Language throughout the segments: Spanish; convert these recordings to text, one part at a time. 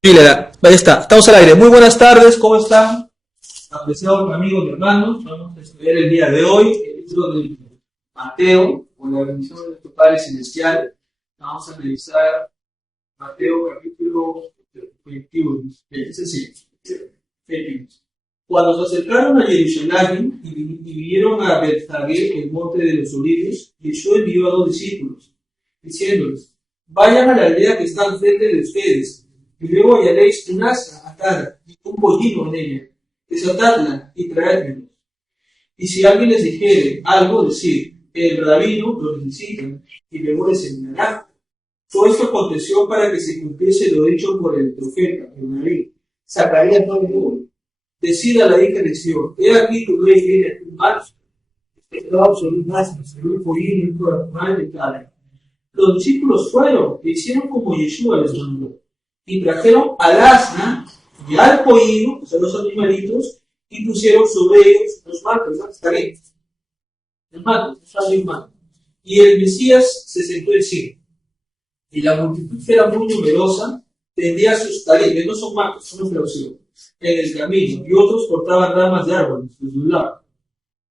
Ahí está, estamos al aire. Muy buenas tardes, ¿cómo están? Apreciados amigos y hermanos, vamos a estudiar el día de hoy el libro de Mateo, con la bendición de nuestro Padre Celestial. Vamos a revisar Mateo capítulo 21. Es así, 21. Cuando se acercaron a Jerusalén y vinieron a Betfagé, el monte de los olivos, Jesús envió a 2 discípulos, diciéndoles: vayan a la aldea que está enfrente de ustedes, y luego hallaréis un asna atada y un pollino en ella. Desatadla y traédmelo. Y si alguien les dijere algo, decid: el rabino lo necesita, y luego les enviará. Todo esto aconteció para que se cumpliese lo dicho por el profeta, el Naví. Zacarías 9:1. Decid a la hija de Sion: he aquí tu rey viene a tu marzo. Esperaba sobre un asno, sobre un pollino y un animal de carne. Los discípulos fueron e hicieron como Yeshua les mandó, y trajeron al asna y al pollino, o sea, los animalitos, y pusieron sobre ellos los mantos, ¿no? Está bien. El manto, el manto. Y el Mesías se sentó encima. Y la multitud, que era muy numerosa, tendía sus talientes, no son mantos, son una traducción, en el camino, y otros cortaban ramas de árboles, de un lado,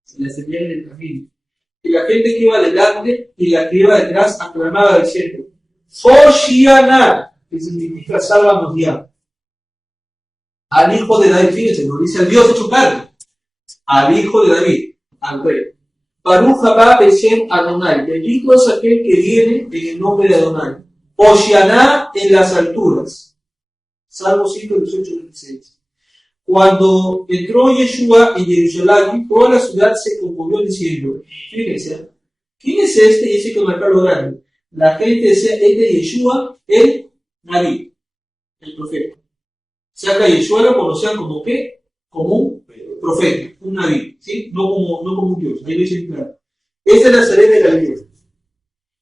se las tendían en el camino. Y la gente que iba delante y la que iba detrás aclamaba diciendo: Hoshiana, que significa sálvanos ya, al hijo de David. Fíjense, lo dice al Dios hecho carne, al hijo de David, al rey. Baruch haba Beshem Adonai, bendito es aquel que viene en el nombre de Adonai. Hoshiana en las alturas. Salmo 118:26. Cuando entró Yeshua en Jerusalén, toda la ciudad se conmovió diciendo: fíjense, ¿quién es este? Y ese que marca lo grande. La gente decía: es de Yeshua, el Naví, el profeta. O sea que a Yeshua lo conocían como ¿qué? Como un profeta, un Naví, ¿sí? No como un Dios, ahí lo dicen claro. Es de Nazaret de Galilea.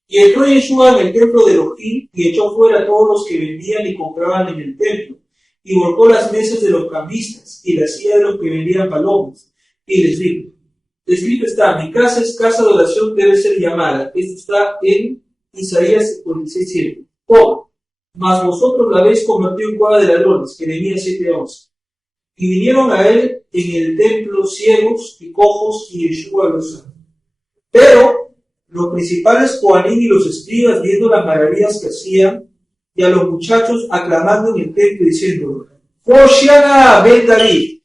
Y entró Yeshua en el templo de Elohim y echó fuera a todos los que vendían y compraban en el templo, y volcó las mesas de los cambistas y las sillas de los que vendían palomas, y les dijo: escrito está: mi casa es casa de oración, debe ser llamada. Esto está en Isaías 46:7. Mas vosotros la habéis convertido en cueva de ladrones. Jeremías 7:11. Y vinieron a él en el templo ciegos y cojos, y Yeshua los sanó. Pero los principales coanín y los escribas, viendo las maravillas que hacían, y a los muchachos aclamando en el templo, diciendo: Hoshiana ben David,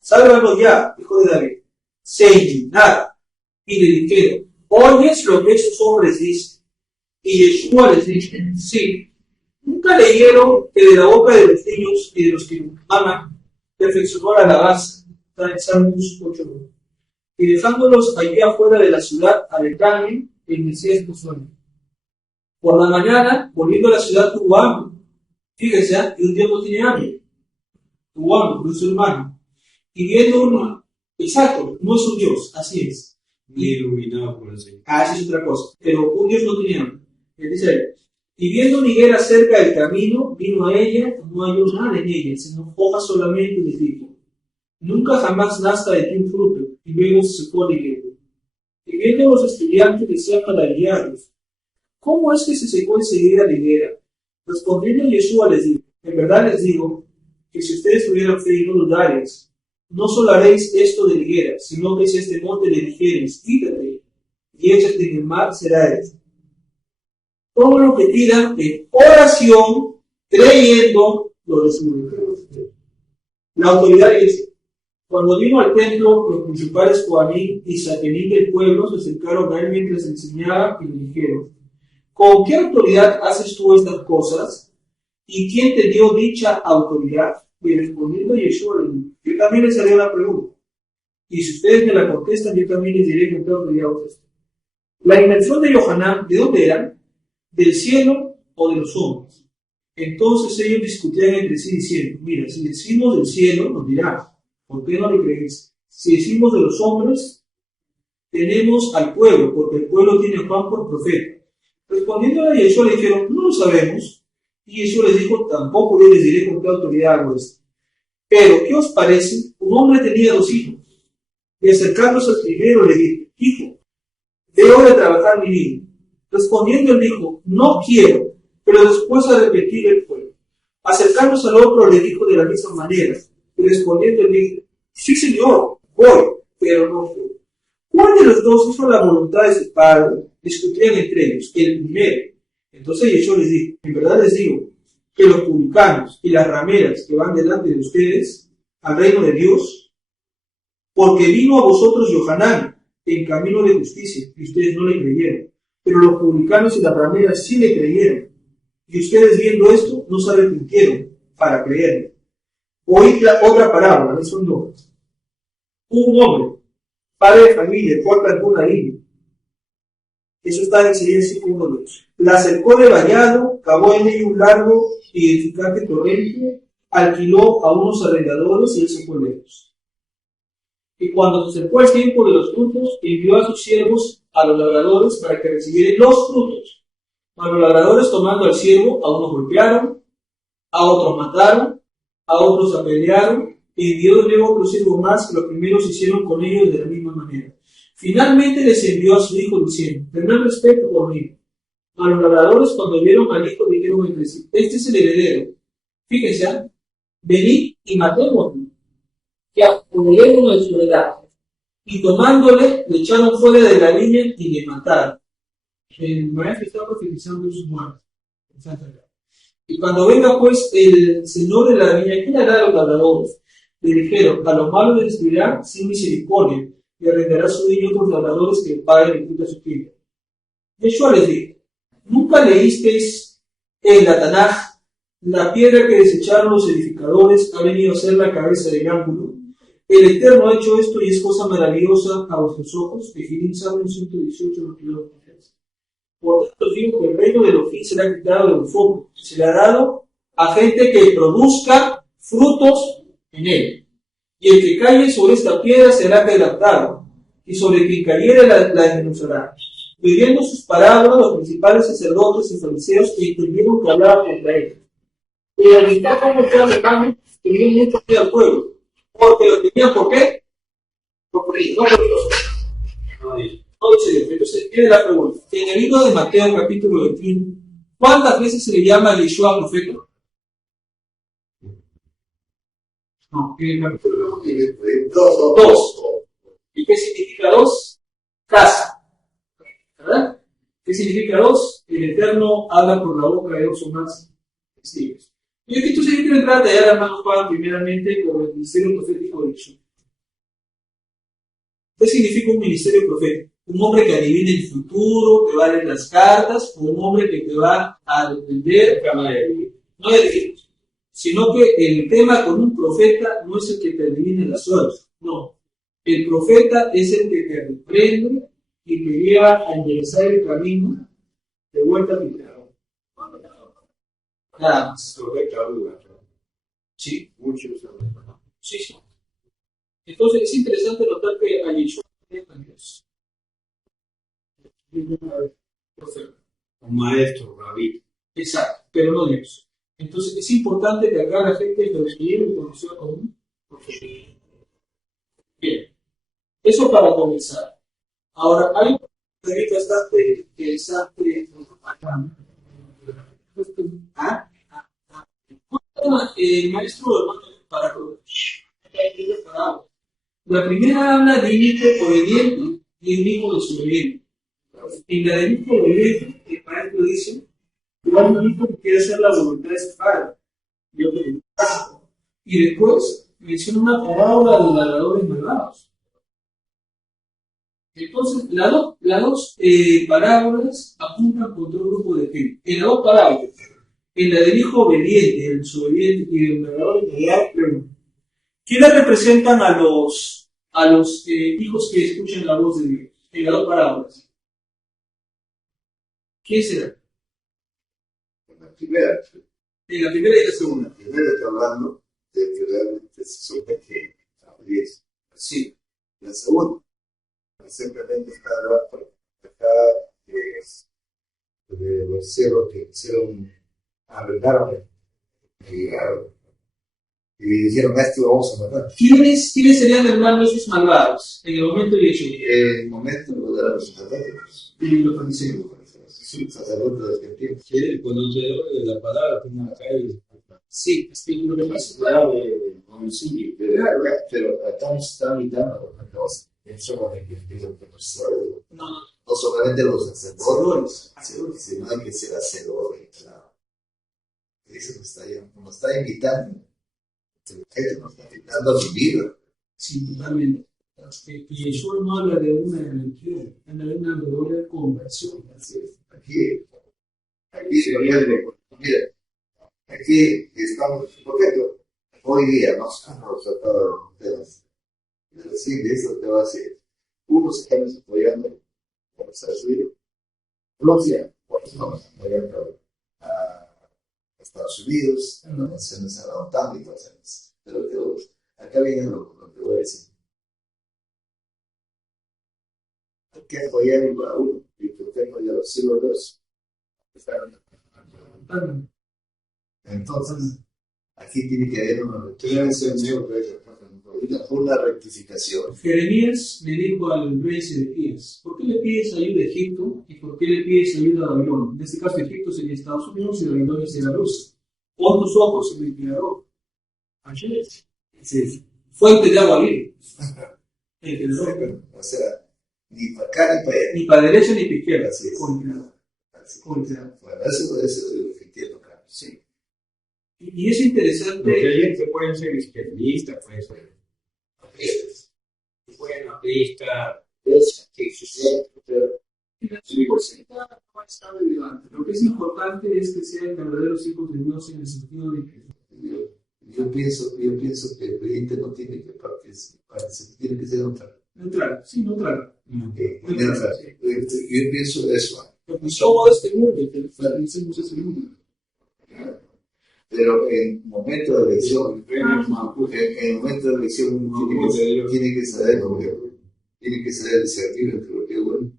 sálvanos ya, hijo de David. Se indignaron y le dijeron: ¿oyes lo que estos hombres dicen? Y Yeshua les dijo: sí. Nunca leyeron que de la boca de los niños y de los que aman perfeccionó la alabanza. Está en Salmos 8:1. Y dejándolos allí afuera de la ciudad, alejaron el Mesías sueño. Por la mañana, volviendo a la ciudad, tuvo hambre. Fíjese, y un día no tiene hambre. Tuvo hambre, no es su hermano. Y viendo uno, exacto, no es un Dios, así es. Muy iluminado por el Señor. Esa es otra cosa. Pero un Dios no tiene hambre. Él dice: y viendo una higuera cerca del camino, vino a ella, no halló nada en ella, sino hojas solamente, y dijo: nunca jamás nazca de ti un fruto. Y luego se secó la higuera. Y viendo los estudiantes, decían maravillados: ¿cómo es que se secó enseguida la higuera? Respondiendo Yeshua les dijo: en verdad les digo, que si ustedes tuvieran fe y no dudaréis, no solo haréis esto de la higuera, sino que si este monte le dijereis: quítate y échate en el mar, será hecho. Todo lo que pidan en oración, creyendo, lo recibirán. La autoridad es: cuando vino al templo, los principales coanín y saquenín del pueblo se acercaron a él mientras enseñaba y le dijeron: ¿con qué autoridad haces tú estas cosas? ¿Y quién te dio dicha autoridad? Y respondiendo Yeshua le dijo: yo también les haré una pregunta, y si ustedes me la contestan, yo también les diré con qué autoridad ustedes. La invención de Yohanan, ¿de dónde era? ¿Del cielo o de los hombres? Entonces ellos discutían entre sí diciendo: mira, si decimos del cielo, nos dirán: ¿por qué no le creéis? Si decimos de los hombres, tenemos al pueblo, porque el pueblo tiene a Juan por profeta. Respondiendo a Yeshua le dijeron: no lo sabemos. Y Yeshua les dijo: tampoco yo les diré con qué autoridad hago esto. Pero, ¿qué os parece? Un hombre tenía 2 hijos. Y acercándose al primero le dijo: hijo, ve ahora a trabajar mi niño. Respondiendo él dijo: no quiero. Pero después de repetir el fuego. Acercándose al otro, le dijo de la misma manera, y respondiendo le dijo, sí señor, voy, pero no fue. ¿Cuál de los dos hizo la voluntad de su padre? Discutían entre ellos, el primero. Entonces Yeshua les dijo, en verdad les digo, que los publicanos y las rameras que van delante de ustedes al reino de Dios, porque vino a vosotros Yohanan en camino de justicia, y ustedes no le creyeron. Pero los publicanos y las rameras sí le creyeron. Y ustedes viendo esto, no se arrepintieron para creerle. Oíd la otra parábola, eso no. Un hombre, padre de familia, el cual plantó una viña. Eso está en Isaías 5:1. La acercó de vallado, cavó en ella un largo y edificante torrente, alquiló a unos arrendadores y él se fue lejos. Y cuando se acercó el tiempo de los frutos, envió a sus siervos a los labradores para que recibieran los frutos. A los labradores, tomando al siervo, a unos golpearon, a otros mataron, a otros apedrearon, y envió de nuevo otro siervo más, que los primeros hicieron con ellos de la misma manera. Finalmente les envió a su hijo diciendo, tened respeto por mí. A los labradores, cuando vieron al hijo, dijeron entre sí, este es el heredero. Fíjense, venid y matémoslo, que apoderémonos de su heredad. Y tomándole, le echaron fuera de la viña y le mataron. El maestro está profetizando sus muertes. Y cuando venga pues el señor de la viña, ¿quién hará a los labradores? Le dijeron, a los malos les destruirá sin misericordia, y arrendará su viña a otros labradores que paguen el culto a su tierra. Yeshua les dijo, ¿nunca leísteis en la Tanaj, la piedra que desecharon los edificadores ha venido a ser la cabeza del ángulo? El Eterno ha hecho esto y es cosa maravillosa a vuestros ojos. Tehilim Salmo 118, 22. Por tanto os digo que el reino de los fines será quitado de vosotros, será dado a gente que produzca frutos en él. Y el que calle sobre esta piedra será quebrantado, y sobre quien cayere la desmenuzará. Oyendo sus parábolas, los principales sacerdotes y fariseos entendieron que hablaba contra él. Y al mitad como estaba lejano, tenían mucho miedo al pueblo. Porque lo tenían, ¿por qué? Porque no por Dios. No dice Dios. Entonces viene la pregunta. En el libro de Mateo, capítulo 21, ¿cuántas veces se le llama a Yeshua profeta? No, en el capítulo 2. ¿Y qué significa 2? Casa. ¿Verdad? ¿Qué significa 2? El Eterno habla por la boca de 2 o más testigos. Y aquí entonces yo quiero entrar a tallar, hermano Juan, primeramente con el ministerio profético de Yeshua. ¿Qué significa un ministerio profético? Un hombre que adivina el futuro, que va a leer las cartas, o un hombre que te va a defender, no hay, sino que el tema con un profeta no es el que te adivine las horas, no. El profeta es el que te reprende y te lleva a enderezar el camino de vuelta a tu creador. Nada más. Sí. Sí, sí. Entonces es interesante notar que a Yeshua le llaman Dios. Un maestro, rabí. Exacto, pero no Dios. Entonces es importante que acá la gente lo escriba y conoció con un profeta. Bien, eso para comenzar. Ahora, hay una pregunta bastante interesante. Maestro, hermano, para la primera habla de hijo obediente y un hijo desobediente. En la del hijo obediente, el maestro dice que hay un hijo que quiere hacer la voluntad de su padre. Y después menciona una parábola de los labradores malvados. Entonces, las dos parábolas apuntan contra un grupo de gente. En las dos parábolas, en la del hijo obediente, el desobediente y el labrador malvado, ¿quiénes representan a los hijos que escuchan la voz de Dios? En las dos parábolas. ¿Quién será? En la primera. En la primera y la segunda. La primera está hablando de que realmente se somete a obediencia. Sí. La segunda, simplemente está hablando acá de los cerros que hicieron arrendaron y dijeron a este lo vamos a matar. ¿Quiénes serían hermanos esos malvados en el momento de Yeshua? En el momento de los sacerdotes. Y los fariseos. Sí, sacerdotes argentinos. Sí, el conocedor de la palabra tiene una calle. Sí, es que lo que pasa Claro, de homicidio. Pero acá nos están invitando a los eso de que no, no solamente los hacedores, sino hay que ser hacedor. Claro. Eso nos está invitando. Eso nos está invitando a vivir. sí, totalmente. Y Yeshua no habla de una religión, habla de una verdadera conversión. Así es. Aquí, mira, aquí estamos, por ejemplo, hoy día nos hemos tratado de temas. Es decir, de eso te va a decir, unos estamos apoyando a los Estados Unidos, Rusia, otros estamos apoyando a Estados Unidos, a las naciones a la OTAN y todas esas. Pero acá viene lo que voy a decir. Hay que apoyar a uno y por qué apoyar a los dos. Entonces, aquí tiene que haber una rectificación. Jeremías le dijo al rey Sedequías, ¿por qué le pides ayuda a Egipto y por qué le pides ayuda a Babilonia? En este caso, Egipto sería Estados Unidos y Babilonia sería Rusia. Pon tus ojos en el creador. Ayer. Sí. Fuente de agua libre. El creador. O sea, ni para acá ni para allá. Ni para derecha ni para izquierda. Así es. Con el creador. Con el creador. Bueno, eso es lo que entiendo acá. Sí. Y es interesante. Los creyentes pueden ser izquierdistas, pueden ser ateístas. Bueno, ateístas, Sí, por ciento no está relevante. Lo que es importante es que sean verdaderos hijos de Dios en el sentido de que yo pienso que el creyente no tiene que participar, tiene que ser neutral. neutral, sí, neutral. Neutral. Yo pienso eso. Porque somos de este mundo, que pertenecemos a ese mundo. Pero en momento de elección, tiene que saber tiene que saber discernir entre lo que es bueno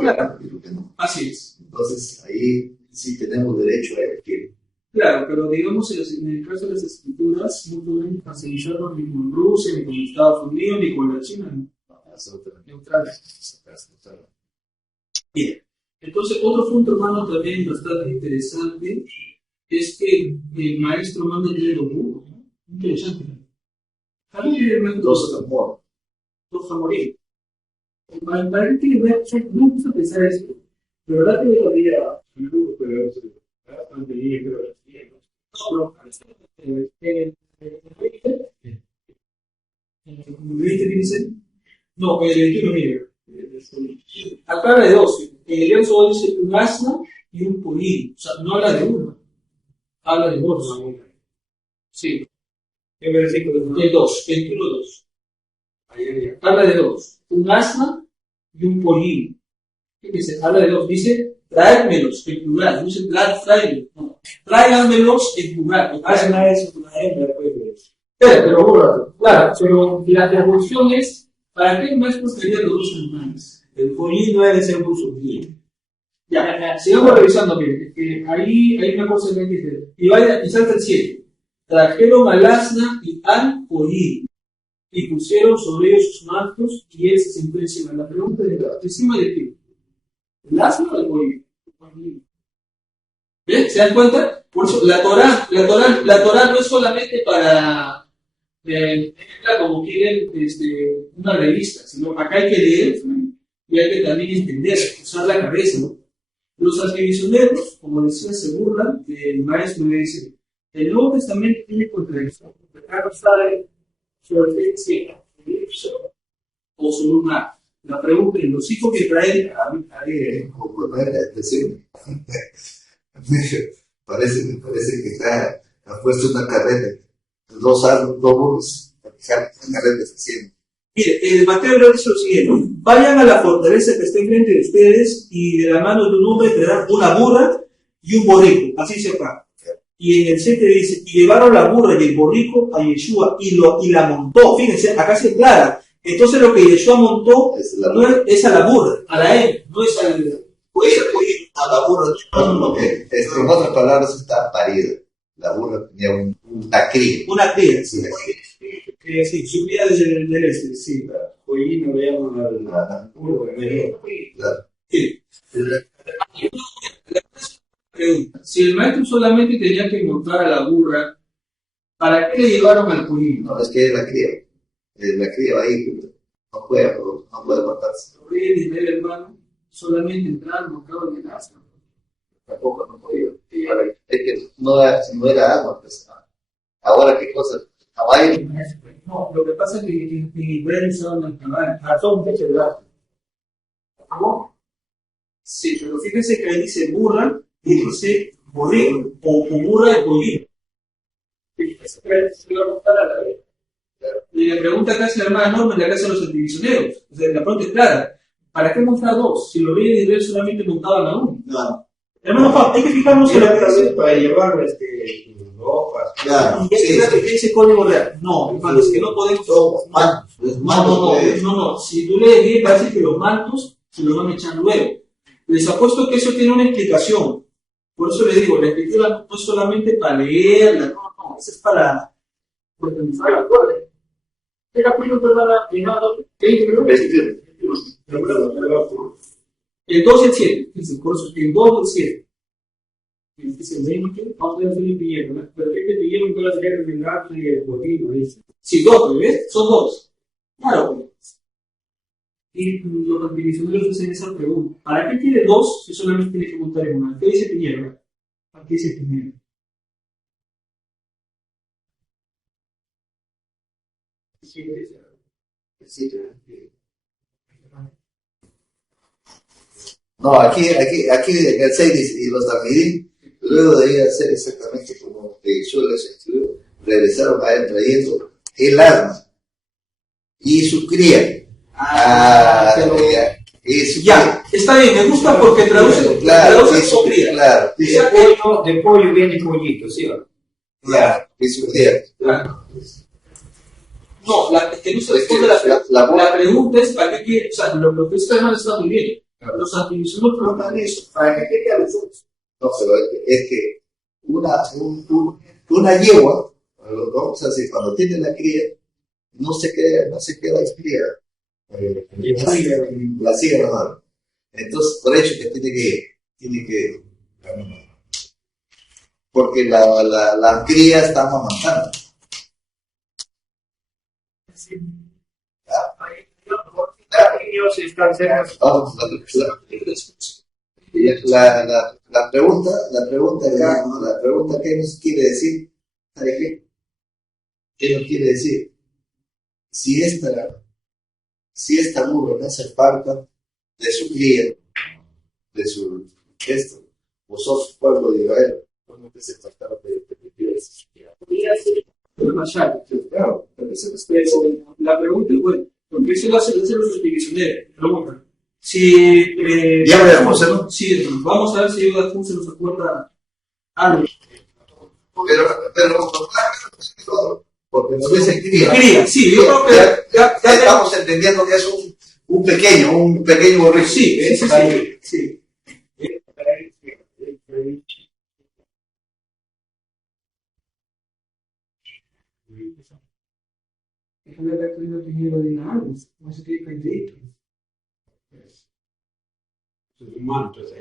Claro. y lo que no. Así es. Entonces ahí sí tenemos derecho a elegir. Claro, pero digamos en el caso de las escrituras, no pueden facilitarnos ni con Rusia, ni con Estados Unidos, ni con la China, ni neutrales. Bien. Entonces, otro punto, hermano, también bastante interesante es que el maestro manda el dedo burro. Interesante. Dos amor. Dos a morir. Para que no gusta pensar eso. De verdad que todavía. ¿Viste qué dice? No, el 21 mira. Acá habla de dos. En el verso dice un asna y un pollín. O sea, no habla de uno. Habla de dos. Sí. ¿Qué versículo? El 2, 21-2. Habla de dos. Un asna y un pollín. ¿Qué dice? Habla de dos. Dice, tráimelos en plural. No dice, tráimelos. No. Tráiganmelos en plural. Asna es una hembra, pues. Pero claro, la traducción es, ¿para qué el maestro quería los dos animales? El pollín no debe ser un sutil. Ya, sigamos revisando bien. Ahí hay una cosa que hay que hacer. Y salta el 7. Trajeron al asna y al pollín, y pusieron sobre ellos sus mantos, y él se sentó encima. La pregunta es, ¿encima de qué? ¿El asna o el pollín? ¿Bien? ¿Se dan cuenta? Por eso, la Torá no es solamente para como quieren una revista, sino acá hay que leer y hay que también entender, usar la cabeza, ¿no? Los arquivisioneros, como decía, se burlan del maestro y dice, el Nuevo Testamento tiene contradicción, porque acá no sale sobre el o sobre un acto. La pregunta es, los hijos que traen parece que ha puesto una carreta, dos burros, una carreta haciendo. Mire, el Mateo dice lo siguiente: vayan a la fortaleza que está enfrente de ustedes y de la mano de un hombre traerán una burra y un borrico. Así se acá. Y en el 7 dice, y llevaron la burra y el borrico a Yeshua y la montó. Fíjense, acá se aclara. Entonces lo que Yeshua montó no es a la burra, a la él, no es al a la burra. En otras palabras, está parida. La burra tenía una cría. Una cría. Sí, sí, subía del este, sí. Pollín no le llaman al burro, claro. Sí. pregunta, si el maestro solamente tenía que montar a la burra, ¿para qué le llevaron al pollino? No, es que es la cría va ahí, no puede matarse. Los reyes de Israel, hermano, solamente entraban, montaban en el asno. Tampoco no podía. Es que no era agua, pues. Ahora, ¿qué cosa? Caballo. No, lo que pasa es que en Israel usaban el caballo, a todo un techo de asno. ¿Cómo? Sí, pero fíjense que ahí dice burra y dice borrego o burra de pollino. Y la pregunta que hace la hermana Norma es la que hacen los antivisioneros. O sea, la pregunta es clara. ¿Para qué montar dos? Si los reyes de Israel solamente montaban a uno. No. Hermano Juan, hay que fijarnos en la Era para llevar ropas. Claro. y es que dice código real. No, hermano, es que no podemos. No. Si tú lees bien, parece que los mantos se los van a echar luego. Les apuesto que eso tiene una explicación. Por eso les digo, la escritura no es solamente para leerla, no, eso es para organizar la cuadra. ¿Qué capítulo perdona? El 2 y el 7. El 2 y el 7. Dice 20, vamos a ver el pillero, ¿no? Pero este pillero no las guerras del gato y el botino, dice. Sí, dos, ¿ves? Son dos. Claro, pues. Y los antivisioneros hacen esa pregunta. ¿Para qué quiere dos si solamente tiene que montar en una? ¿Qué dice Piñero? ¿Qué dice Piñero? No, aquí en el 6 dice, y los Talmidim, luego de ir a hacer exactamente como yo les escribió, regresaron a él trayendo el asno y su cría. Ya, está bien, me gusta porque traduce, traduce su cría. Claro. De pollo viene pollito, ¿sí? Claro, y su cría. Claro. No, es que no se responde la pregunta es ¿para qué quiere? O sea, lo que usted hermano está muy bien. Claro. Los antivisioneros preguntan eso, ¿para qué quiere a los otros? No, pero es que una yegua, vamos a decir, cuando tiene la cría, no se queda cría. La sigue la mano. Entonces, por eso que tiene que porque la cría está amamantando. Sí. La pregunta ¿qué nos quiere decir? ¿Sabe qué? ¿Qué nos quiere decir? Si esta burra no se aparta de su cría, de su esto, vosotros pueblo de Israel, ¿cómo que se apartaron de Dios? Podría ser claro, la pregunta es bueno, porque eso lo hacen los antivisioneros. Si ya veremos, ¿no? Sí, vamos a ver si Yoda se nos acuerda algo. Pero porque no es cría. Sí, yo creo que ya estamos entendiendo que es un pequeño borrico. Sí. Déjame ver que no tenía de nada, no se tiene que Sus mantos,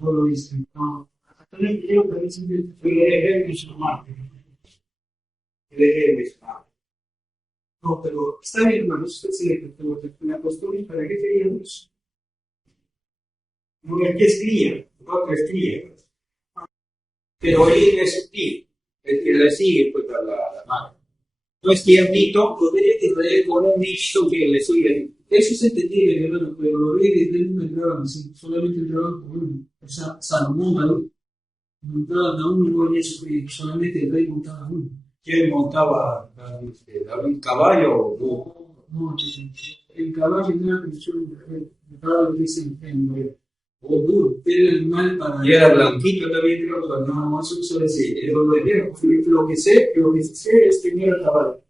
todo lo dice. No, hasta no creo que dicen que fue su madre. No, pero está bien, hermano, usted se le la costumbre, ¿para qué queríamos? No es que es cría, no es cría. Pero él es su tío, el que le sigue pues a la madre. No es tiernito, Podría que Israel con un nicho que le sigue. eso es entendible, hermano, pero los reyes de Israel no entraban así, solamente entraban con uno. O sea, Salomón, David, montaban a uno, no había eso, solamente el rey montaba a uno. ¿Quién montaba David caballo o No, el caballo no era prisión del rey, el caballo dice o duro, era el animal para. y era blanquito también, creo que No, eso no se decía, lo que sé es que no era caballo.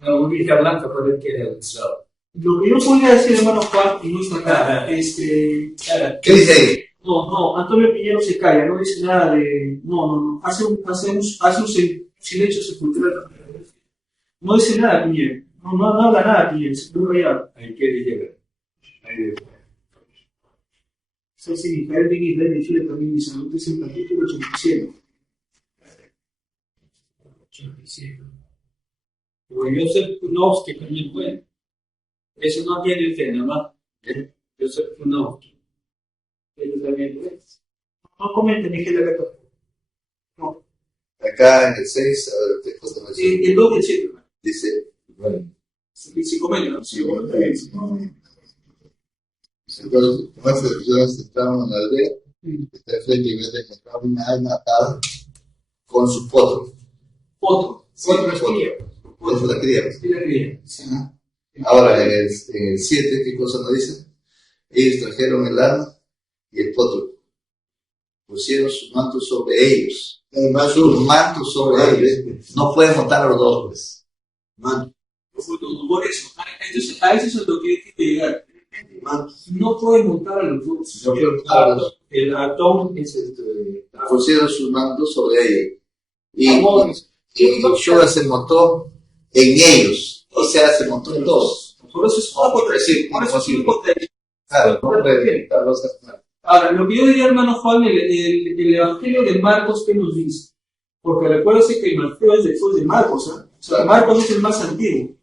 la bonita blanca por el que era el sol. Lo que yo podría decir, hermano Juan, y no está acá, es que. ¿Qué dice ahí? No, Antonio Piñero se calla, no dice nada de. No, hace un silencio sepulcral. No dice nada Piñero, no habla nada Piñero, se quedó callado. Ahí quiere llegar. Sí, sí, Israel Ben Israel de Chile también dice, ¿no? Es el capítulo 87. 87. Pero Joseph Kunovsky también fue. Eso no tiene fe, nada más. Joseph Kunovsky. Eso también fue. No comenten ni que le reto. No. Acá en el 6, a ver, el texto de la Sí, el 2 y el 7. dice, bueno, Si comenten, ¿no? Si comenten. entonces, como estas personas entraron en la aldea, está enfrente y ven que encontraba una alma atada con su potro. Otro. Sí, Otro potro. cría. Eso la cría. Sí, la cría. Ajá. Ahora, en el 7, ¿qué cosa nos dice? Ellos trajeron el arma y el potro. Pusieron sus mantos sobre ellos. Sus mantos sobre ellos. No pueden montar a los dos, pues. Manto. Por eso. Entonces, a eso es lo que hay que llegar. No pueden montar a los dos. No pueden montar a los dos. El atón es Pusieron sus mantos sobre ellos. Y Joshua se montó en ellos. O sea, se montó en dos. Por eso es una contradicción. Por eso es una contradicción. Claro, no puede montar los dos. Ahora, lo que yo diría, hermano Juan, el Evangelio de Marcos, ¿qué nos dice? Porque recuérdese que Mateo es después de Marcos, ¿eh? O sea, Marcos es el más antiguo.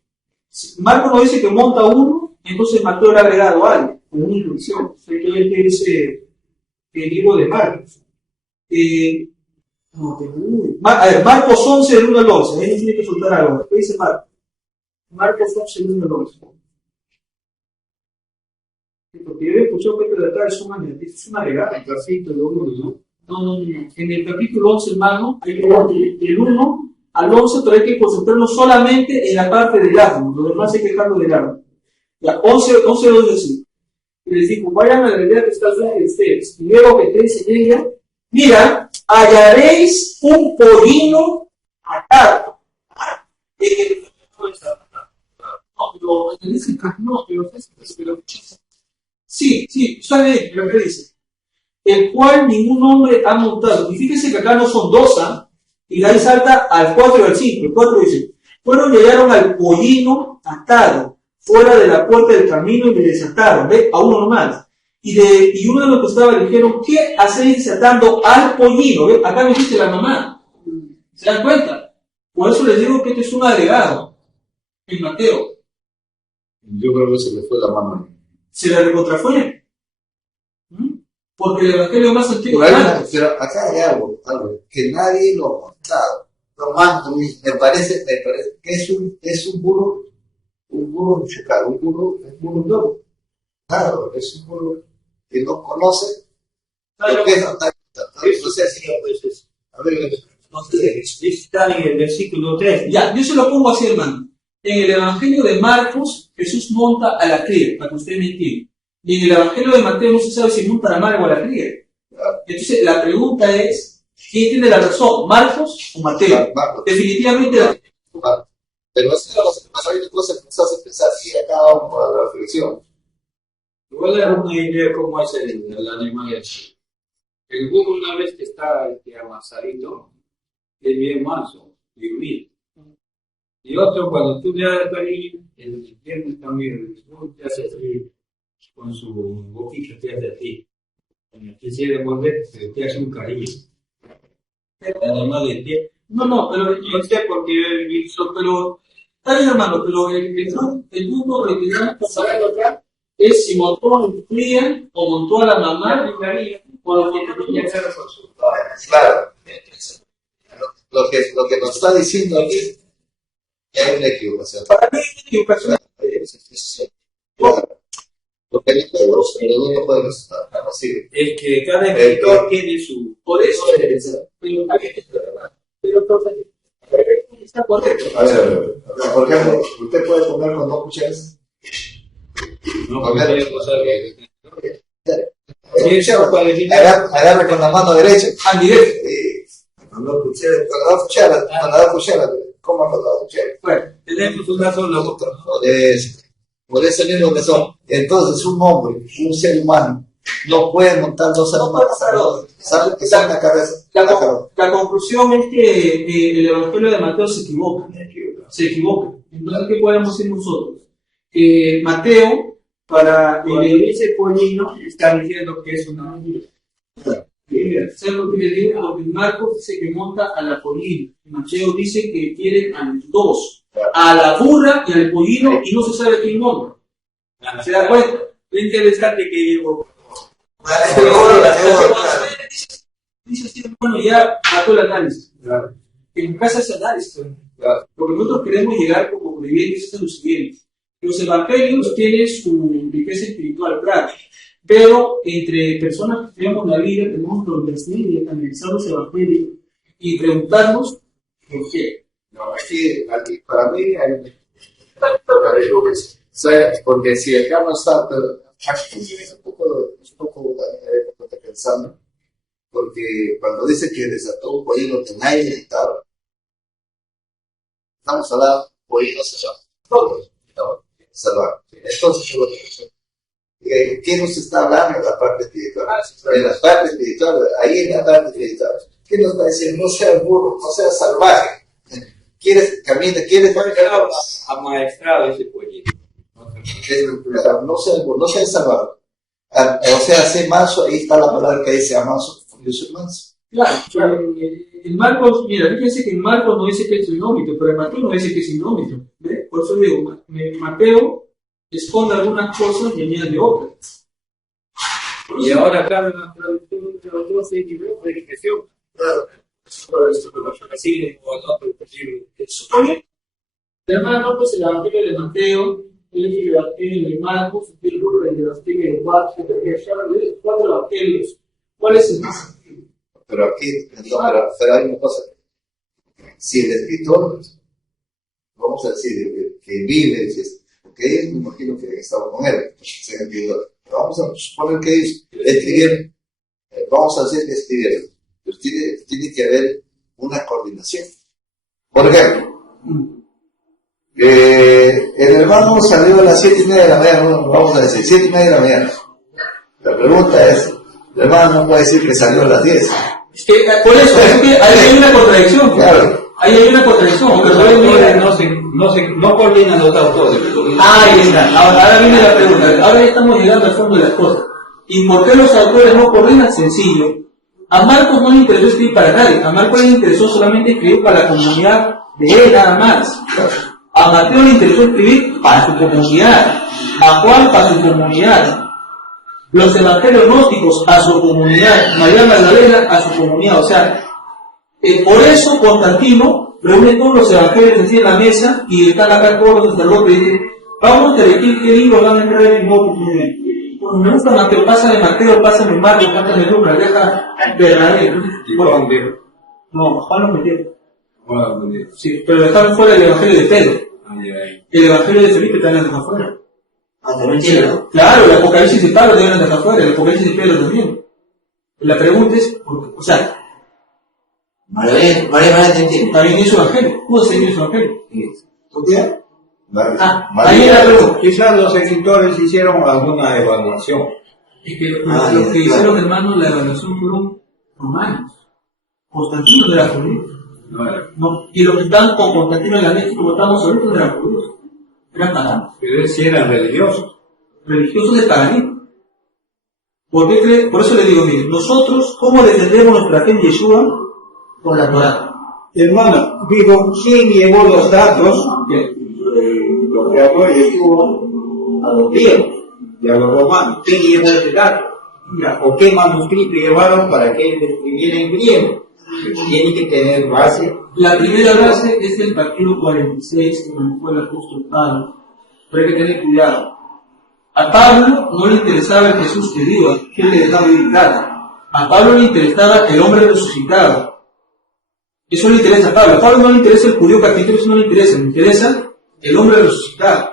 Marcos nos dice que monta uno, entonces Mateo le ha agregado algo, como una instrucción. O sea, que él te dice el libro de Marcos. A ver, Marcos 11, del 1 al 11. Ahí nos tiene que soltar algo. ¿Qué dice Marcos? Marcos 11, del 1 al 11. Porque yo he escuchado que de acá es una regata, el capítulo 1, ¿no? No. En el capítulo 11, hermano, hay que del 1 al 11, pero hay que concentrarnos solamente en la parte del árbol. Lo demás hay que dejarlo del árbol. Ya, 11, 2 así. Y les digo, vayan a la aldea que está frente de ustedes. Y luego que estéis en ella, mira, hallaréis un pollino atado. Sí, sabe lo que dice. El cual ningún hombre ha montado. Y fíjense que acá no son dos, ¿ah? Y de ahí salta al 4 y al 5. El 4 dice, fueron y hallaron al pollino atado, fuera de la puerta del camino y le desataron, ¿ve? A uno nomás. Y uno de los que estaba le dijeron, ¿qué hacéis desatando al pollino? ¿Ve? Acá me dice la mamá. ¿Se dan cuenta? Por eso les digo que este es un agregado en Mateo. Yo creo que se le fue la mano. Se le recontrafue. Porque el evangelio más antiguo. Pero acá hay algo que nadie lo ha montado. Me parece que es un burro chocado, un burro nuevo. Claro, es un burro que no conoce. Lo que es no sé si a ver, está en el versículo 3. Ya, yo se lo pongo así, hermano. En el evangelio de Marcos, Jesús monta a la cría, para que usted me entienda. Y en el evangelio de Mateo no se sabe si monta a la madre o a la cría. Entonces, la pregunta es, ¿quién tiene la razón, Marcos o Mateo? Marcos. Definitivamente la... Pero eso hay una cosa que nos hace pensar, si acá vamos a la reflexión. Voy a dar una idea cómo es el animal ese. El burro, una vez que está amasadito, es bien manso y humilde. Y otro, cuando tú le das cariño, el infierno también, el burro te hace así, con su boquita te hace así. Te quiere morder, pero te hace un cariño. El animal de pie. No, pero No sé por qué he visto, pero está bien, hermano, pero el mundo lo que tenemos que saber acá es si montó a la cría o montó a la mamá o lo que tenía que hacer con su... Claro. Lo que nos está diciendo aquí es una equivocación. Para mí es equivocación. Claro. Porque no podemos estar así. Es que cada escritor tiene su... Por eso pero está correcto. A ver, por ejemplo, ¿usted puede comer con 2 cucharas? No, Comer. Agarra con la mano derecha. Con 2 cucharas. Con las 2 cucharas. Coma con las 2 cucharas. Bueno, tenemos una sola boca. Por ese mismo que son. Entonces, un hombre, un ser humano, no puede montar 2 animales. ¿Sabe? Que sale la cabeza. La conclusión es que el Evangelio de Mateo se equivoca. Entonces, ¿qué podemos decir nosotros? Mateo Para cuando dice pollino, está diciendo que es una mentira. ¿Sabes lo que le digo? Porque Marcos dice que monta a la pollina. Mateo dice que quiere a los dos. A la burra y al pollino y no se sabe quién monta. ¿Se da cuenta? Lo interesante que digo. Dice así, bueno, ya mató el análisis. Claro. En casa es análisis. Claro. Lo que nosotros queremos llegar como creyentes es a lo siguiente. Los evangelios tienen su riqueza espiritual, claro. Pero entre personas que tenemos la Biblia, tenemos que organizar y analizar los evangelios y preguntarnos por qué. No, aquí para mí hay porque si acá no está, pero es un poco pensando, porque cuando dice que desató un pollino que nadie necesitaba, estamos hablando de pollino salvaje, todos salvaje. Entonces, ¿qué nos está hablando en la parte espiritual? En la parte espiritual, ahí en la parte espiritual, ¿qué nos va a decir? No seas burro, no seas salvaje. ¿Quieres camina? ¿Quieres Amaestrado ese pollino. no seas salvaje? O sea, sé manso, ahí está la palabra que dice manso, yo soy manso. Claro, en Marcos, mira, fíjense que en Marcos no dice que es sinómito, pero en Mateo no dice que es sinómito. ¿Ve? Por eso digo, Mateo esconde algunas cosas y añade otras. Y ahora cabe la traducción de los 12 libros de expresión. Claro. Así como otro posible. Hermano, pues el Evangelio de Mateo, el Evangelio de Marcos, el Evangelio de Juan, el cuatro evangelios. ¿Cuál es el más? Pero aquí, pero hay una cosa. Si el escritor, vamos a decir, que vive, porque ellos me imagino que estaban con él, vamos a suponer que ellos escribieron, vamos a decir que escribieron, pero tiene que haber una coordinación. Por ejemplo, el hermano salió a las 7:30 de la mañana, vamos a decir, 7:30 de la mañana. La pregunta es, el hermano no puede decir que salió a las 10. Es que, por eso, es que ahí hay una contradicción. Claro. Ahí hay una contradicción. Los autores no coordinan los autores. Ahí está. Ahora viene la pregunta. Ahora ya estamos llegando al fondo de las cosas. ¿Y por qué los autores no coordinan? Sencillo. A Marcos no le interesó escribir para nadie. A Marcos le interesó solamente escribir para la comunidad de él, nada más. A Mateo le interesó escribir para su comunidad. A Juan para su comunidad. Los evangelios gnósticos a su comunidad. María Magdalena a su comunidad. O sea, por eso Constantino reúne todos los evangelios así en la mesa y están acá todos los sacerdotes y dicen, vamos a elegir qué libros van a entrar en el Nuevo Testamento. Bueno, me gusta Mateo, pásame Mateo, pásame Marcos, pásame Lucas, deja verdadero. No, Juan lo metieron. Sí, pero dejaron fuera el evangelio de Pedro. El evangelio de Felipe también lo dejaron fuera. Claro, el Apocalipsis de Pablo también lo dejaron fuera, el Apocalipsis de Pedro también. La pregunta es, o sea, María también es su evangelio, pudo seguir su evangelio. ¿Por qué? Ahí es la pregunta. Quizás los escritores hicieron alguna evaluación. Es que lo que hicieron, hermanos, la evaluación fueron romanos. Constantino no era judío. No, y los que están con Constantino en la mesa, como estamos ahorita, no eran judíos. Eran paganos. Pero él sí eran religiosos. Religiosos de paganismo. Por eso le digo, mire, nosotros, ¿cómo defendemos nuestra fe en Yeshua? Con la Torah. Hermano, digo, ¿quién llevó los datos de lo que habló Yeshua a los griegos y a los romanos? ¿Quién llevó ese dato? ¿O qué manuscrito llevaron para que él escribiera en griego? Tiene que tener base. La primera base es el capítulo 46, que fue el apóstol Pablo. Pero hay que tener cuidado. A Pablo no le interesaba el Jesús que viva, que él le dejaba vivir nada. A Pablo le interesaba el hombre resucitado. Eso le interesa a Pablo. A Pablo no le interesa el judío carpintero, eso no le interesa el hombre resucitado.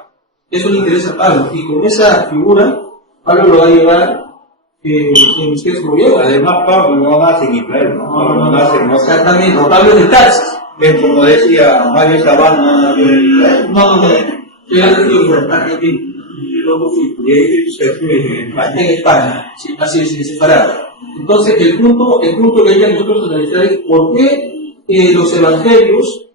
Eso le interesa a Pabbo. Y con esa figura, Pablo lo va a llevar en ustedes gobierno. Además, Pablo no nace en Israel, ¿no? No nace en exactamente. Pablo es de Tarsis. Como decía Mario Sabana, No. Era de Argentina. En España. Sí, así es, separado. Entonces, el punto que hay que nosotros analizar es por qué los evangelios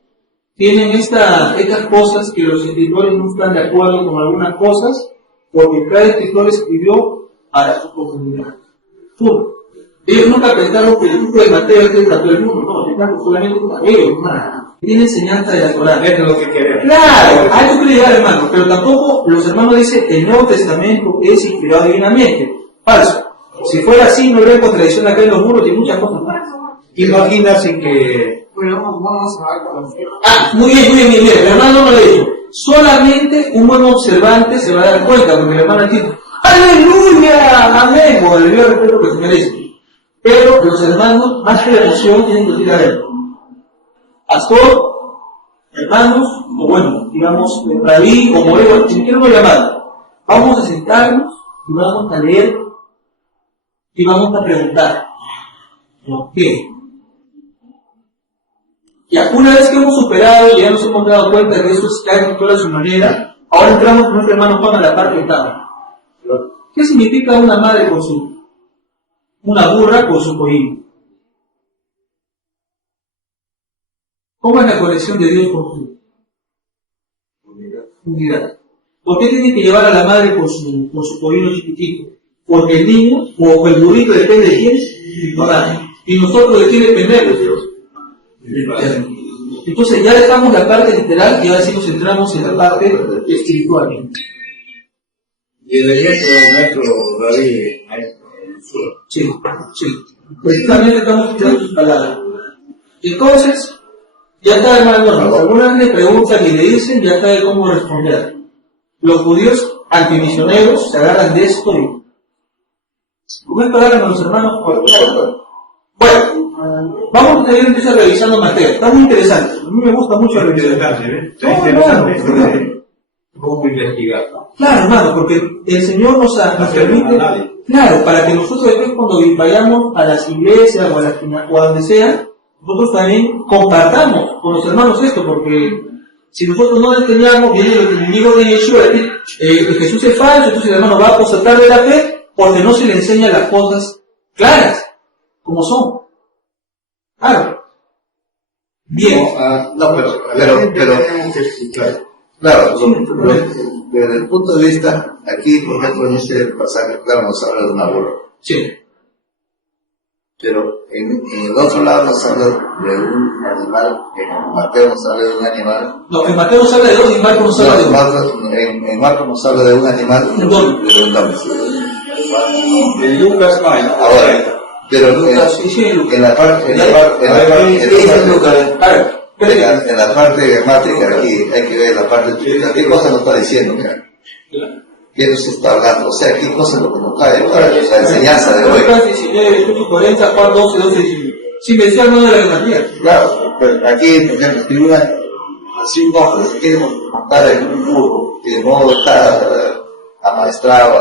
tienen estas cosas que los escritores no están de acuerdo con algunas cosas porque cada escritor escribió para su comunidad. Punto. Ellos nunca pensaron que el libro de Mateo es el todo el mundo, no, están solamente para ellos, hermano. Tiene enseñanza de la Torá. Es lo que queremos. Claro, a eso quiere llegar, hermano, pero tampoco los hermanos dicen el Nuevo Testamento es inspirado divinamente. Falso. Si fuera así, no habría contradicción acá en los muros y muchas cosas más. Imagínate que... Bueno, vamos a ver. Muy bien, el hermano no le dijo. Solamente un buen observante se va a dar cuenta, porque el hermano dice, ¡aleluya! Amén, con el debido respeto que se merece. Pero los hermanos, más que la emoción, tienen que decir, a ver, pastor, hermanos, o bueno, digamos, rabí, o moreno, si queremos llamar, vamos a sentarnos y vamos a leer y vamos a preguntar, ¿por qué? Ya, una vez que hemos superado y ya nos hemos dado cuenta que eso es cada cultura a su manera, ahora entramos con nuestro hermano Juan a la parte octava. ¿Qué significa una madre con una burra con su pollino? ¿Cómo es la conexión de Dios con su unidad? ¿Por qué tiene que llevar a la madre con su pollino chiquitito? Porque el niño o el burrito depende de quién, de tu madre. Y nosotros de quién dependemos, Dios. Entonces ya dejamos la parte literal y ahora sí nos centramos en la parte espiritual. Y el ejemplo de nuestro rabí, Sí. Precisamente estamos escuchando sus palabras. Entonces, ya está, hermano, algunas le preguntan y le dicen, ya sabe cómo responder. Los judíos antimisioneros se agarran de esto y... ¿Cómo es palabra con los hermanos? Bueno, vamos a ir entonces revisando Mateo. Está muy interesante. A mí me gusta mucho revisar. Está interesante. ¿Cómo investigar? Claro, hermano, porque el Señor nos permite, claro, para que nosotros después cuando vayamos a las iglesias o a donde sea, nosotros también compartamos con los hermanos esto, porque si nosotros no enseñamos, viene el enemigo de Yeshua, Jesús es falso, entonces el hermano va a apostatar de la fe, porque no se le enseña las cosas claras, como son. Claro. Bien. No, pero claro, desde el punto de vista, aquí, por ejemplo, en este pasaje, claro, nos habla de una burra. Sí. Pero en el otro lado nos habla de un animal, en Mateo nos habla de un animal. No, en Mateo nos habla de dos y en Marcos nos habla de uno. En Marcos nos habla de un animal, de un doble. En Lucas no hay. Ahora, pero en la parte gramática aquí hay que ver la parte explicativa. ¿Qué cosa nos está diciendo? ¿Qué nos está hablando? O sea, ¿qué cosa es lo que nos cae? La enseñanza de hoy. 40, Juan 12, 19. Sin mencionar no de la gramática. Claro, pero aquí, por ejemplo, escribir así un hombre se quiere montar en un burro que no está amaestrado,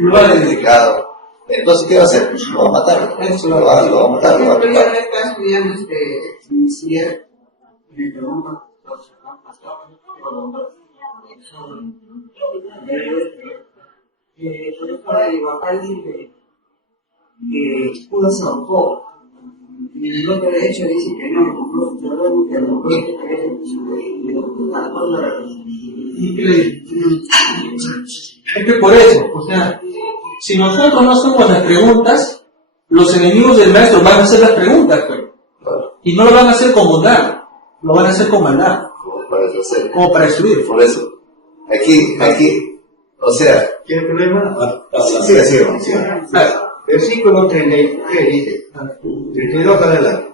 no ha dedicado. Entonces, ¿qué va a hacer? Lo va a matar. Lo va a matar. Yo estaba estudiando publicidad. Me pregunto, por eso para el papá dice que uno se ahorcó. Y en el otro derecho dice que no, es que por eso, o sea, si nosotros no hacemos las preguntas, los enemigos del maestro van a hacer las preguntas, pues. Y no lo van a hacer con bondad, lo van a hacer con maldad, como para destruir. Por eso, aquí, o sea, ¿qué problema? Sí. Versículo 33 dice, 32 adelante.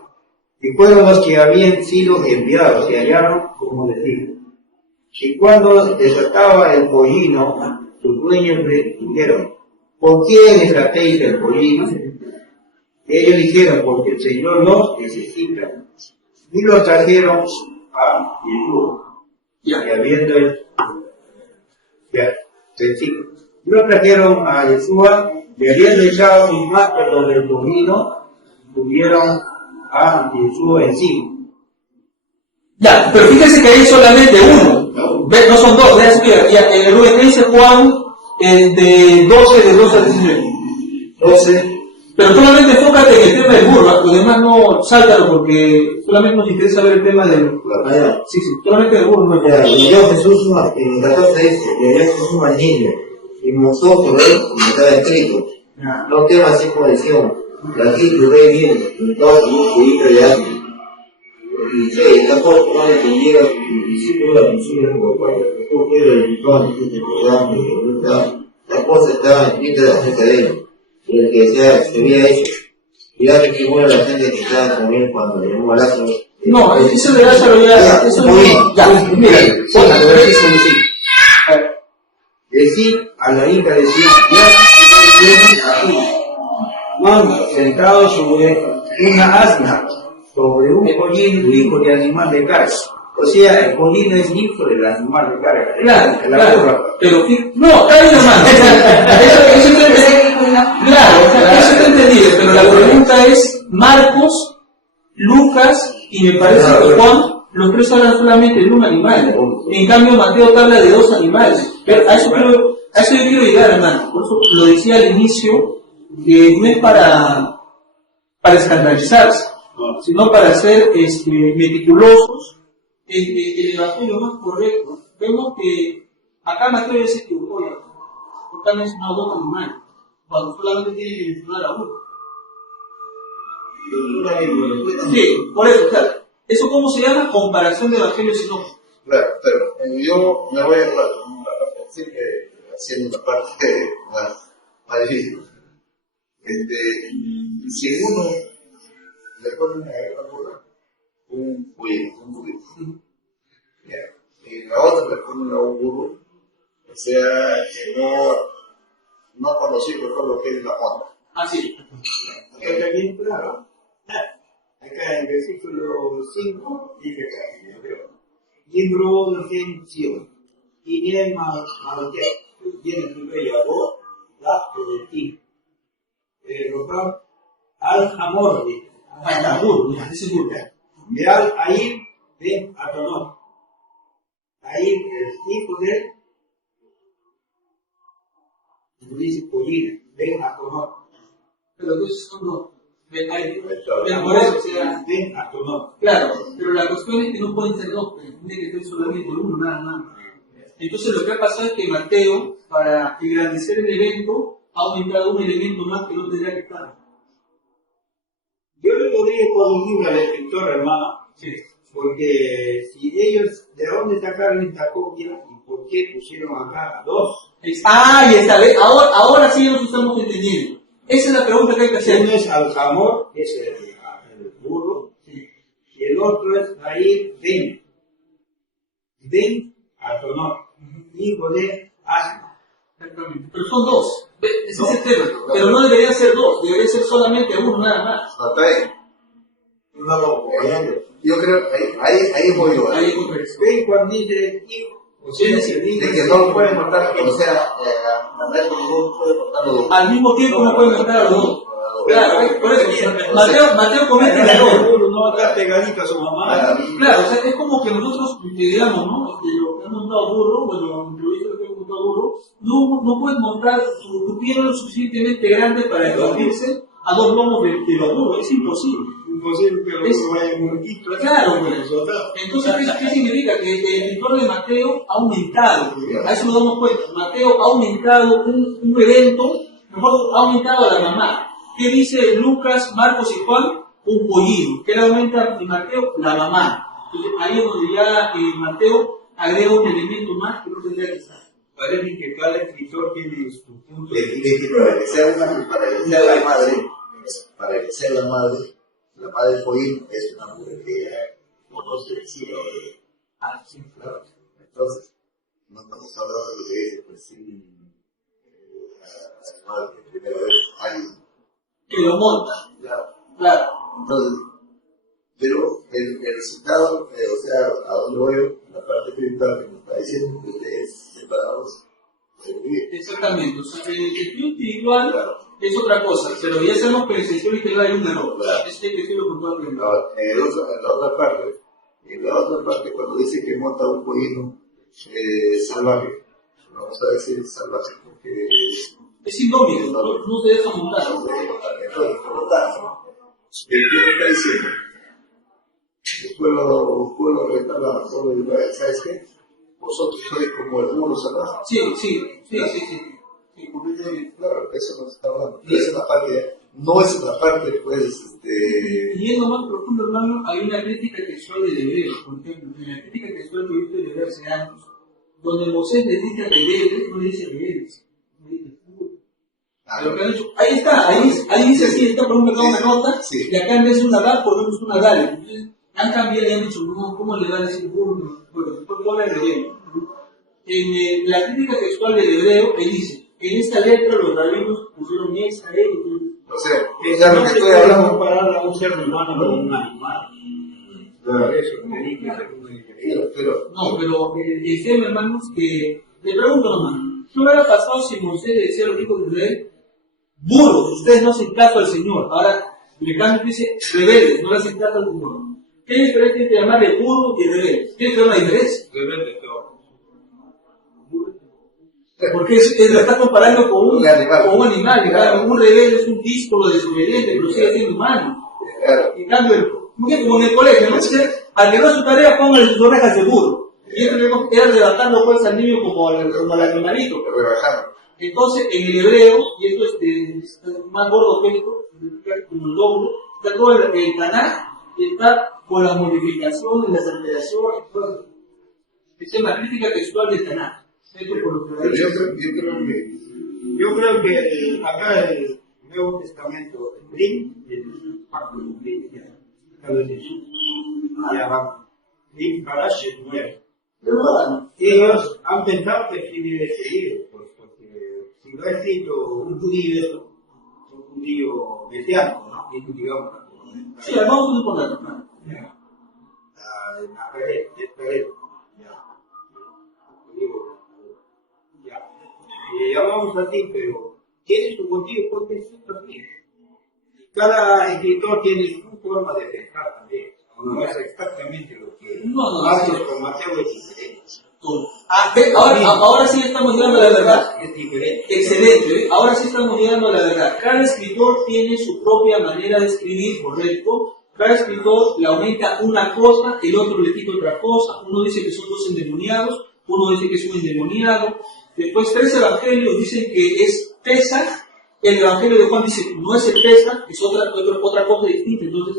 Y fueron los que habían sido enviados y hallaron como decir. Y cuando desataba el pollino, sus dueños le dijeron, ¿por qué desatéis el pollino? Ellos dijeron, porque el Señor los necesita. Y los trajeron a Jesús. Y habiendo sencillo. Y los trajeron a Jesús, y habiendo echado sus manos sobre el pollino, tuvieron a Jesús encima. Ya, pero fíjense que hay solamente uno, no son dos, en el que dice Juan de 12 a 19. 12, Pero solamente enfócate en el tema del burro, los demás no, sáltalo porque solamente nos interesa ver el tema del... Sí, solamente del burro. No. Y yo Jesús, en el 14 dice, y yo Jesús al niño, y mostró sobre él como estaba escrito. No tema así como decían, la gente ve bien, en todo su mundo y creyendo. Y se tampoco no le tuviera, y si no la pusieron como para que tú quieras, y todo, y te quedas, la cosa estaba en fin de la gente de él. Y el que decía, se había hecho. Y ya que muere la gente que estaba con él cuando le llamó a Lázaro. No, eso de Lázaro ya, eso muy bien. Ya, mira, póngalo, a ver si se dice. Decir a la hija decía, ya vienen aquí, manda sentado sobre una asna, sobre un pollino, hijo de animal de carga. O sea, el pollino es hijo del animal de carga. Claro, pero no, está bien, hermano. Eso está entendido, pero la pregunta es Marcos, Lucas y me parece que Juan, los tres hablan solamente de un animal. En cambio Mateo te habla de dos animales. Pero a eso yo quiero llegar, hermano. Por eso lo decía al inicio, que no es para escandalizarse, sino para ser meticulosos en el evangelio más correcto. Vemos que acá Mateo ya se equivocó, porque ha mencionado dos animales, cuando solamente tiene que mencionar a uno. Sí, por eso, claro. ¿Eso cómo se llama? Comparación de evangelios sinópticos. Claro, pero yo me voy a decir que haciendo una parte más difícil. Si uno le pone a burra un pollino, y la otra le pone a un burro, o sea, que no conocí mejor lo que es la onda. Así. Está bien claro. Acá en el versículo 5 dice acá, libro de Gención, y viene Malquía, viene primero a vos, la de ti. Roca al amor, Al burro, ese burro. Veal ahí, ven a Tonor. Ahí el hijo de, dice Pollina, ven a Tonor. Pero entonces cuando ven ahí, Ven por eso, o sea, ven a Tonor. claro, pero la cuestión es que no pueden ser dos, tiene que ser solamente uno, nada más. Entonces lo que ha pasado es que Mateo, para engrandecer el evento, ha aumentado un elemento más que no tendría que estar. Yo le podría corregir al escritor, hermano, Sí. porque si ellos, ¿de dónde sacaron esta copia y por qué pusieron acá a dos? Ahí está, ¿ves? Ahora sí nos estamos entendiendo. Esa es la pregunta que hay que hacer. Uno es Alhamor, que es el burro, y el otro es ahí ven a Tonor, hijo de Asma. Exactamente. Pero son dos. Ese es el tema. Pero no debería ser dos, debería ser solamente uno nada más. No, está bien. Yo creo que ahí voy yo. Ahí hay conversación. Ven cuando dice hijo, o sea, Sí, sí, De que no lo pueden matar, o sea, Andrés no puede matar los dos. Al mismo tiempo no pueden matar a los dos. Claro, por eso, Mateo comete el error. el burro no va a estar pegadito a su mamá. Claro, o sea, es como que nosotros, digamos, ¿no? Lo que han montado burro, bueno, lo dice lo que han montado burro, no puedes montar tu pierna lo suficientemente grande para esconderse a dos lomos de los burros, es imposible. Imposible que los burros vayan un poquito. Claro, pues. Entonces, ¿qué significa? Que el escritor de Mateo ha aumentado, a eso nos damos cuenta. Mateo ha aumentado un evento, mejor ha aumentado a la mamá. ¿Qué dice Lucas, Marcos y Juan? Un pollino. ¿Qué le aumenta en Mateo? La mamá. Entonces, ahí es donde ya Mateo agrega un elemento más que no tendría que estar. Parece que cada escritor tiene su punto de De vista. que para que sea la madre del pollino es una mujer que ya conoce el cielo de claro. Entonces, no estamos hablando de lo que dice, pues sí, la madre que primera vez hay. Que lo monta. Claro. Entonces, pero el resultado, o sea, a dónde voy yo, la parte espiritual que nos está diciendo que es separados de vivir. Exactamente. O sea, el estudio espiritual es otra cosa, pero ya sabemos que en el sentido integral hay un error. Este hay que decirlo con todo el mundo. Ahora, en la otra parte, cuando dice que monta un pollino salvaje, vamos a decir salvaje porque Es indómito, no se deja montar. Entonces, por lo tanto, el que está diciendo, el pueblo que está hablando, pueblo de Israel, ¿sabes qué? Vosotros sois como el muro sagrado. Sí. Claro, eso nos está hablando. No es una parte, pues, Y yendo más profundo, hermano, hay una crítica textual del hebreo. Por ejemplo, en la crítica textual que he visto de hebreo hace años, donde Moisés le dice rebeldes, no le dice rebeldes, no le dice puro. Lo que han hecho, ahí está, ahí dice así, está por un mercado una nota, Sí. y acá en vez de una DAL ponemos una DAL. Entonces, han cambiado y han dicho, no, ¿cómo le va a decir puro? Bueno, ¿por qué habla el hebreo? En la crítica textual del hebreo, él dice, en esta letra los rabinos pusieron esa, o sea, Que ya lo no que se estoy puede hablando. comparar a un ser humano con un animal. Claro. Por eso me dije que es muy diferente. Pero, No, pero el tema, hermanos, que le pregunto nomás, ¿qué hubiera pasado si Moisés le decía a los hijos de Israel, burros, ustedes no hacen caso al Señor? Ahora, le cambio y dice, rebeldes, no le hacen caso al Señor. ¿Qué diferencia entre llamarle burro y rebelde? ¿Tiene que haber una diferencia? Rebelde peor. Porque lo está comparando con un animal, claro. Un rebelde es un díscolo desobediente, pero sigue siendo humano. claro, En cambio, como en el colegio, ¿no? Al que no hace su tarea, póngale sus orejas de burro. Y esto era levantando pues al niño como al animalito. rebajando. Entonces, en el hebreo, y esto es más gordo que esto, como el doble, está todo el Tanaj, y está con las modificaciones, las alteraciones, todo eso. Esta es la crítica textual del Tanaj. Esto por lo que Pero dice. Yo creo que acá el Nuevo Testamento, el Brim, el pacto de Brim, acá lo dice, allá abajo, Brim Parash es nuevo. Ellos han pensado que tiene que seguir, pues, porque si lo ha escrito un judío mesiánico, ¿no? Y digamos, Sí, vamos a suponerlo, claro. Nazaret, ya. Le llamamos así, pero tiene su motivo porque es así. Cada escritor tiene su forma de pensar también. No es exactamente lo que No. Marcos con Mateo es diferente. Ahora sí estamos llegando a la verdad. Es diferente. Excelente, ¿eh? Ahora sí estamos llegando a la verdad. Cada escritor tiene su propia manera de escribir, correcto. Cada escritor le aumenta una cosa, el otro le quita otra cosa. Uno dice que son dos endemoniados, uno dice que es un endemoniado. Después 3 evangelios dicen que es Pesaj. El evangelio de Juan dice no es el Pesaj, es otra cosa distinta. Entonces,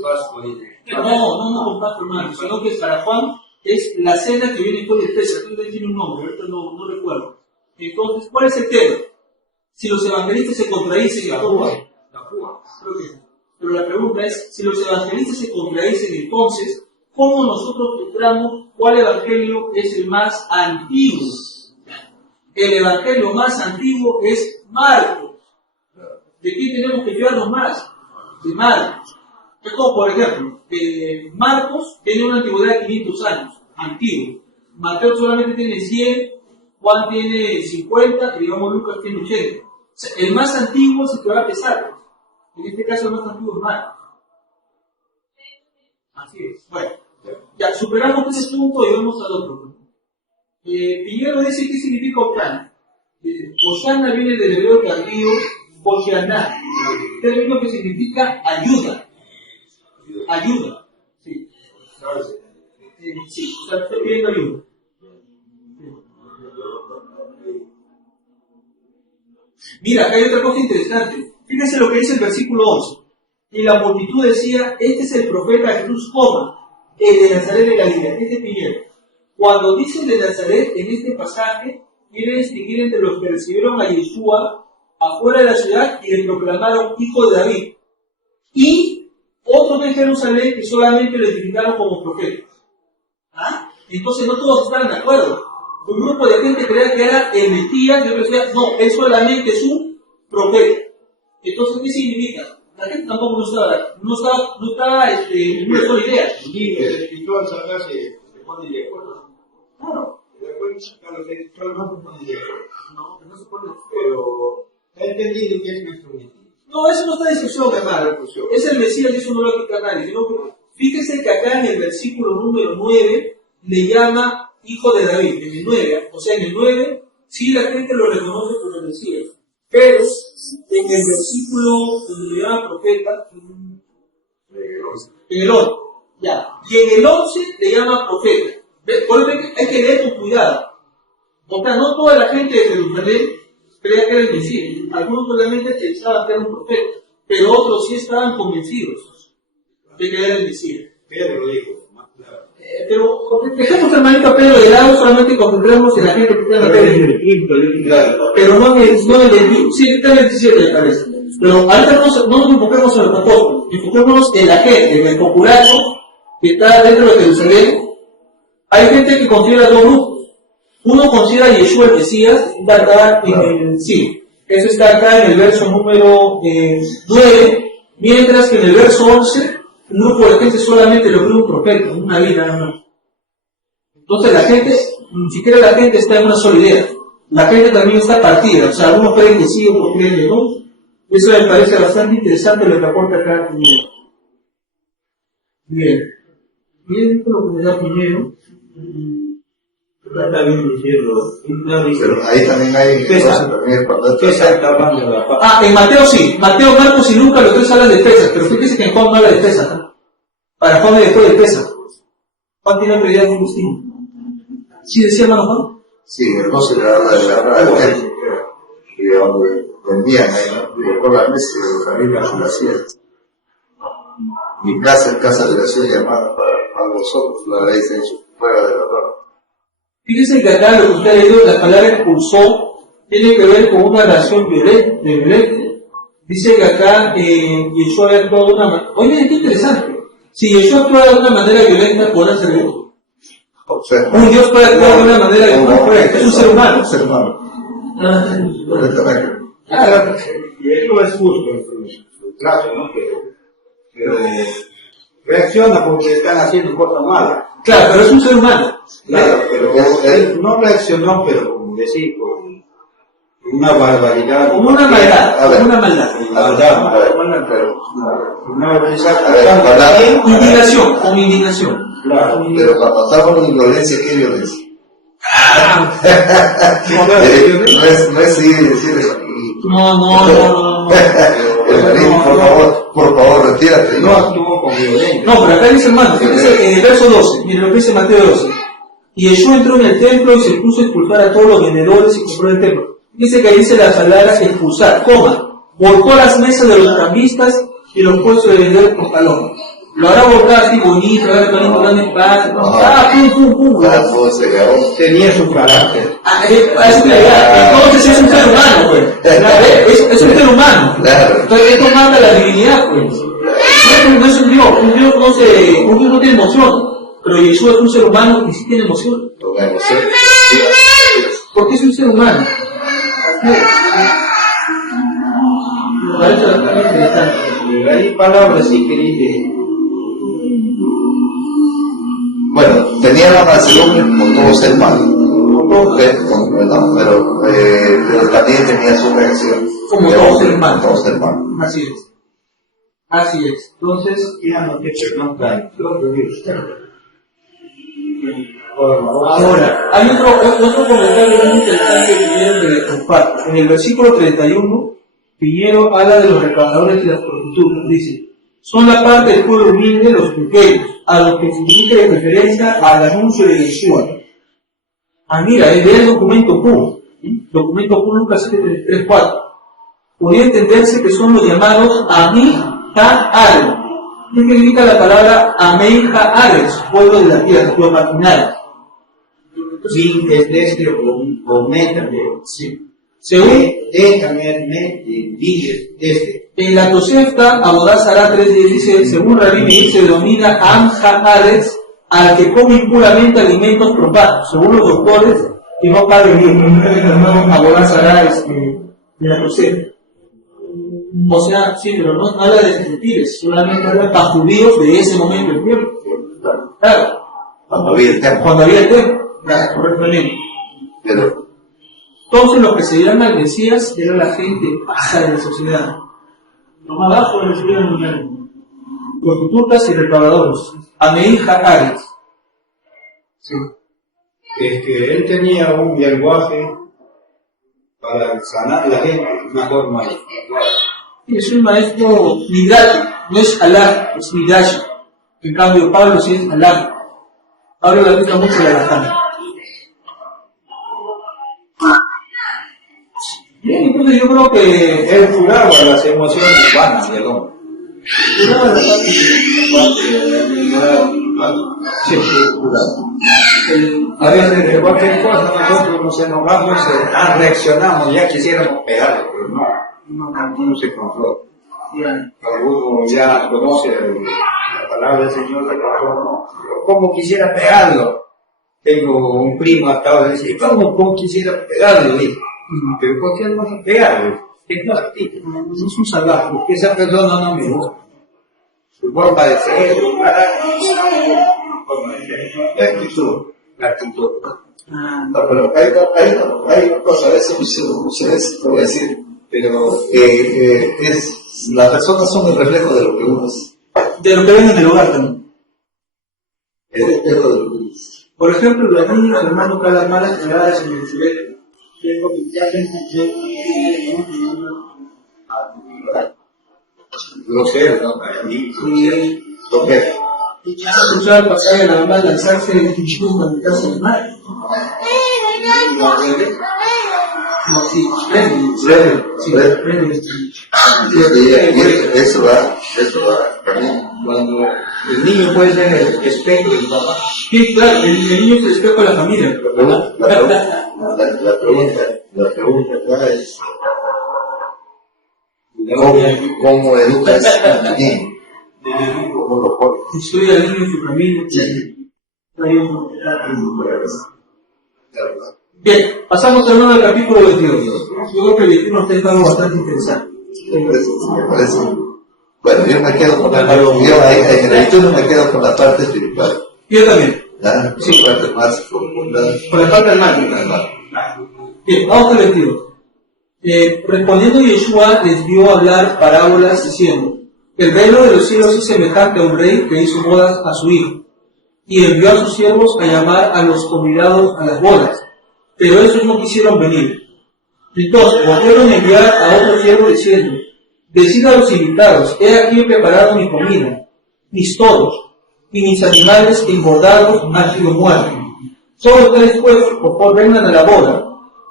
no comparto, hermano, sino que para Juan es la cena que viene después del Pesaj. Entonces tiene un nombre, ahorita no recuerdo. Entonces, ¿cuál es el tema? Si los evangelistas se contradicen, La púa. creo que pero la pregunta es, si los evangelistas se contradicen, entonces, ¿cómo nosotros filtramos cuál evangelio es el más antiguo? El evangelio más antiguo es Marcos. ¿De quién tenemos que fiarnos más? De Marcos. Es como, por ejemplo, Marcos tiene una antigüedad de 500 años, antiguo. Mateo solamente tiene 100, Juan tiene 50, y digamos Lucas tiene 80. O sea, el más antiguo es el que va a pesar. En este caso, el más antiguo es Marcos. Así es. Bueno, ya superamos ese punto y vamos al otro. Piñero dice qué significa Osana. Osana viene del hebreo tardío Hoshaná, término que significa ayuda. Ayuda. Sí. Sí, o sea, estoy pidiendo ayuda. Mira, acá hay otra cosa interesante. Fíjense lo que dice el versículo 11. Y la multitud decía, este es el profeta Jesús, el de Nazaret de Galilea. Este Piñero. Cuando dice el de Nazaret en este pasaje, quiere distinguir entre los que recibieron a Yeshua afuera de la ciudad y le proclamaron hijo de David. Y otros de Jerusalén que solamente lo identificaron como profeta. ¿Ah? Entonces no todos estaban de acuerdo. Un grupo de gente creía que era el Mesías y otros decían, no, él solamente es un profeta. Entonces, ¿qué significa? La gente tampoco no estaba en una sola idea. Y el escritor Sagrado se pone de acuerdo. Claro. Después, los escritores no se ponen de acuerdo. No se pone. Pero ha entendido que es nuestro Mesías. No, eso no está en discusión, hermano. Es el Mesías y eso no lo quita nadie. Fíjese que acá en el versículo número 9 le llama hijo de David, en el 9. O sea, en el 9 sí la gente lo reconoce como el Mesías. Pero en el versículo donde le llama profeta, en el 11, ya, y en el 11 le llama profeta. Por eso hay que leer con cuidado. O sea, no toda la gente de Jerusalén creía que era el Mesías. Algunos solamente pensaban que era un profeta, pero otros sí estaban convencidos de que era el Mesías. Pedro dijo, más claro. Pero dejemos hermanito a Pedro de lado, solamente concentremos en la gente que está en la Pedro. Pero no en el 21, sí, está en el 17 me parece. Pero ahorita no nos enfoquemos en los apóstoles, enfoquémonos en la gente, en el populacho que está dentro de Jerusalén. Hay gente que considera dos grupos. Uno considera a Yeshua el Mesías, está acá eso está acá en el verso número 9, mientras que en el verso 11, un grupo de gente solamente lo cree un profeta, una vida nada más. Entonces la gente, ni siquiera la gente está en una sola idea. La gente también está partida, o sea, algunos creen que sí, otros creen que no. Eso me parece bastante interesante lo que aporta acá primero. Bien, lo que me da primero. Está bien diciendo, Pero ahí también hay cosas también En Mateo sí, Mateo, Marcos y Lucas los tres hablan de Pesas, pero fíjese que en Juan no habla de Pesas, ¿no? Para Juan después de Pesas. Juan tiene una idea muy distinta. ¿Sí decía hermano Juan? Sí, entonces le habla de la gente y de donde vendían ahí, ¿no? Y por la mesa de la Biblia se la hacía. Mi casa es casa de oración llamada para vosotros, la ley se hizo fuera de la norma. Fíjense que acá lo que usted ha leído, la palabra expulsó, tiene que ver con una relación violenta. Dice que acá Yeshua había actuado de una manera. Oye, qué interesante. Si Yeshua actúa de una manera violenta, podrá ser Dios. Un Dios puede actuar de una manera violenta. Es un ser humano. Un ser humano. Claro. y eso es justo en su caso, ¿no? Pero reacciona porque están haciendo cosas malas. Claro, pero es un ser humano. Claro, pero él no reaccionó, pero como decir, con una barbaridad. Como una maldad. A ver. Como una maldad. Una barbaridad. Indignación, con indignación. Claro. Pero cuando estamos en violencia, ¿qué violencia? No es seguir decir eso. No. Por favor, retírate. No actuó con violencia. No, pero acá dice hermano, fíjense en el verso 12, miren lo que dice Mateo 12. Y Yeshua entró en el templo y se puso a expulsar a todos los vendedores y compró el templo. Dice que ahí dice la palabra expulsar, volcó las mesas de los cambistas y los puestos de vender por talón. Lo hará volcar así bonito, ahora con un gran espacio. Pum. Tenía su carácter. Entonces es un ser humano, pues. Es un ser humano. Claro. Entonces esto mata la divinidad, pues. No es un Dios. Un Dios no tiene emoción. Pero Yeshua es un ser humano y sí tiene emoción. Porque es un ser humano. Me parece bastante interesante. Hay palabras sí que dice. Bueno, tenía la mansedumbre como todo ser humano, pero también tenía su reacción. Como todo ser humano. Todo ser humano. Así es. Entonces, Díganos que no cae. ahora, hay otro comentario muy interesante que Piñero le comparte. En el versículo 31, Piñero habla de los recaudadores y las prostitutas. Dice, son la parte del pueblo humilde, los pequeños, a los que se dirige de referencia al anuncio de Yeshua. Mira, ve el documento Q. Documento Q, Lucas 7:3-4. Podría entenderse que son los llamados Amí Ha-Ares. ¿Qué significa la palabra Amí Ha-Ares? Pueblo de la tierra, los marginados. Sin es de este o meta de. Sí. Según También dice este. en la Tosefta, Abodá Sará 3 dice, según Rabí Meir se denomina Am Ha-Ares al que come impuramente alimentos profanos. Según los doctores, que no cabe bien. Abodá Sará de la Tosefta. O sea, sí, pero no habla de gentiles, solamente habla para judíos de ese momento del tiempo. Claro. Cuando había el tiempo. Cuando había el tiempo. Claro, correctamente. Pero Entonces los que seguían al Mesías era la gente baja de la sociedad. Los más bajos de la sociedad mundial. Prostitutas y recaudadores. Ameí Ha-Ares. Sí. Es que él tenía un lenguaje para sanar a la gente de una forma. Es un maestro midrash, no es Alá, es midrash. En cambio, Pablo sí es Alá. Pablo le aplica mucho la alajá. Bien, entonces yo creo que Él curaba las emociones humanas del hombre. curaba la parte Sí, curaba. A veces de cualquier cosa nosotros nos enojamos, reaccionamos, ya quisiéramos pegarle, pero no se controla. Alguno ya conoce la palabra del Señor, no. ¿Cómo quisiera pegarlo? Tengo un primo hasta ahora, dice, ¿cómo quisiera pegarlo? Pero ¿por qué no vas a pegarle? Es más activo. es un salvaje. Porque esa persona no me gusta. Su forma de ser, La actitud. la actitud. No, pero hay una cosa, a veces muchas veces te voy a decir, pero las personas son el reflejo de lo que uno es. De lo que ven en el hogar también. El reflejo de lo que uno es. Por ejemplo, los niños hermanos que hablan malas palabras en el colegio. Tengo que Grosero, ¿no? escuchar al pasar de la mamá lanzarse el cuchillo en casa de madre. No, sí, prende. Y eso va también. Cuando el niño puede ser el espejo del papá. Sí, claro, el niño es el espejo de la familia. La pregunta acá es ¿cómo educas a un niño? ¿Cómo lo pones? Instruye al niño en su camino. Bien, pasamos al 1 del capítulo 22. Yo creo que el 21 está estando bastante interesante. Me parece. Bueno, yo me quedo con la parte, en el 21 me quedo con la parte espiritual. Yo también. ¿Ya? Sí. La parte más profunda. Con la parte del mal. Bien, vamos al 22. Respondiendo Yeshua les dio a hablar parábolas diciendo: el reino de los cielos es semejante a un rey que hizo bodas a su hijo, y envió a sus siervos a llamar a los convidados a las bodas, pero esos no quisieron venir. Entonces volvieron a enviar a otro siervo diciendo: decid a los invitados, he aquí he preparado mi comida, mis toros, y mis animales engordados han sido muertos. Solo 3 pues, por favor, vengan a la boda.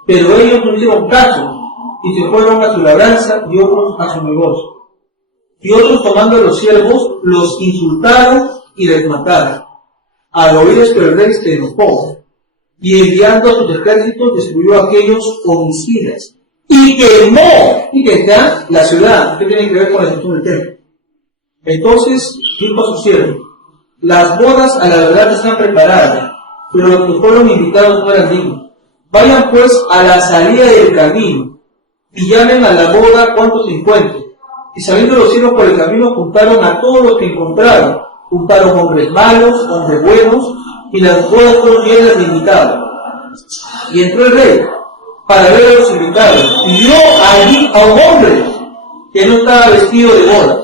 Pero ellos no hicieron caso, y se fueron a su labranza y otros a su negocio. Y otros, tomando a los siervos, los insultaron y les mataron. Al oír esto el rey se enojó, y enviando a sus ejércitos destruyó a aquellos homicidas, y quemó la ciudad. ¿Qué tiene que ver con la destrucción del templo? Entonces dijo a sus siervos: las bodas a la verdad están preparadas, pero los que fueron invitados no eran dignos. Vayan pues a la salida del camino, y llamen a la boda cuantos se encuentren. Y saliendo los siervos por el camino, juntaron a todos los que encontraron. Juntaron hombres malos, hombres buenos, y las bodas fueron llenas de invitados. Y entró el rey para ver a los invitados, y vio allí a un hombre que no estaba vestido de boda,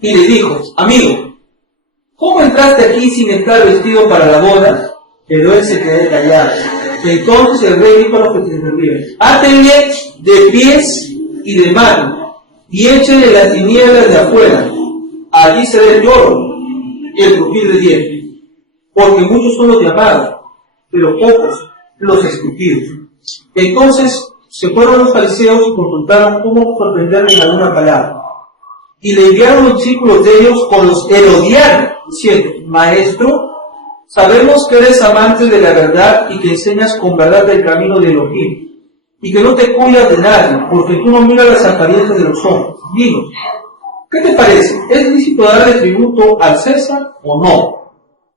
y le dijo: amigo, ¿cómo entraste aquí sin estar vestido para la boda? Pero él se quedó callado. Entonces el rey dijo a los que se servían: átenle de pies y de manos, y échenle las tinieblas de afuera. Allí será el lloro y el crujir de dientes, porque muchos son los llamados, pero pocos los escogidos. Entonces se fueron los fariseos y consultaron cómo sorprenderle en alguna palabra. Y le enviaron los discípulos de ellos con los herodianos, diciendo: maestro, sabemos que eres amante de la verdad y que enseñas con verdad el camino de Elohim, y que no te cuidas de nadie, porque tú no miras las apariencias de los hombres. Dinos, ¿qué te parece? ¿Es lícito darle tributo al César o no?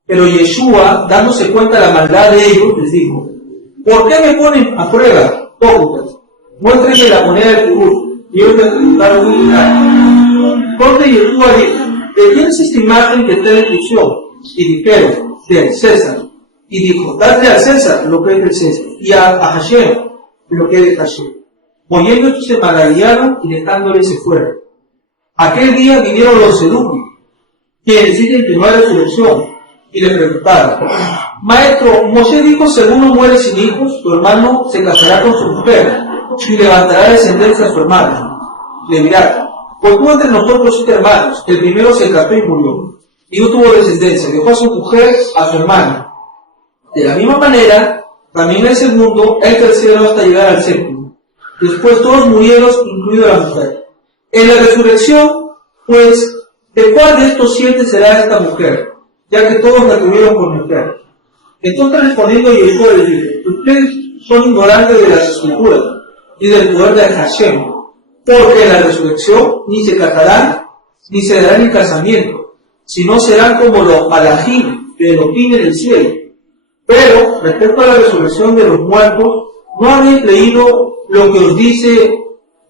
Pero Yeshua, dándose cuenta de la maldad de ellos, les dijo: ¿por qué me ponen a prueba, hipócritas? Muéstrenme la moneda del curul. Y ellos le preguntaron un lugar. Entonces Yeshua dijo: ¿de quién es esta imagen que está en la inscripción? Y dijeron: del César. Y dijo: dadle al César lo que es del César, y a Hashem lo que es de Hashem. Oyendo esto se maravillaron, y dejándole se fueron. Aquel día vinieron los seducios, quienes dicen que no hay resurrección, y le preguntaron: maestro, Moshe dijo: según no muere sin hijos, tu hermano se casará con su mujer, y levantará descendencia a su hermano. Le dirá, pues hubo entre nosotros 7 hermanos, el primero se casó y murió, y no tuvo descendencia, dejó a su mujer a su hermana. De la misma manera, también el segundo, el tercero hasta llegar al séptimo. Después todos murieron, incluida la mujer. En la resurrección, pues, ¿de cuál de estos 7 será esta mujer? Ya que todos la tuvieron por mujer. Entonces respondiendo Yeshua les dijo, ustedes son ignorantes de las escrituras y del poder de Hashem, porque en la resurrección ni se casarán, ni se darán en casamiento, sino serán como los malajim de Elohim en el cielo. Pero, respecto a la resurrección de los muertos, ¿no habéis leído lo que os dice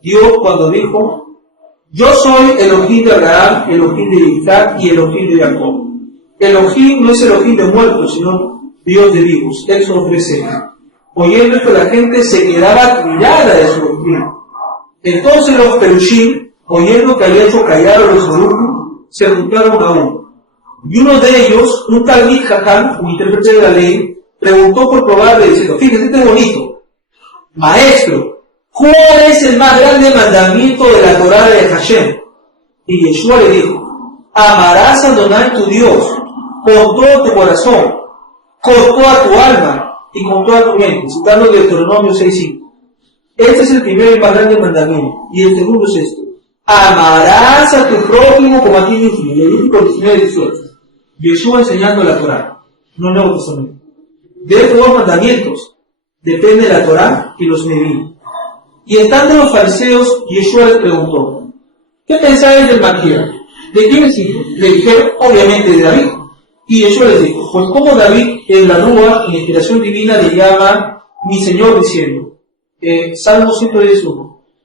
Dios cuando dijo, yo soy Elohim de Abraham, Elohim de Isaac y Elohim de Jacob? Elohim no es Elohim de muertos, sino Dios de vivos. Éxodo 13. Oyendo esto, la gente se quedaba admirada de su doctrina. Entonces los perushim, oyendo que había hecho callar a los orucos, se juntaron a uno. Y uno de ellos, un Talmid Jajam, un intérprete de la ley, preguntó por probarle diciendo, fíjate, este es bonito. Maestro, ¿cuál es el más grande mandamiento de la Torá de Hashem? Y Yeshua le dijo, amarás a Adonai tu Dios con todo tu corazón, con toda tu alma y con toda tu mente, citando Deuteronomio 6:5. Este es el primer y más grande mandamiento. Y el segundo es esto, amarás a tu prójimo como a ti mismo. Levítico 19:18. Yeshua enseñando la Torá, no el Nuevo Testamento. De estos 2 mandamientos depende la Torá y los Nevi'im. Y estando los fariseos, Yeshua les preguntó, ¿qué pensáis del Maquia? ¿De quién es hijo? Le dijeron, obviamente, de David. Y Yeshua les dijo, pues como David en la Rúa, en inspiración divina, le llama mi Señor diciendo, Salmo 111,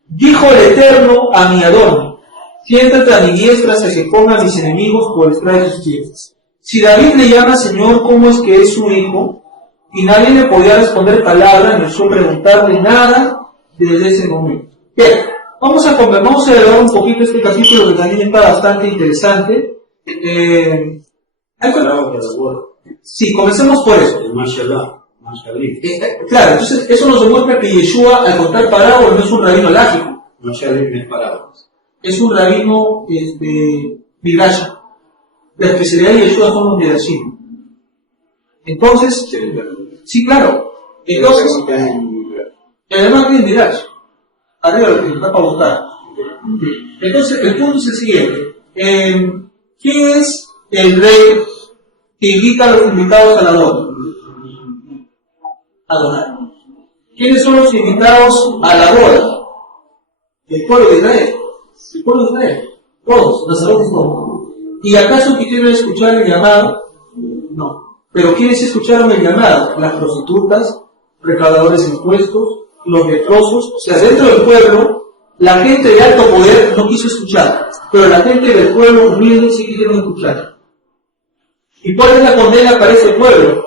dijo el Eterno a mi Adón, siéntate a mi diestra hasta que ponga a mis enemigos por detrás de sus pies. Si David le llama Señor, ¿cómo es que es su hijo? Y nadie le podía responder palabra, ni osó preguntarle nada desde ese momento. Bien, vamos a evaluar un poquito este capítulo que también está bastante interesante. Sí, comencemos por eso. Claro, entonces eso nos demuestra que Yeshua, al contar parábolas, no es un rabino lágico. Es un rabino midrash. La especialidad de Yeshua son los midrashim. Entonces, sí, claro. Entonces, además tiene midrash. Arriba lo que está para votar. Entonces, el punto es el siguiente. ¿Quién es el rey que invita a los invitados a la boda? Adonai. ¿Quiénes son los invitados a la boda? El pueblo de Israel. El pueblo de Israel. Todos, los sacerdotes todos. ¿Y acaso quisieron escuchar el llamado? No. ¿Pero quiénes escucharon el llamado? Las prostitutas, recaudadores de impuestos, los leprosos. O sea, dentro del pueblo, la gente de alto poder no quiso escuchar, pero la gente del pueblo humilde sí quisieron escuchar. ¿Y cuál es la condena para ese pueblo?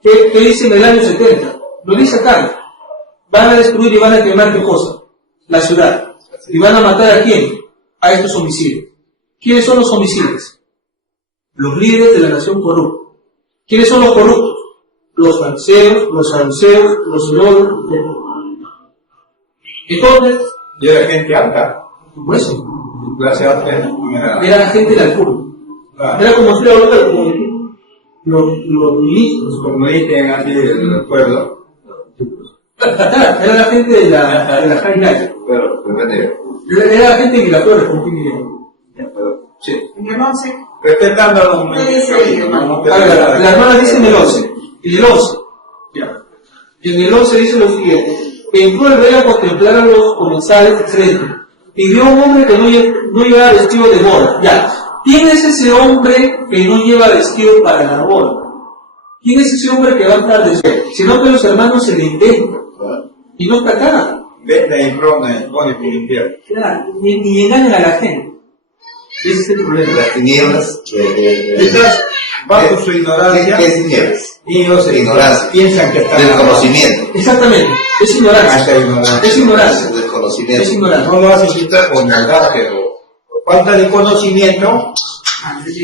¿Qué dice en el año 70? Lo dice acá. Van a destruir y van a quemar ¿qué cosa? La ciudad. ¿Y van a matar a quién? A estos homicidios. ¿Quiénes son los homicidas? Los líderes de la nación corrupta. ¿Quiénes son los corruptos? Los fariseos, los saduceos, los idólatras. Entonces, y era gente alta. Por eso. Clase alta. Era la gente del puro. Era como si ahorita los ministros. Como dicen así el pueblo. Era la gente de la high life. Pero, Era la gente migratoria, como quien diría. Sí. Respetando a los La hermana dice en el 11. En el 11. Ya. En el 11 dice lo siguiente. Entró el rey a contemplar a los comensales, etc. Y vio a un hombre que no llevaba vestido de boda. Ya. ¿Quién es ese hombre que no lleva vestido para la boda? ¿Quién es ese hombre que va a estar después? Sino que los hermanos se le inventan. Y no está acá. Venta y pronta y pone por infierno. Claro, ni engañan a la gente. Ese es el problema. las tinieblas. Quizás, bajo su ignorancia, ¿Qué es tinieblas? ellos Ignorancia. piensan que están Del conocimiento. Exactamente. Es ignorancia. Es ignorancia. Del conocimiento. Es ignorancia. No lo hacen quitar con maldad, pero falta de conocimiento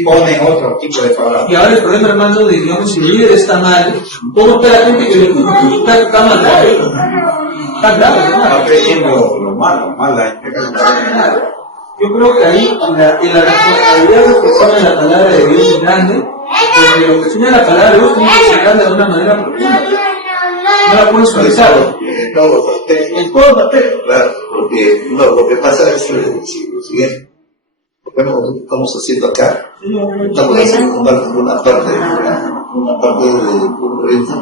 ponen otro tipo de palabras. Y ahora el problema, hermano, de digamos, si el líder está mal, ¿cómo está la gente que le está mal? Está claro, ¿no? Está creyendo lo malo, mala. Claro. Yo creo que ahí la responsabilidad de los que saben la palabra de Dios es grande, porque lo que enseña la palabra de Dios tiene que llegarla de una manera profunda. No la puedes suavizar. En todos los aspectos. En todos los aspectos. Claro, porque no, lo que pasa es lo siguiente. Estamos haciendo acá, estamos haciendo una parte de concurrencia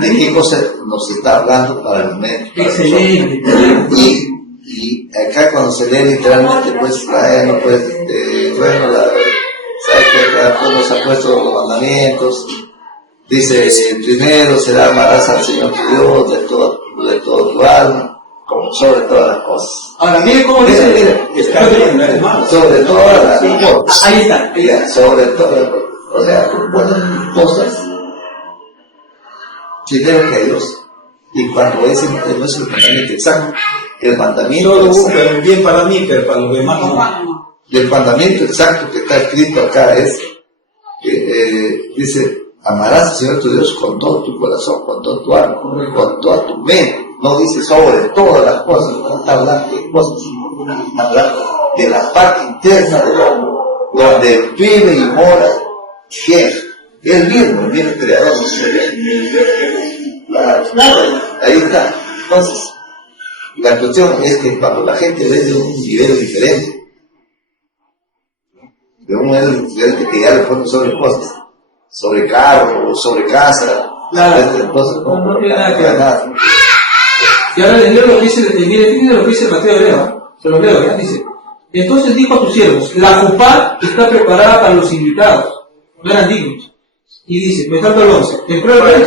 de qué cosa nos está hablando para el medio. Excelente. Y acá cuando se lee literalmente, pues, bueno, ¿sabes que acá pues, nos ha puesto los mandamientos? Dice, primero será amarás al Señor tu Dios de todo tu alma, como sobre todas las cosas. Ahora, mire cómo dice. Está bien, hermano. Sobre todas las cosas. Ahí está. Ya, sobre todas, o sea, buenas cosas, primero que Dios. Y cuando ese no es el mandamiento exacto, el mandamiento Todo exacto, busca el bien para mí, pero para los demás no. y el mandamiento exacto que está escrito acá es, dice, amarás al Señor tu Dios con todo tu corazón, con todo tu alma, con toda tu mente. No dice sobre todas las cosas, no está hablando de cosas, está hablando de la parte interna del hombre, donde vive y mora, ¿quién? Él mismo, el mismo creador. Claro, ahí está. Entonces, la cuestión es que cuando la gente ve de un nivel diferente, que ya le ponen sobre cosas, sobre carro, sobre casa, Claro. cosas, No tiene nada que ver. nada. Y ahora les leo lo que dice, fíjense lo que dice Mateo Leo, se lo leo, ya dice. Entonces dijo a tus siervos, la jupá está preparada para los invitados, no eran dignos. Y dice, me falta el 11, entró el rey,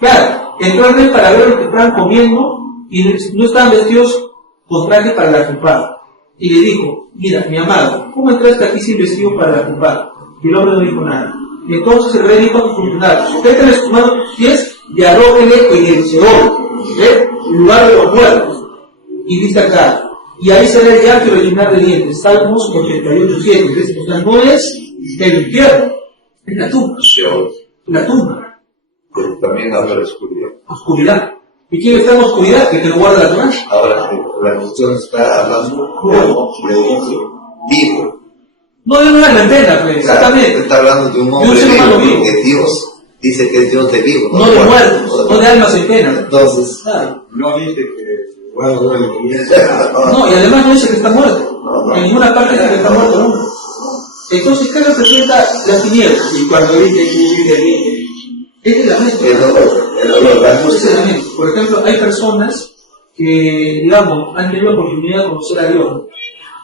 claro, entró el rey para ver lo que estaban comiendo y no estaban vestidos con traje para la jupá. Y le dijo, mira, mi amado, ¿cómo entraste aquí sin vestido para la jupá? Y el hombre no dijo nada. Y entonces el rey dijo a sus funcionarios, sujétenle sus manos a tus pies y arrójenle en el Seol, el lugar de los muertos. Y dice acá, y ahí será el llanto y el llenar de dientes. Salmos 88:7. O sea, no es el infierno, es la tumba. La tumba. Pero también habla de oscuridad. Oscuridad. ¿Y quién está en oscuridad? Que te lo guarda la Torah. Ahora, la cuestión está hablando de un vivo. No de una antena, pues, exactamente. Está hablando de un De hombre un ser humano vivo. que Dios dice que es Dios de vivo. No de muertos, no de almas en pena. Entonces, Claro. No dice que guardo el bien. No, y además no dice que está muerto. No. En ninguna parte dice que está muerto uno. Entonces, ¿qué representa las tinieblas? Y cuando dice que vive bien, es la mente. el dolor, la Ese angustia. es la mente. Por ejemplo, hay personas que, digamos, han tenido la oportunidad de conocer a Dios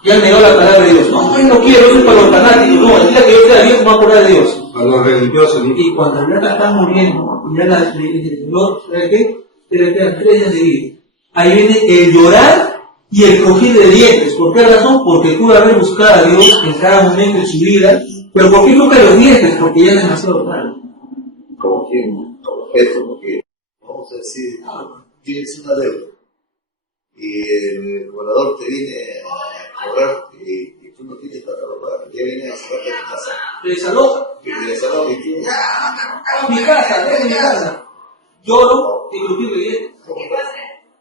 y han negado la palabra de Dios. No, yo no quiero, eso es para los fanáticos. No, el día que yo sea Dios, me voy a acordar de Dios. A los religiosos, ¿no? Y cuando el plata está muriendo, y ya la Señor, ¿sabe qué? Te le quedan 3 días de vida. Ahí viene el llorar y el crujir de dientes. ¿Por qué razón? Porque pudo haber buscado a Dios en cada momento de su vida, pero ¿por qué toca los dientes? Porque ya es demasiado tarde. Como esto, porque, vamos a decir, tienes una deuda y el cobrador te viene a cobrar y tú no tienes para pagar, ya viene a sacarte de tu casa. Te desaloja. Y te desaloja y tú, Mi casa, déjame mi casa. Lloro y crujir de dientes.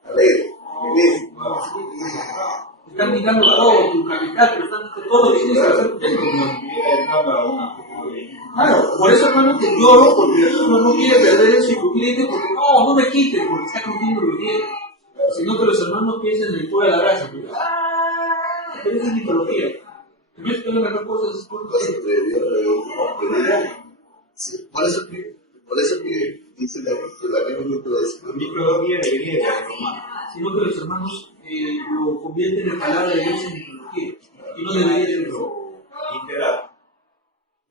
alegre, feliz. Están quitando todo, tu capital, pero están todo lo que tienes que hacer. Claro, por eso hermano te lloro, porque uno no quiere perder eso y crujir porque no me quites, porque está crujiendo los dientes. Sino que los hermanos piensan en el fuego de la gracia. Pero esa es mitología. En vez de que hagan cosas, Sí, por eso que dice la misma La mitología griega, romana. sino que los hermanos lo convierten en palabra de Dios en mitología. Y no debería serlo. Literal,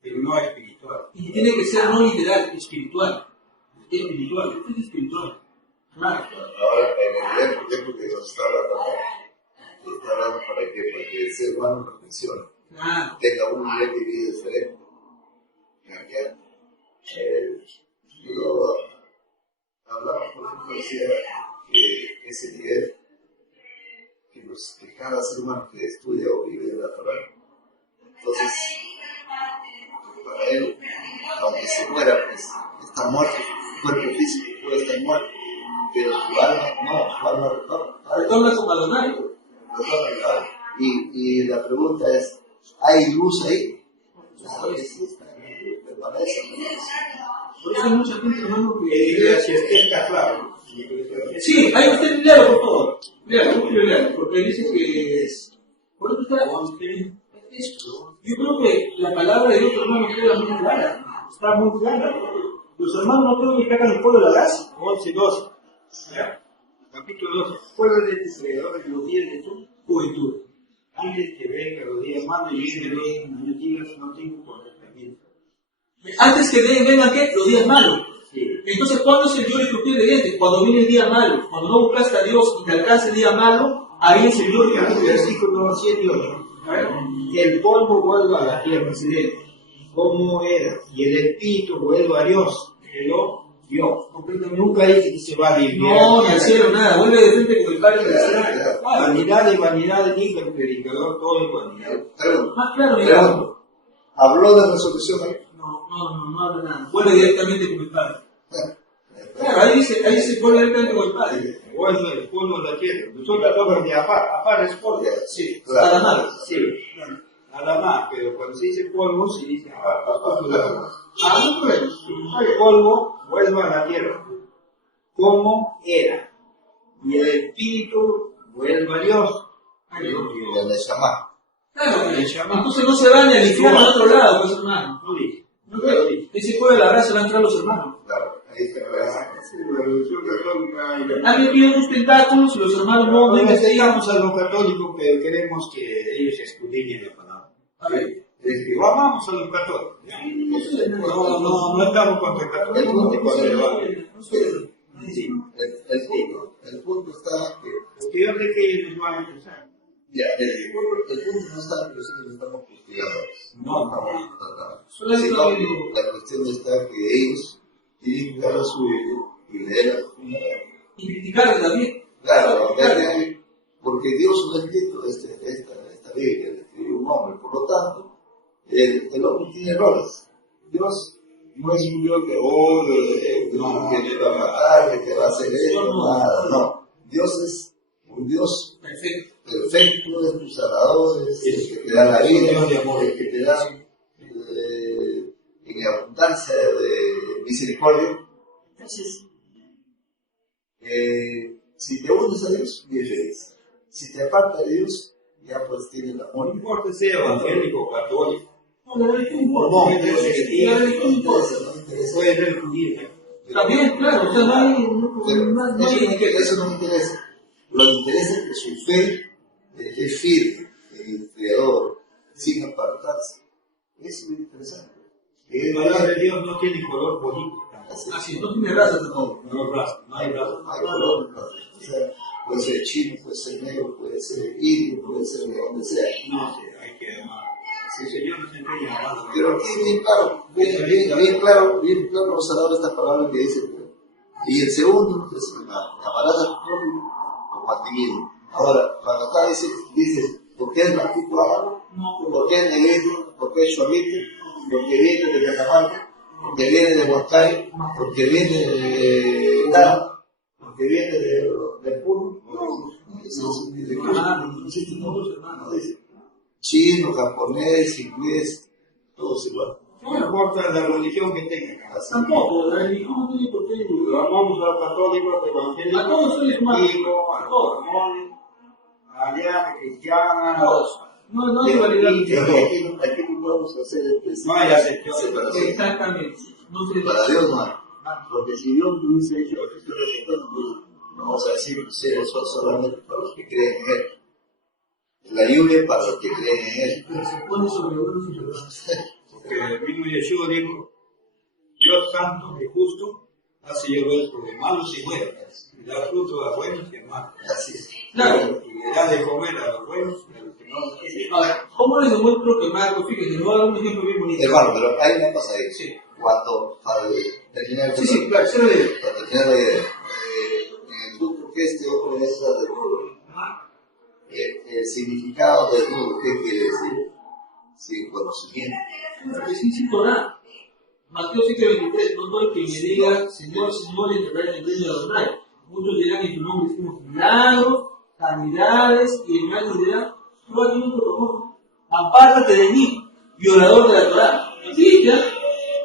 pero no espiritual. Y tiene que ser no literal, espiritual. Espiritual, esto es espiritual. Claro. Ahora, en el ejemplo que nos está hablando para que el ser humano reflexione, Claro. tenga un nivel de vida diferente. Yo hablaba, por ejemplo, decía que ese nivel que cada ser humano que estudia o vive de la Torah, entonces, para él, aunque se muera, pues está muerto, su cuerpo físico puede estar muerto, pero su alma no, su alma retorna. Retorna como Adonai. Y la pregunta es, ¿hay luz ahí? Claro que sí, permanece. Por eso hay mucha gente, hermano, Si está claro. Sí, ahí usted léalo, por favor. Léalo, porque dice que es... Por eso está... Yo creo que la palabra de Dios, hermano, queda muy clara. Está muy clara. Los hermanos no creo que cagan el pueblo de la gracia. 11:12. Capítulo 12. Pueblo de tus creadores los días de tu juventud. Antes que venga los días malos y vienen años digas, no tengo contentamiento. Antes que vengan, ¿qué? Los días malos. Sí. Entonces, ¿cuándo es el gloria que usted creyente? Cuando viene el día malo. Cuando no buscaste a Dios y te alcanza el día malo, ahí es el gloria. Versículo 7 y 8. El polvo vuelve a la tierra, como era, y el espíritu vuelve a Dios, que lo dio. Nunca dice que se va a limpiar. No, ni al cielo, nada. Vuelve de frente con el Padre celestial. Vanidad, diga el predicador, todo es vanidad. Más claro, ni Pregunto, ¿habló de resolución ahí? no habla nada. Vuelve directamente con el Padre. Claro, ahí dice vuelve directamente con el Padre. Vuelve el polvo a la tierra. Nosotros hablamos de apar es polvo. Sí, Claro. para nada. Sí, nada más, pero cuando se dice polvo, se dice apar. No problema. El polvo vuelve a la tierra, como era, y el espíritu vuelve a Dios. Y el Neshama. Claro, entonces no se baña al infierno al otro lado, pues hermano. No dice. Ese pueblo de la gracia van a entrar los hermanos. Claro, ahí está claro. La religión católica y Alguien pide unos tentáculos y los hermanos no investigamos a los católicos que queremos que ellos escudriñen la palabra. Vamos a los católicos. No estamos contra el católico, no contra el evangélico. El punto está que Porque yo sé que ellos van a empezar. ya, el punto no está que nosotros estamos cristianos. No. Sino la cuestión está que ellos tienen que dar a su hijo y leer la Biblia. y criticarle también. Claro, porque Dios no ha escrito esta Biblia, la escribió un hombre. Por lo tanto, el hombre tiene errores. Dios no es un Dios que te va a matar, que te va a hacer esto, nada. No. Dios es un Dios perfecto, de tus sanadores, el que te da la vida, el que te da en abundancia de misericordia. Entonces, si te unes a Dios, bien feliz. Si te apartas de Dios, ya pues tienes la No muerte. importa si es evangélico o católico. No, la religión No, importa. La religión importa. puede ser judío. También, claro, o sea, no hay que... Eso no me interesa. Lo que interesa es que su fe es firme en el Creador, sin apartarse. Eso es lo interesante. La palabra de Dios no tiene color político. Así, no tiene raza tampoco. No hay raza. Hay color, o sea, puede ser chino, puede ser negro, puede ser indio, puede ser de donde sea. No sé, hay que amar. Si el Señor nos enseña a amar. Pero aquí bien claro, bien claro nos ha dado esta palabra que dice, y el segundo es amarás a tu prójimo como a ti mismo. Ahora, cuando acá dice, ¿por qué es blanquito amado? ¿Por qué es negrito? ¿Por qué es suavito? Porque viene de Cajamarca, porque viene de Huancayo, porque viene de Taro, porque viene de Puno. Chino, japonés, inglés, todos igual. No importa la religión que tenga. Tampoco, la religión no tiene por qué... Vamos a los católicos, evangélicos, A todos soy hermano. a los mormones, a alianza cristiana, A todos. No hay validad. Aquí no podemos hacer no hay acepción. separación. Exactamente. No se... Para Dios no hay. Porque si Dios no hubiese hecho esto, no vamos a decir que eso solamente para los que creen en Él. La lluvia para los que creen en Él. Pero se pone sobre unos y sobre otros. Porque el mismo Yeshua dijo, Dios santo y justo hace llover sobre malos y buenos, y da fruto a buenos y a malos. Así es. Claro. Y le da de comer a los buenos y a los que no lo quieren. Ahora, ¿cómo les demuestro que Marco, fíjense, les voy a dar un ejemplo bien bonito? Hermano, pero hay una cosa ahí. Sí. Cuando, al terminar Sí, claro, se lo digo. para terminar la idea, en el grupo que este hombre es de duro, el significado de duro, ¿qué quiere decir? Sin conocimiento. Porque sí, Torah. Mateo 7:23, no todo el que me diga, Señor, Señor, entrará en el reino de Adonai. Muchos dirán en tu nombre hicimos milagros, sanidades, y el maestro dirá, yo aquí no te conozco. Apártate de mí, violador de la Torah. Sí, ya,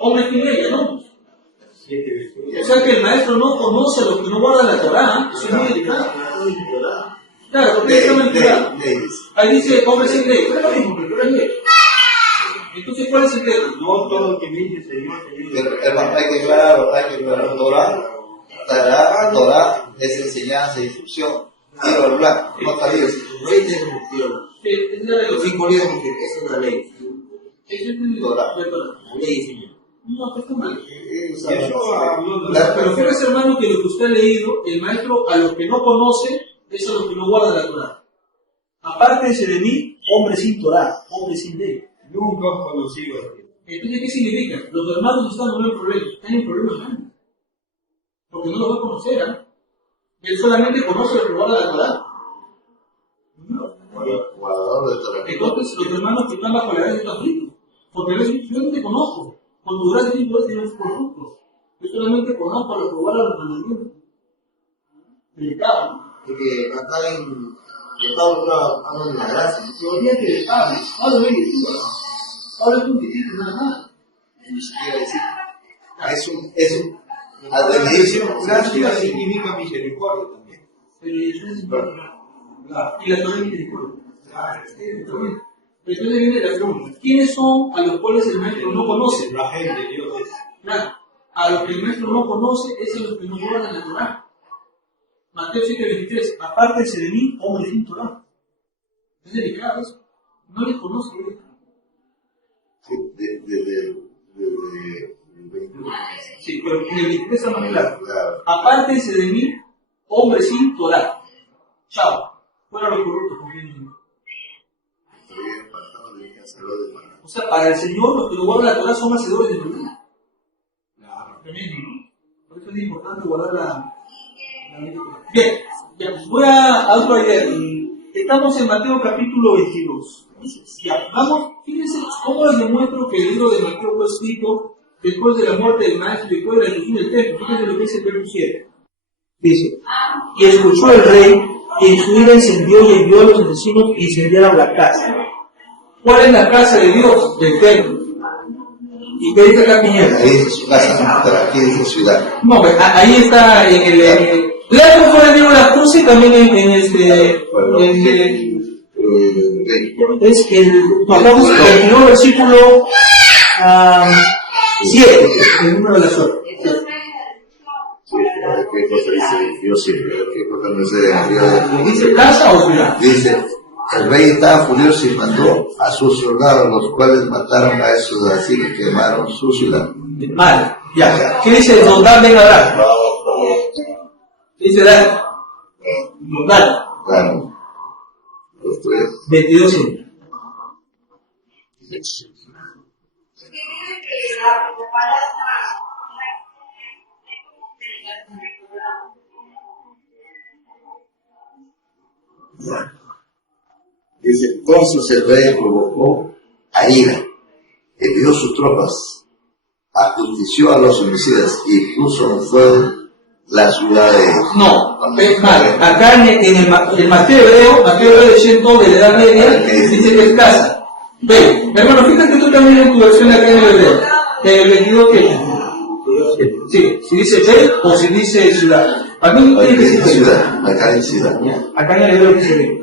hombre que ella, ¿no? O sea que el maestro no conoce a los que no guardan la Torah, eso es muy delicado. Claro, porque está mentira. Ahí dice hombre sin ley, pero es lo mismo, pero es ley. Entonces, ¿cuál es el tema? No todo lo que me dice Señor, Señor. Hermano, hay que aclarar, Torah es enseñanza, instrucción, y bla, bla, no está bien. Ley de instrucción. Es la de los Cinco libros que es una ley. Es el Torah. La ley, Señor. No, pues está mal. Eso habló de Pero fíjese, hermano, que lo que usted ha leído, el maestro a los que no conoce es a los que no guardan la Torah. Apártense de mí, hombre sin Torah, hombre sin ley. nunca he conocido a Dios. Entonces, ¿qué significa? Los hermanos están en problemas, están en problemas grandes. Porque no los va a conocer, ¿eh? Él solamente conoce lo que guarda la Torah. Guardador de Torah. Entonces, los hermanos que están bajo la gracia están fritos. Porque a veces yo no te conozco. Cuando duras tiempo es que no es por frutos. Yo solamente conozco a los que guardan los mandamientos. Delicado. Porque acá en Pablo habla de la gracia. Teoría que le hables. Habla de lectura. Habla de un discípulo nada más. Ni siquiera decir. Es un adverticio. Gracia significa misericordia también. Pero eso es importante. Y la Torah es misericordia. Entonces viene la pregunta. ¿Quiénes son a los cuales el maestro no conoce? La gente de Dios es. Claro. A los que el maestro no conoce es a los que no guardan la Torah. Mateo 7:23, apártense de mí, hombre sin Torah. Es delicado eso. No les conoce. Desde el 21. Sí, pero en el 23 está más claro. Claro. Apártense de mí, hombre sin Torah. Chao. Fuera los corruptos, confíen en mí. O sea, para el Señor, los que no guardan la Torah son hacedores de maldad. Claro. Tremendo, ¿no? Por eso es importante guardar la Bien, ya, pues voy a otro idea. Estamos en Mateo capítulo 22. Ya, vamos, fíjense cómo les demuestro que el libro de Mateo fue escrito después de la muerte del maestro y después de la destrucción del templo. Fíjense lo que dice el verso 7. Dice, y escuchó el rey, y en su ira encendió y envió a los asesinos y incendiaron la casa. ¿Cuál es la casa de Dios? Del templo. ¿Y qué dice acá Piñera? Ahí dice su casa, pero aquí dice ciudad. No, ahí está en el... Lea por el libro de la cruz y también es el... Hablamos del primer versículo 7, el número de la suerte. ¿Qué cosa dice Dios? ¿Qué cosa no dice? ¿Dice casa o ciudad? Dice, el rey estaba furioso y mandó a sus soldados, los cuales mataron a esos así que quemaron su ciudad. Mal, ya. ¿Qué dice? Don Dan Ben Adán. Dice Dan. Don Dan. Claro. Los tres. 22 años. Dice, entonces el rey provocó a ira, envió sus tropas, ajustició a los homicidas y puso en fuego la ciudad de... No, es mal. Acá en el Mateo hebreo de 100 de la Edad Media, dice que es casa. Ve, hermano, fíjate tú también en tu versión acá en el hebreo. En el 22 que... Sí, si dice rey o si dice ciudad. A mí no tiene que decir ciudad, acá dice ciudad. Acá en el hebreo dice rey.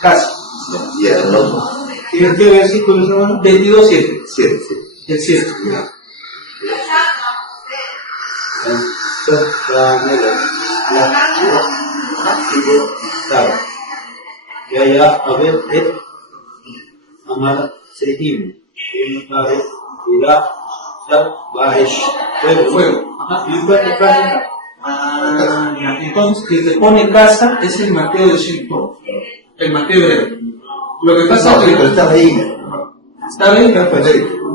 Casa. Y el otro. ¿Y en qué versículo se llama? 22, 7. 7. El 7. Que haya a ver amar sehim Fuego. Entonces, que se pone casa es el Mateo de 100. El Mateo de... Lo que pasa es que... pero está ahí. ¿Está bien?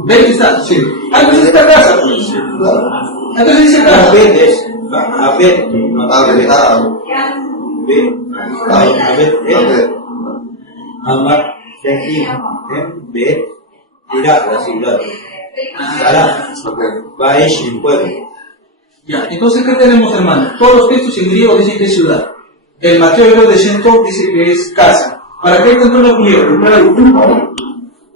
¿Ven que está? Sí. Entonces está casa. Entonces dice casa. Amar, Tehim, B, Irak, la ciudad. Sará, Baesh, el pueblo. Ya, entonces, ¿qué tenemos, hermano? Todos los textos en griego dicen que es ciudad. El Mateo Hebreo de Shentov dice que es casa. ¿Para qué encontró los griegos?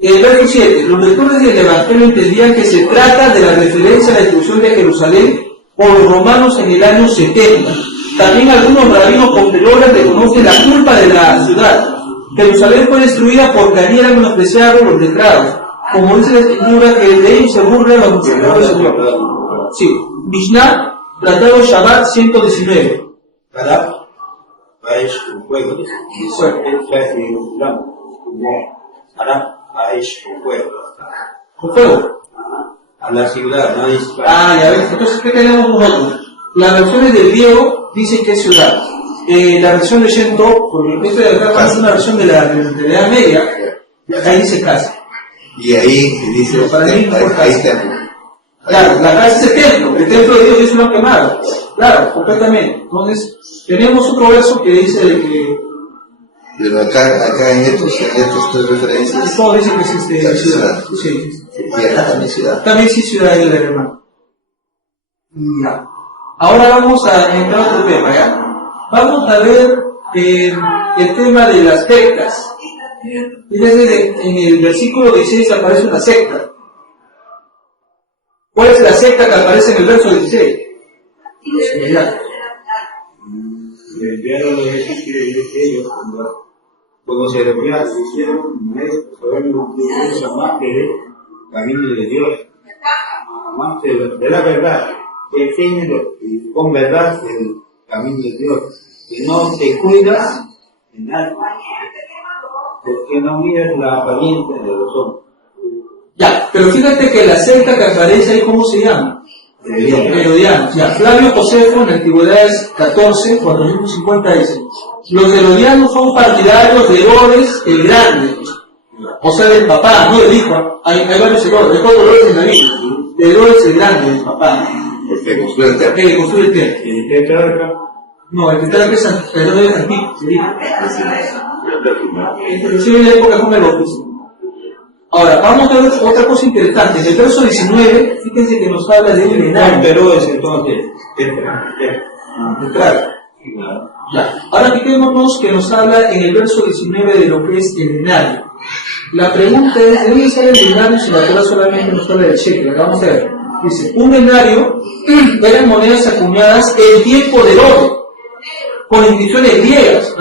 El verso 7. Los lectores del Evangelio entendían que se trata de la referencia a la destrucción de Jerusalén por los romanos en el año 70. También algunos rabinos posteriores reconocen la culpa de la ciudad. Jerusalén fue destruida porque allí eran menospreciados los letrados. Como dice la escritura, que de ellos se burlan los musulmanes del Señor. Sí. Mishnah, Tratado Shabbat 119. Sará, Baesh, el pueblo. Sará, Baesh, el pueblo. Con fuego. A la ciudad, no dice. Ya ves. Entonces, ¿qué tenemos nosotros? Las versiones del griego dicen que es ciudad. La versión de Shentov, porque esto de acá es una versión de la Edad Media, ahí dice casa. Y ahí dice, Pero para mí no es ahí casa. templo. Claro, la casa es el templo de Dios es una quemada. Claro, completamente. Entonces, tenemos otro verso que dice de que Pero acá en estos tres referencias, todos dicen que es ciudad. Sí. y acá también ciudad. También sí ciudad de la hermano. Ya. Ahora vamos a entrar a otro tema, ¿ya? Vamos a ver el tema de las sectas. Fíjense, en el versículo 16 aparece una secta. ¿Cuál es la secta que aparece en el verso 16? Ya. Enviaron los ejércitos de ellos cuando se reunieron, hicieron sabemos amante del camino de Dios, amante de la verdad, que enseñen con verdad el camino de Dios, que no te cuidas de nada, porque no miras la apariencia de los hombres. Ya, pero fíjate que la secta que aparece ahí, ¿cómo se llama? Herodianos. Ya, Flavio Josefo en Antigüedades 14, 450 dice: los herodianos son partidarios de Herodes el Grande, o sea, del papá, no del hijo. Hay varios Herodes, hay cuatro Herodes en la Biblia. De Herodes el Grande, del papá. El que construye el templo. Que construye el templo. ¿Y qué trae? No, el que está aquí es Herodes Antipas, el hijo. Inclusive en la época como el bautizo. Ahora, vamos a ver otra cosa interesante. En el verso 19, fíjense que nos habla de un enano. Pero es entonces, Claro. Ya. Ahora fijémonos que nos habla en el verso 19 de lo que es el denario. La pregunta es, ¿de dónde sale el denario si la Torah solamente nos habla del shekel? Vamos a ver. Dice, un denario eran monedas acuñadas en tiempo del oro, con inscripciones griegas,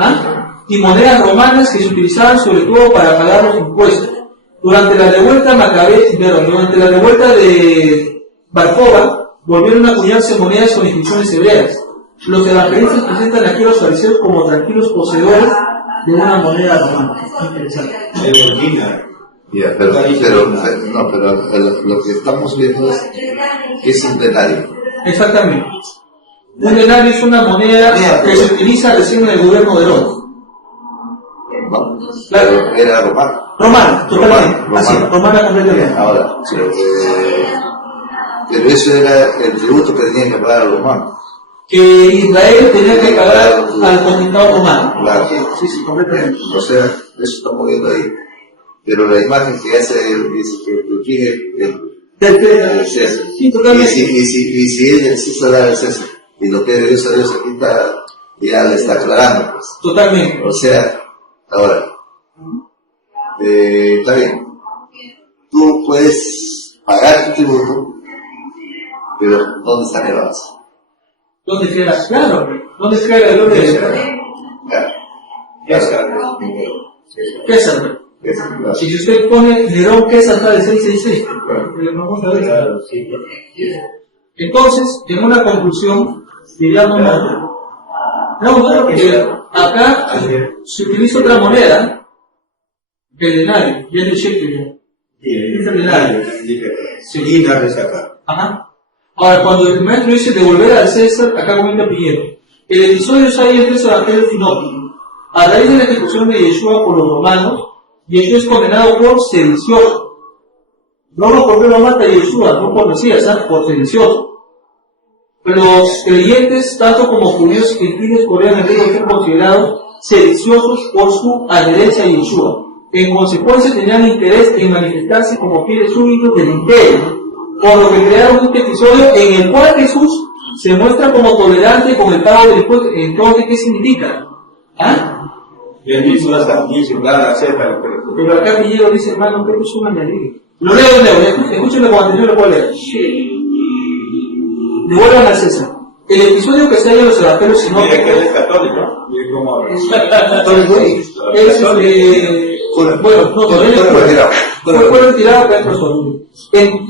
y monedas romanas que se utilizaban sobre todo para pagar los impuestos. Durante la revuelta durante la revuelta de Bar-Kova, volvieron a acuñarse monedas con inscripciones hebreas. Los evangelistas presentan aquí a los fariseos como tranquilos poseedores de una moneda romana. Interesante. Ya, pero lo que estamos viendo es que es un denario. Exactamente. Un denario es una moneda que se utiliza recién en el gobierno de Herodes. No, Claro. pero era romano. Romana, totalmente. Romana. Así, romana completamente. Ahora, pero eso era el tributo que tenían que pagar a los romanos. Que Israel tenía que pagar al conquistador romano. Claro. Sí, completamente. O sea, eso estamos viendo ahí. Pero la imagen que hace él dice que tiene el César. Sí, totalmente. Y si él necesita dar el César, y lo que de Dios a Dios aquí está, ya le está aclarando, pues. Totalmente. O sea, ahora, está bien. Tú puedes pagar tu tributo, pero ¿dónde está la base? ¿Dónde queda? Claro, ¿dónde queda el oro de Israel? César. Si usted pone Nerón César está de 666. Vamos a ver. Entonces, en una conclusión, digamos, acá se utiliza otra moneda, el denario, y es el shekel. Es el denario. Ajá. Ahora, cuando el maestro dice devolver al César, acá comenta Piñero. El episodio es ahí en tres evangelios sinópticos. A raíz de la ejecución de Yeshua por los romanos, Yeshua es condenado por sedicioso. No por qué lo mata Yeshua, no por Mesías, por sedicioso. los creyentes, tanto como judíos y gentiles, corrían el riesgo de ser considerados sediciosos por su adherencia a Yeshua. En consecuencia, tenían interés en manifestarse como fieles súbditos del imperio, por lo que crearon este episodio en el cual Jesús se muestra como tolerante con el pago del impuesto. Entonces, ¿qué significa? ¿Ah? Pero acá Villero dice, hermano, que es un añadido. Lo leo de nuevo, escúchenlo con atención, lo puedo leer. Devuelvan a César. El episodio que se halla en los evangelios sinópticos. Mira que él es católico. Mira cómo habla. Fue retirado por el profesor.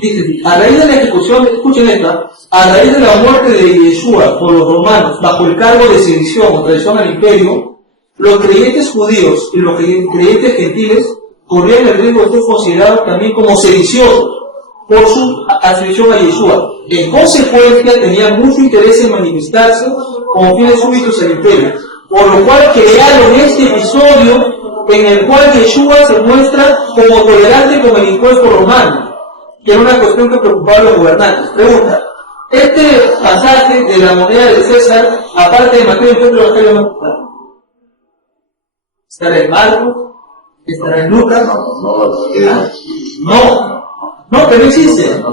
Dice, a raíz de la ejecución, escuchen esta, a raíz de la muerte de Yeshua por los romanos bajo el cargo de sedición o traición al imperio, los creyentes judíos y los creyentes gentiles corrían el riesgo de ser considerados también como sediciosos por su adhesión a Yeshua. En consecuencia, tenían mucho interés en manifestarse como fieles súbditos al imperio, por lo cual crearon este episodio en el cual Yeshua se muestra como tolerante con el impuesto romano, que era una cuestión que preocupaba a los gobernantes. Pregunta, este pasaje de la moneda de César, aparte de Mateo y Pedro, ¿Evangelio más claro? ¿Estará en Marcos? ¿Estará en Lucas? No, que no existe.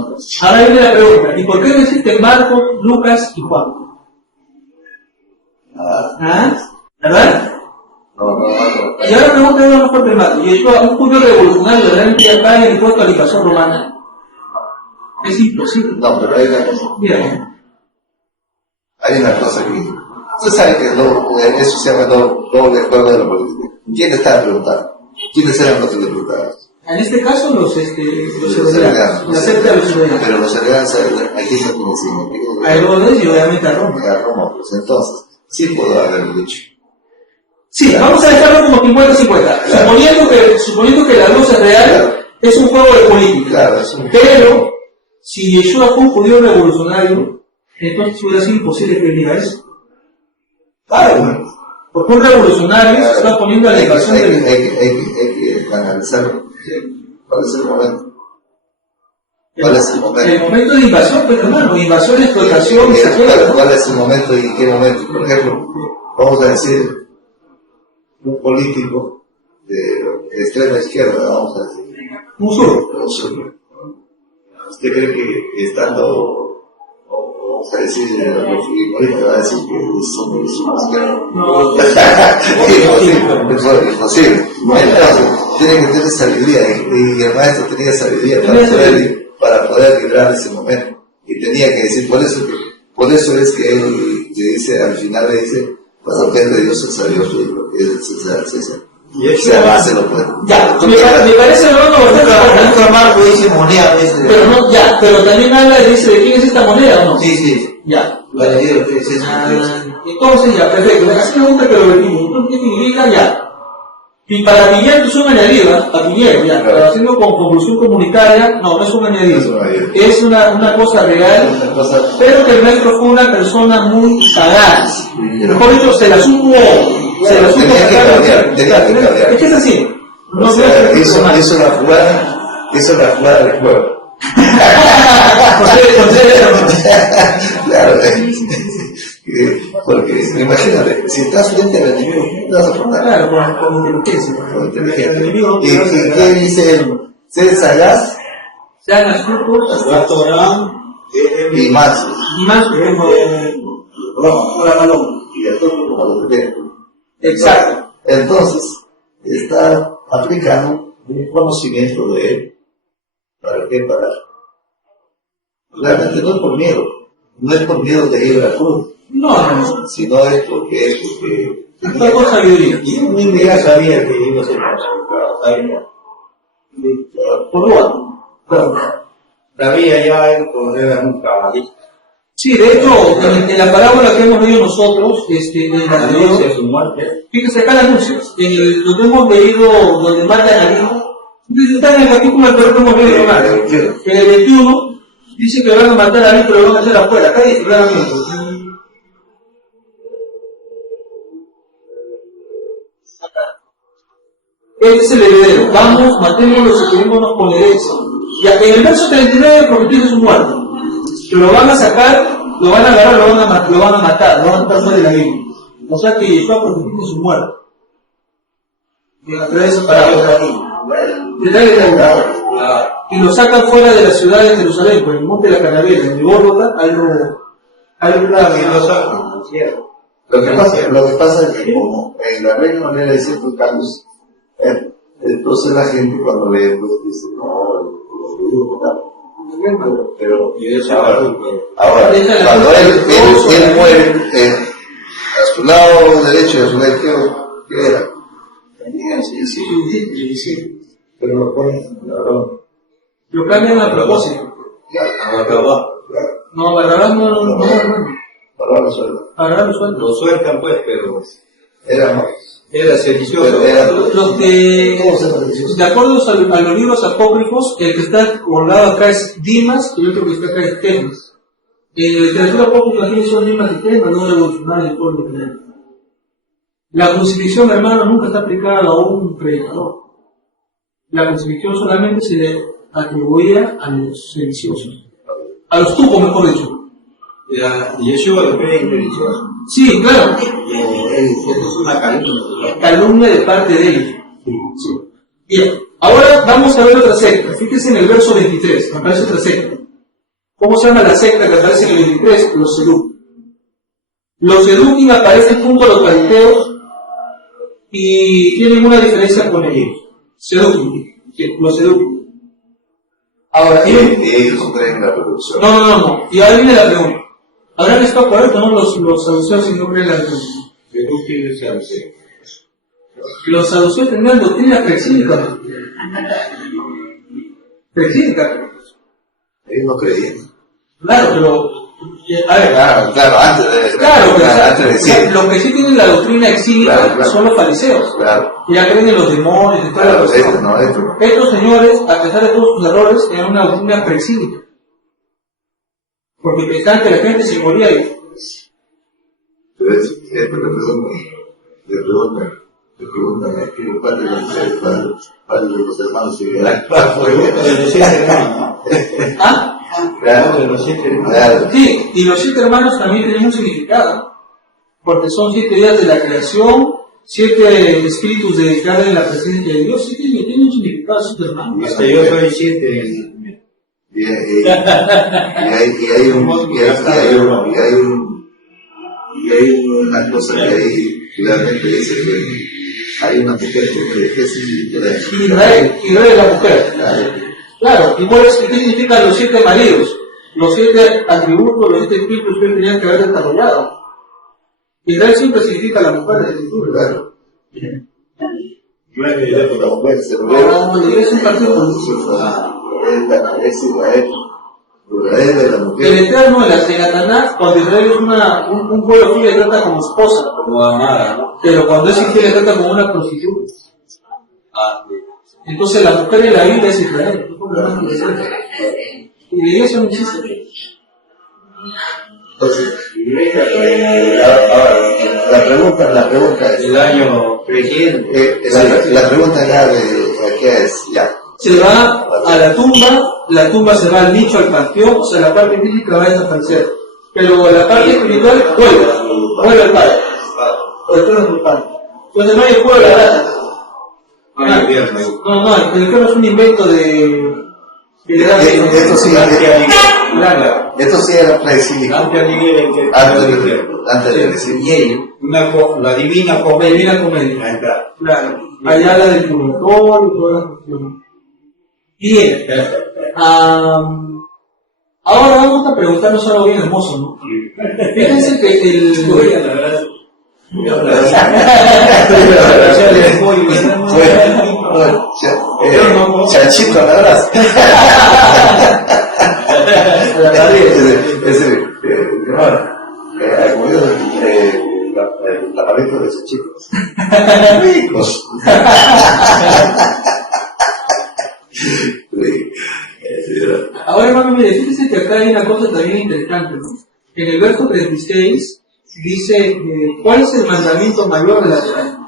Ahora viene la pregunta, ¿y por qué no existen Marcos, Lucas y Juan? ¿Verdad? Y ahora pregunta de una fuerte más. Yeshua, un judío revolucionario, realmente acá en el impuesto a la invasión romana. Es imposible. No, pero hay una cosa. Mira. Hay una cosa aquí. Usted sabe que eso se llama doble juego de la política. ¿Quién te estaba preguntando? ¿Quiénes eran los que le preguntaban? En este caso, los herederos. La secta de los herederos. Pero los herederos, ¿a quién se conocían? A Herodes y obviamente a Roma. A Roma, pues entonces, sí puedo haberlo dicho. Sí, vamos a dejarlo como 50-50. Claro. Suponiendo que la luz es real, claro, es un juego de política. Claro, pero, si Yeshua fue un judío revolucionario, entonces hubiera sido imposible que él diga eso. Claro, porque un revolucionario se está poniendo a la invasión del... Hay que analizar cuál es el momento. ¿Cuál es el momento? El momento de invasión, pues hermano, invasión, explotación, ¿Cuál es el momento y qué momento? Por ejemplo, vamos a decir, un político de extrema izquierda, vamos a decir. Un sur. ¿Usted cree que estando... Vamos a decir, los futbolistas van a decir que son de izquierda? No. Imposible. Entonces, tiene que tener sabiduría, y el maestro tenía sabiduría para poder librar ese momento. Y tenía que decir, por eso es que él le dice, al final le dice, para que de Dios es a Dios, porque es el César. Y eso se lo puede. Ya, me parece hermano bastante Marco dice moneda a veces. pero no, ya, pero también habla y dice de quién es esta moneda, ¿o no? Sí. Ya. Entonces ya, perfecto. Así me gusta que lo repetimos. Entonces, ¿qué significa? Ya. Y para Piñero es un añadido, a Piñero, ya. Pero haciendo con conclusión comunitaria, no es un añadido. Es una cosa real, pero que el maestro fue una persona muy sagaz. Mejor dicho, se la supo sacar. Es que es así. No hizo la jugada del juego. Claro, porque imagínate, si estás frente al enemigo, ¿qué vas a afrontar? Claro, con inteligencia. Con inteligencia. ¿Y qué dice él? Ser sagaz, Sean astutos y más. y más Y a todo como lo que exacto. Entonces, está aplicando un conocimiento de él. ¿Para qué? Realmente no es por miedo. No es por miedo de ir a la cruz. No. Sino es porque Está con sabiduría. Yo ni ya sabía que iba a ser crucificado. Por lo Sabía ya él cuando era un cabalista. Sí, de hecho, en la parábola que hemos leído nosotros, en la Anuncia su muerte. fíjense acá las anuncios, lo que hemos leído donde matan al hijo, está en el capítulo anterior que hemos leído más, en el 21 dice que van a matar al hijo, pero lo van a hacer afuera, acá dice claramente. Este es el heredero, vamos, matémoslo, securémonos con herencia. Y en el verso 39 prometió su muerte, pero lo van a sacar lo van a agarrar, lo van a matar fuera de la Biblia. O sea que Yeshua profetiza su muerte. Y a través de esa palabra. Y lo sacan fuera de la ciudad de Jerusalén, por el monte de la Calavera, en el Gólgota, Lo que pasa es que como en la regla manera de ciertos cambios, entonces la gente cuando ve, pues dice, pero ahora, cuando él muere, a su lado derecho y a su lado izquierdo, ¿qué era? Sí. Pero lo ponen, lo cambian a propósito. No, Barrabás no. Barrabás Lo sueltan pues, pero era sedicioso. Los que, de acuerdo a los libros apócrifos, el que está colgado acá es Dimas y el otro que está acá es Temas. En la literatura apócrifa aquí son Dimas y Temas, no revolucionarios y todo lo que hay. La crucifixión, hermano, nunca está aplicada a un predicador. La crucifixión solamente se le atribuía a los sediciosos. A los tupos, mejor dicho. Yeshua lo cree inteligioso. Sí, claro. Esto es una Calumnia de parte de ellos. Sí. Bien, ahora vamos a ver otra secta. Fíjense en el verso 23, me aparece otra secta. ¿Cómo se llama la secta que aparece en el 23? Los Seduc. Los Sedukim aparecen junto a los fariseos y tienen una diferencia con ellos. Sedukim, sí, los Sedukim. Ahora, ellos creen la revolución. No. Y ahora viene la pregunta. ¿Habrán estado correctos, no, los saduceos y no creen la revolución? Los saduceos tenían doctrina presídica. Ellos no creían. Claro, pero... A ver, Claro, antes de decir. Los que sí tienen la doctrina exílica Claro. son los fariseos. Claro. Ya creen en los demonios y todas las cosas. Esto no. Estos señores, a pesar de todos sus errores, tenían una doctrina presídica. Porque pensaban que la gente se moría ahí. Entonces, le preguntan a qué padre de los hermanos que eran. ¿Ah? Claro. Sí, y los 7 hermanos también tienen un significado. Porque son 7 días de la creación, 7 espíritus dedicados en la presencia de Dios. Sí, tienen un significado, 7 hermanos. Hasta yo soy 7. Y hay una cosa que ahí realmente dice que hay una mujer que envejece y Israel es la mujer. Claro, igual es que significan los 7 maridos, los 7 atributos, los 7 espíritus que tenían que haber desarrollado. Israel siempre significa la mujer de la escritura. claro. La mujer se No, es un partido político. es Israel. Israel de la mujer. El Eterno en la Tanakh, cuando Israel es un pueblo fiel, le trata como esposa. Como amada, ¿no? Pero cuando es infiel, le trata como una prostituta. Entonces la mujer en la Biblia es Israel. Y la iglesia no existe. Entonces, la pregunta es, El año 300. la pregunta ya de qué es, ya. Se va a la tumba se va al nicho, al panteón, o sea, la parte física va a desaparecer. Pero la parte espiritual vuelve al Padre. O el trono del Padre. Entonces no hay juego de la grasa. No, el infierno es un invento de Esto sí era predecible. Antes de decir. La divina comedia. Ahí está. Claro. Allá la del purgatorio y todas las cuestiones. Bien. Ahora vamos a preguntarnos algo bien hermoso, ¿no? Fíjense que Chanchito, la verdad. La paleta de chanchitos. Ricos. ahora, hermano, mire, fíjense que acá hay una cosa también interesante, ¿no? En el verso 36 dice, ¿cuál es el mandamiento mayor de la Torá?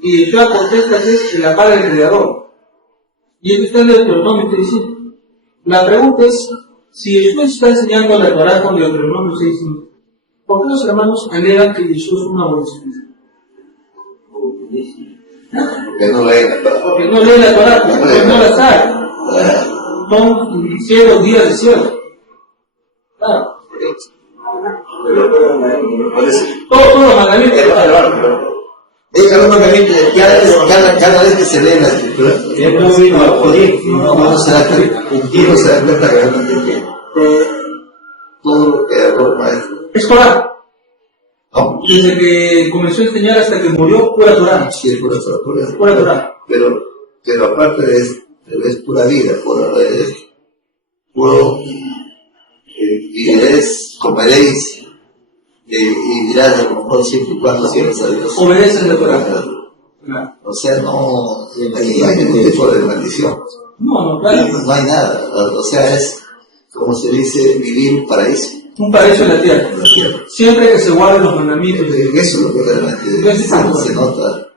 Y Yeshua contesta que es el amar al Creador. Y esto está en el Deuteronomio 35. La pregunta es, Si Jesús está enseñando la Torá con Deuteronomio 6:5, ¿por qué los hermanos alegan que Jesús es un abolicionista? Que no leen la Torá. Porque no lee la Torá, porque no la sabe. Son ciegos días de cielo. Claro. Todos los mandamientos. Los mandamientos cada vez que se lee la escritura, uno se da cuenta realmente que todo lo que habló el maestro. Es Torá. No, Desde que comenzó a enseñar hasta que murió, pura Torá. sí es pura tortura. Pura Torá. Pero aparte de eso, es pura vida, puro viviréis, comeréis y dirás a lo mejor siempre y cuando sirves a Dios. Obedecen la Torá. Claro. O sea, no hay ningún tipo de maldición. No, claro. No hay nada. O sea, es como se dice, vivir un paraíso. Un paraíso en la tierra. En la tierra. Siempre que se guarden los mandamientos de Dios. Eso es lo que realmente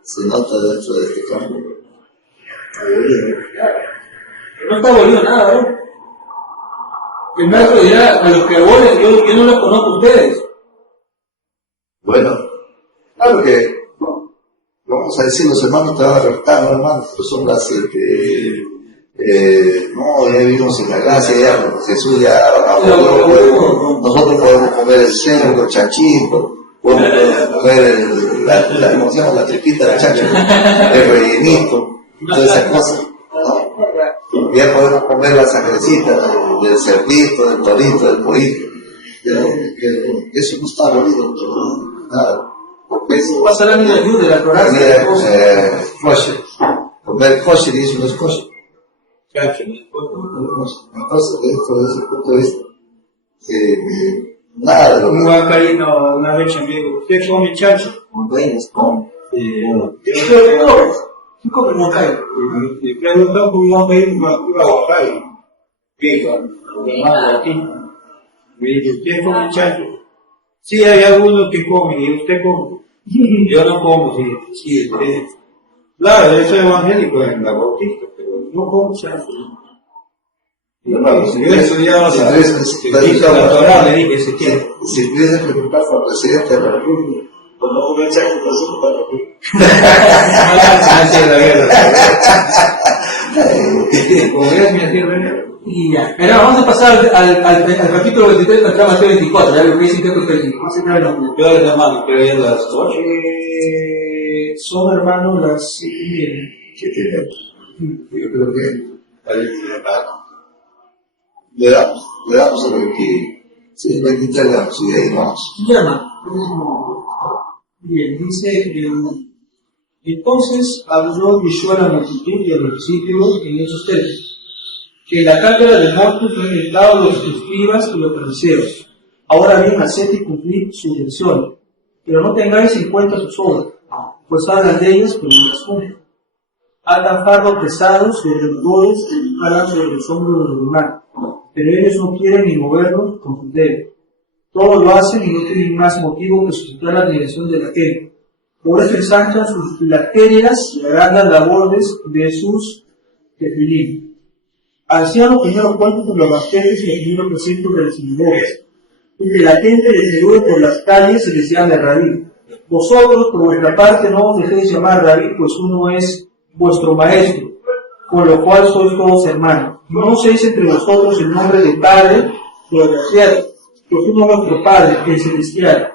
se nota dentro de este campo. No está abolido nada, ¿no? El maestro dirá a los que abolen, yo no los conozco a ustedes. Bueno, claro que, vamos a decir, los hermanos te van a restar, ¿no, hermanos? Pero son las no, ya vivimos en la gracia, ya Jesús ya nosotros podemos comer el cerdo, el chanchito, podemos comer ¿cómo se llama? La tripita de chancho, el rellenito, todas esas cosas, ¿no? Ya podemos comer la sangrecita del cerdito, del torito, del pollito, pero eso no está abolido, nada. Porque eso Pasarán en el ayuno de la Torá. kosher. Comer kosher y eso no es kosher. Chacho, Entonces, desde ese punto de vista, nada de lo un que guacarino una vez amigo, ¿usted come chacho? convenes con ¿Qué come Moncayo? Le preguntó cómo va a pedir una guacarino. Pico, me dice, ¿usted come chacho? Sí, hay algunos que comen, y usted come. Yo no como, sí. Claro, yo soy evangélico en la bautista, pero no como chacho. si Eso ya lo sabe. quieres La Torá le dije, se quiere. si quieres preguntar por el presidente de la República, pues no comer chaco, pues sí, para la Como es mi tierra. Y ya. Pero vamos a pasar al capítulo 23 de Mateo 24, ya lo que dice que vamos a entrar en la Yo hermano, que veía las 8. son hermanos las 7:30. que tiene. Yo creo que le damos a lo que sí, el 23 le damos y de ahí vamos. Llama. Bien, dice, entonces habló Yeshua a la multitud y a los discípulos en esos términos, que la cátedra del monte fue inventado los escribas y los fariseos. Ahora bien, haced y cumplid su lección, pero no tengáis en cuenta sus obras, pues hablan de ellas, pero no las cumplen. Atan fardos pesados sobre los godos y jalan sobre los hombros de los demás, pero ellos no quieren ni moverlos con sus dedos. Todos lo hacen y no tienen más motivo que suscitar la admiración de la gente. Por eso ensanchan sus filacterias y agrandan las bordes de sus tefilín. Hacían los primeros cuentos en los banquetes y los primeros preceptos de las sinagogas, y que la gente les salude por las calles y les llame rabí. Vosotros, por vuestra parte, no os dejéis llamar rabí, pues uno es vuestro maestro, con lo cual sois todos hermanos. No uséis entre vosotros el nombre del Padre, pero del cielo, pues uno es vuestro Padre, el celestial.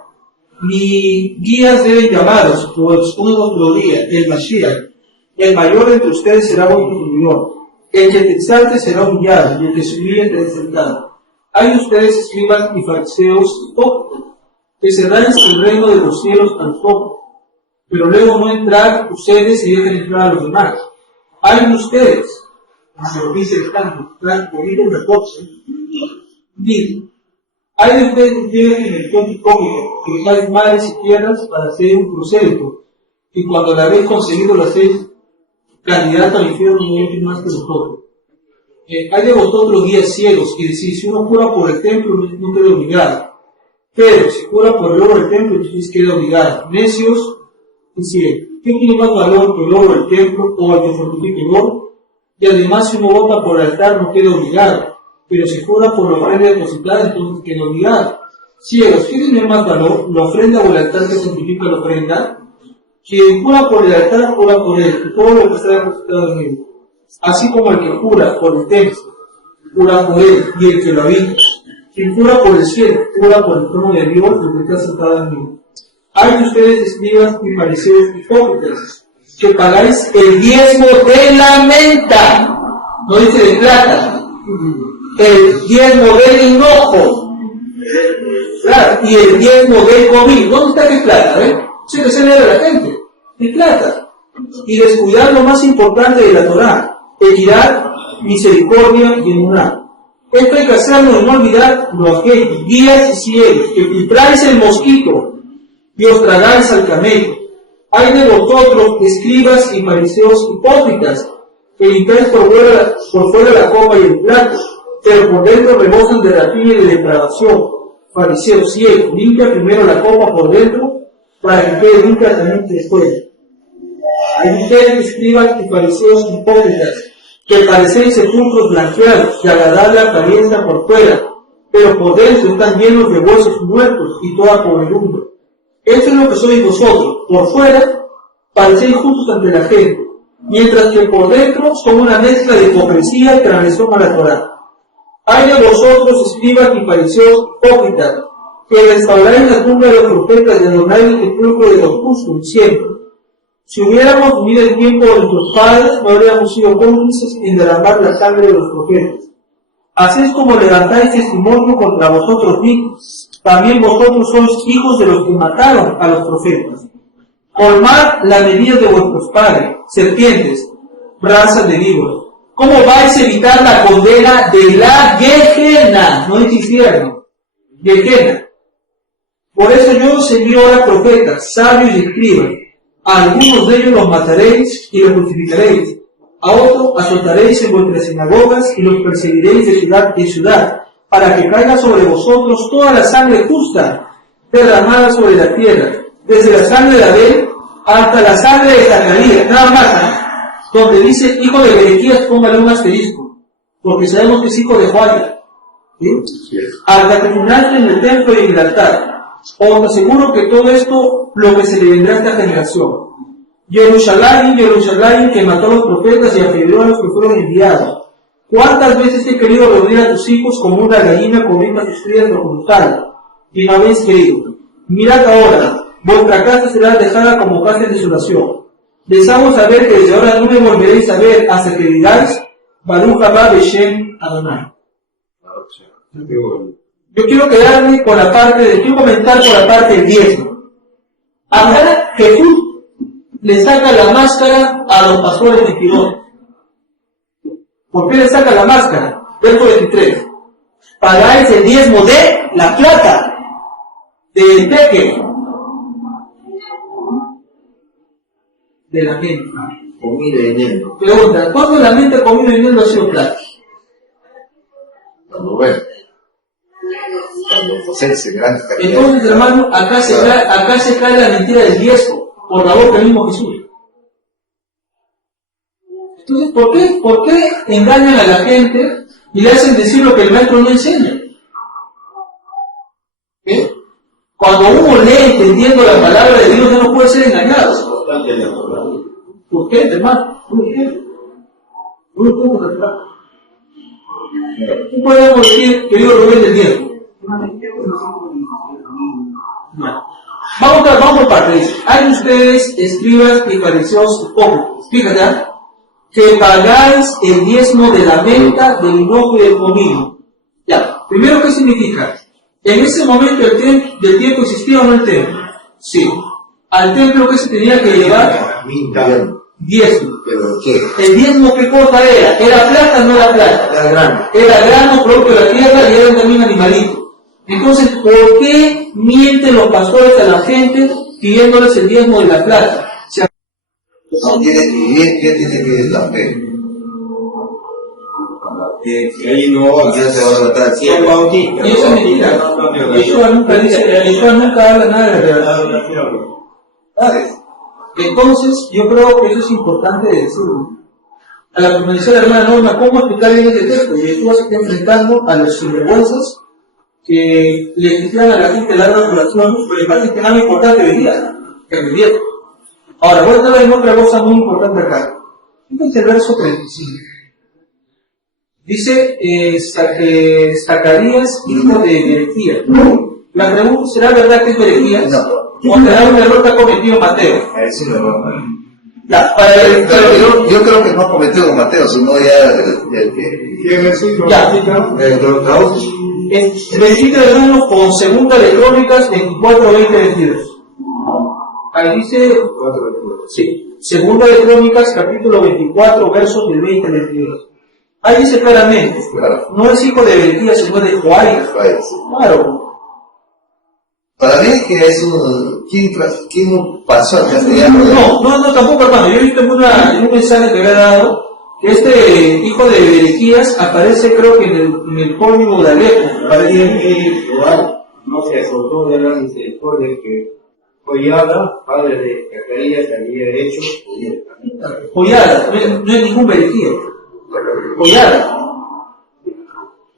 Ni guías deben llamaros, pues uno vuestro guía, el Mashiach. El mayor entre ustedes será vuestro Señor. El que te exalte será humillado, y el que se humille será exaltado. Hay ustedes, escribas y fariseos hipócritas, que cerráis el reino de los cielos a los pobres, pero luego no entrar ustedes y dejen entrar a los demás. Hay de ustedes, como dice el canto, bonito reposo, dice, hay de ustedes que tienen en el cuento cómico, que salen mares y tierras para hacer un prosélito, y cuando la habéis conseguido lo hacéis candidato al infierno no hay más que vosotros. Hay de vosotros guías ciegos y decís, si uno jura por el templo no queda obligado, pero si jura por el oro del templo entonces queda obligado. Necios y ciegos, ¿qué tiene más valor que el oro del templo o el que fortifica el oro? Y además si uno vota por el altar no queda obligado, pero si fuera por la ofrenda depositada, entonces queda obligado. Ciegos, ¿qué tiene más valor, la ofrenda o el altar que santifica la ofrenda? Quien jura por el altar, jura por él, y todo lo que está depositado en él. Así como el que jura por el templo, jura por él y el que lo habita. Quien jura por el cielo, jura por el trono de Dios, lo que está sentado en mí. Hay de ustedes, escribas y fariseos hipócritas, que pagáis el diezmo de la menta, no dice de plata, el diezmo del hinojo, claro, y el diezmo del comino. ¿Dónde está que es plata? Se le da a la gente, es plata. Y descuidar lo más importante de la Torá, equidad, misericordia y emuná. Esto hay que hacerlo y no olvidar lo aquello, guías y ciegos, que filtráis el mosquito y os tragáis al camello. Hay de vosotros, escribas y fariseos hipócritas, que limpiáis por fuera la copa y el plato, pero por dentro rebosan de rapiña y de depravación. Fariseos ciegos, limpia primero la copa por dentro, para que quede limpia también de fuera. Hay ustedes, escribas y fariseos hipócritas, que parecen sepulcros blanqueados, de agradable apariencia por fuera, pero por dentro están llenos de huesos muertos y toda podredumbre. Esto es lo que sois vosotros. Por fuera parecéis justos ante la gente, mientras que por dentro son una mezcla de hipocresía y transgresión a la Torá. Hay de vosotros, escribas y fariseos hipócritas, que restauráis la tumba de los profetas y adornáis el sepulcro de los justos, diciendo: si hubiéramos vivido el tiempo de nuestros padres, no habríamos sido cómplices en derramar la sangre de los profetas. Así es como levantáis testimonio contra vosotros mismos. También vosotros sois hijos de los que mataron a los profetas. Colmad la medida de vuestros padres, serpientes, raza de víboras. ¿Cómo vais a evitar la condena de la Gehenna? No es infierno, Gehenna. Por eso yo os envío ahora profetas, sabios y escribas. A algunos de ellos los mataréis y los crucificaréis. A otros azotaréis en vuestras sinagogas y los perseguiréis de ciudad en ciudad, para que caiga sobre vosotros toda la sangre justa derramada sobre la tierra, desde la sangre de Abel hasta la sangre de Zacarías, nada más, donde dice hijo de Berequías, póngale un asterisco, porque sabemos que es hijo de Juan, ¿sí? Hasta que fundaste en el templo y en el altar. Os aseguro que todo esto lo que se le vendrá a esta generación. Jerusalén, que mató a los profetas y afebró a los que fueron enviados. ¿Cuántas veces he querido reunir a tus hijos como una gallina comiendo a sus crías como tal? Y no habéis querido. Mirad ahora, vuestra casa será dejada como casa de desolación. Les hago saber que desde ahora no me volveréis a ver hasta que digáis: Baruch haba Beshem Adonai. Yo quiero quedarme con la parte quiero comentar por la parte del diezmo. Acá Jesús le saca la máscara a los pastores de Tirón. ¿Por qué le saca la máscara? Verso 23. Pagáis el diezmo de la plata, del teque, de la mente. Comida y dinero. Pregunta: ¿cuándo la mente, comida y dinero ha sido plata? Cuando José se grandes cantidades. Entonces, hermano, acá se cae la mentira del diezmo por la boca del mismo Jesús. Entonces, ¿por qué engañan a la gente y le hacen decir lo que el maestro no enseña? ¿Qué? Cuando uno lee entendiendo la palabra de Dios, ya no puede ser engañado. ¿Por qué, hermano? ¿Qué podemos decir, querido Rubén, del diezmo? No. Vamos por partes. Hay ustedes, escribas y fariseos hipócritas. Fíjate, que pagáis el diezmo de la menta, del hinojo y del comino. Ya, primero, ¿qué significa? En ese momento del tiempo existía o no el templo. Sí. Al templo que se tenía que llevar diezmo. ¿Pero qué? El diezmo, ¿qué cosa era? ¿Era plata o no era plata? Era grano. Era grano propio de la tierra y eran también animalitos. Entonces, ¿por qué mienten los pastores a la gente pidiéndoles el diezmo de la plata? No tiene que vivir, ¿qué tiene que dar fe? Que ahí no Ya se va a tratar son siempre. bautistas. Y eso es mentira. Yeshua nunca habla nada de la verdad. ¿Sabes? Entonces, yo creo que eso es importante decirlo. a la permanencia de la hermana Norma, ¿cómo explicar bien este texto? Y tú vas a estar enfrentando a los sinvergüenzas que le critican a la gente larga duración, pero el parte que nada importante venía, que me dieron. Ahora, voy a traer en otra cosa muy importante acá. Fíjense el verso 35. Dice Zacarías, hijo de Berequías. La pregunta, ¿será verdad que es Berequías? No. ¿O será un error que ha cometido Mateo? Ya, Yo creo que no ha cometido Mateo, sino ya el que... ¿Qué versículo? Ya. Lo traduce. Verifica, hermano, con segunda de Crónicas 24, 20, 22. Ahí dice, sí, segunda de Crónicas, capítulo 24, versos del 20 al 22. Ahí dice claramente, Claro. no es hijo de Berequías, sino de Joaías. Claro. Para mí que es un... ¿Quién pasó al castellano? No, tampoco, hermano. Yo he visto en un mensaje que me ha dado que este hijo de Berequías aparece, creo que en el código de Alejo. No se soltó de la misericordia que Joyada, padre de Zacarías, había hecho. Joyada, no es ningún Berequías. Joyada.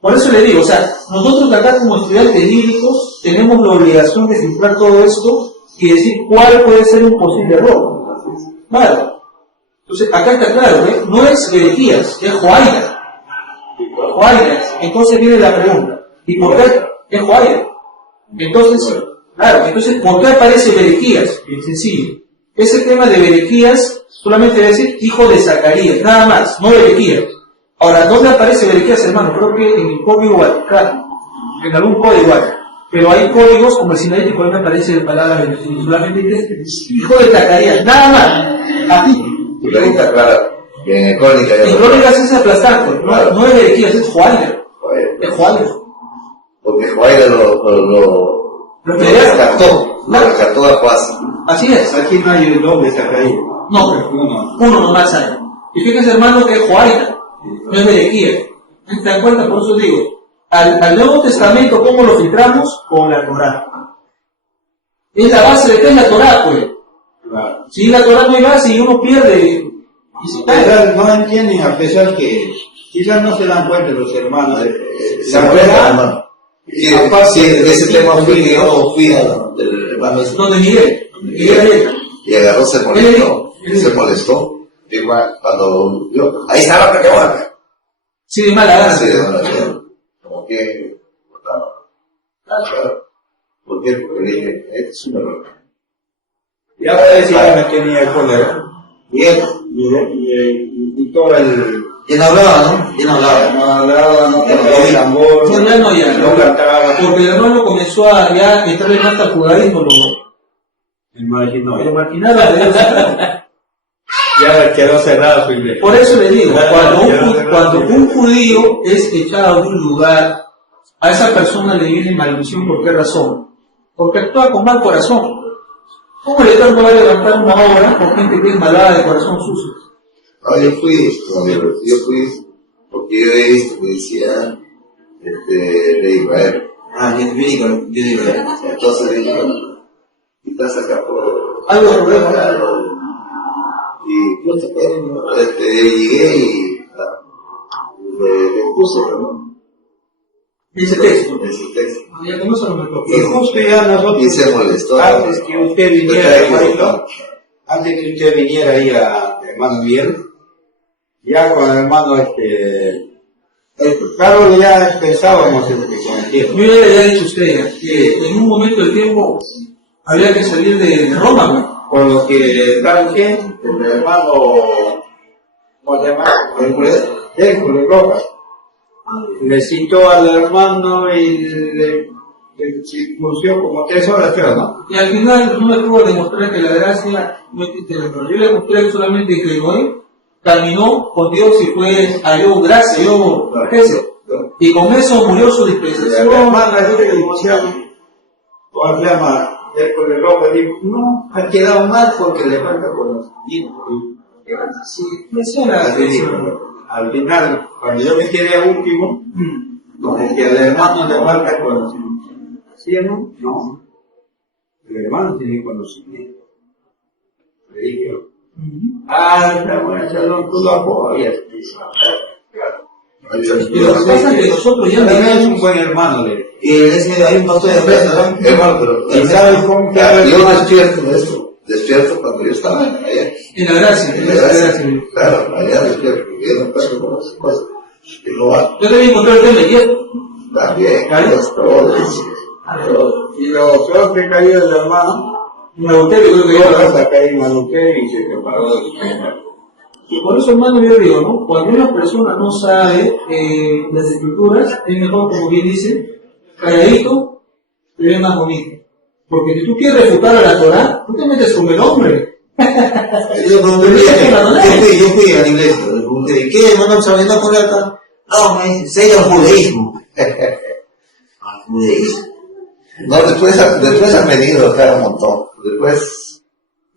Por eso le digo, o sea, nosotros acá como estudiantes bíblicos tenemos la obligación de filtrar todo esto y decir cuál puede ser un posible error. Claro. Entonces, acá está claro, ¿eh? No es Berequías, es Joaías. Joaías. Entonces viene la pregunta, ¿y por qué es Joaías? Entonces, claro, entonces, ¿por qué aparece Berequías? Bien sencillo. Ese tema de Berequías solamente debe decir hijo de Zacarías, nada más, no Berequías. Ahora, ¿dónde aparece Berequías, hermano? Creo que en el código Vaticano, en algún código hay. Pero hay códigos como el sinaítico, ahí me aparece la palabra Berequías, solamente dice hijo de Zacarías, nada más. Así. Y la está clara, que en Crónica ya En Crónicas es aplastante, no es Berequías, es Joaías. Es Joaías. Porque Joaías lo rescató a Joás. Así es. Aquí no hay el doble Zacarías. No, uno nomás hay. Y fíjense, hermano, que es Joaías, no es Berequías. ¿Se dan cuenta? Por eso digo, al Nuevo Testamento, ¿cómo lo filtramos? Con la Torá. Es la base de qué es la Torá, pues. Claro. Si la Torá no hay base y uno pierde, y se cae. Quizás no entienden, a pesar que quizás no se dan cuenta los hermanos. ¿Se acuerdan, hermano? Sí, ese tema fui del hermano ese. No, de Miguel. Y agarró, se molestó. Igual, cuando yo, ahí está la pregunta. Sí, de mala gana. Sí, de mala gana. Como que, claro. ¿Por qué? Porque dije, este es un error. Ya parecía que tenía cólera. Y todo el... ¿Quién hablaba, no? ¿Quién hablaba? No hablaba, no tocaba el tambor, No, ya no, ya. no cantaba. Porque el hermano comenzó a ya entrarle más al judaísmo, Me imagino. lo marginaba. Ya quedó cerrada su iglesia. Por eso le digo, cuando un judío es echado de un lugar, a esa persona le viene maldición. ¿Por qué razón? Porque actúa con mal corazón. ¿Cómo el Eterno va a levantar una obra con gente que es malvada de corazón sucio? Yo fui, porque yo he visto que decía, de Israel. Yo digo, Entonces dije, bueno, quizás acá por Algo de problema. y no te puedo, llegué y le puse, ¿no? Dice texto. Ese texto. Ya con eso no me toca. Y justo ya nosotros, Y se molestó. antes que usted viniera ahí a hermano Miguel, ya con el hermano Carlos ya pensábamos en lo que cometíamos. Yo ya le había dicho a usted que en un momento del tiempo había que salir de Roma, ¿no? Por lo que, ¿saben qué? El hermano, ¿cómo se llama? Hércules Rojas. Le citó al hermano y le circunció como 3 horas, creo, ¿no? Y al final no me pudo demostrar que la gracia no existe en el mundo. Yo le mostré solamente que Noé caminó con Dios y halló gracia, halló eso. Y con eso murió su El dispensación. hermano ese que divorciaron, ¿cómo se llama? Hércules Rojas dijo, no, ha quedado mal porque le falta conocimiento. Sí, menciona. Al final, cuando yo me quedé a último, con que al hermano le falta conocimiento. ¿Sí o no? No. El hermano tiene conocimiento. Le dije, Bueno, tú lo apoyas. Pero lo que pasa es que nosotros ya También es vivimos un buen hermano de Y ese hay un pastor de empresa, ¿no? Hermano, pero ¿Y sabes cómo que yo despierto de esto. Despierto cuando yo estaba allá. en la gracia, en la gracia. Claro, allá despierto. Yo no paso con esas cosas. Y lo hago. Yo también encontré el tema ayer. También, pues, todo. Y lo peor que cayó el hermano, Me gusté, yo creo que yo yo hasta caí en Maluque y se separó de su mujer. Y por eso, hermano, yo digo, ¿no? Cuando una persona no sabe las escrituras, es mejor, como bien dice, calladito, pero es más bonito. Porque si tú quieres refutar a la Torah, tú te metes con el hombre. Yo fui a la iglesia, le pregunté, ¿qué hermano sabiendo por acá? No, me dice, sería el judaísmo. Al judaísmo. No, después han venido acá un montón. Después,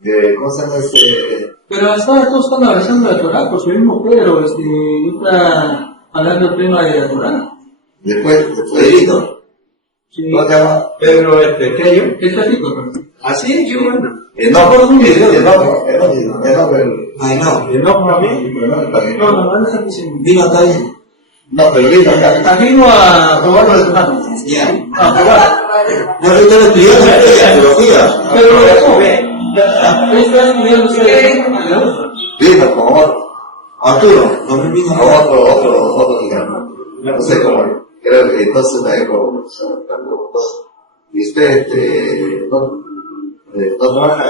¿cómo se llama ese? Pero hasta todos están abrazando la Torah, por su mismo Pedro, está hablando el tema de la Torah. Después, Pedrito. Sí. ¿cómo se llama? Pedro es pequeño. Está rico, ¿no? Así, qué bueno. por un video. Ay, no. Y no para mí. No, está diciendo. Vino acá bien. No, pero vino acá. Vino a probarlo de Torah. Ya. A probar. No, ahorita lo estudié en la teología. Pero lo dejó. Está estudiando ustedes. Vino con otro. Arturo, no vino Otro, digamos. No sé cómo. Creo que entonces ahí como. Y usted, no trabaja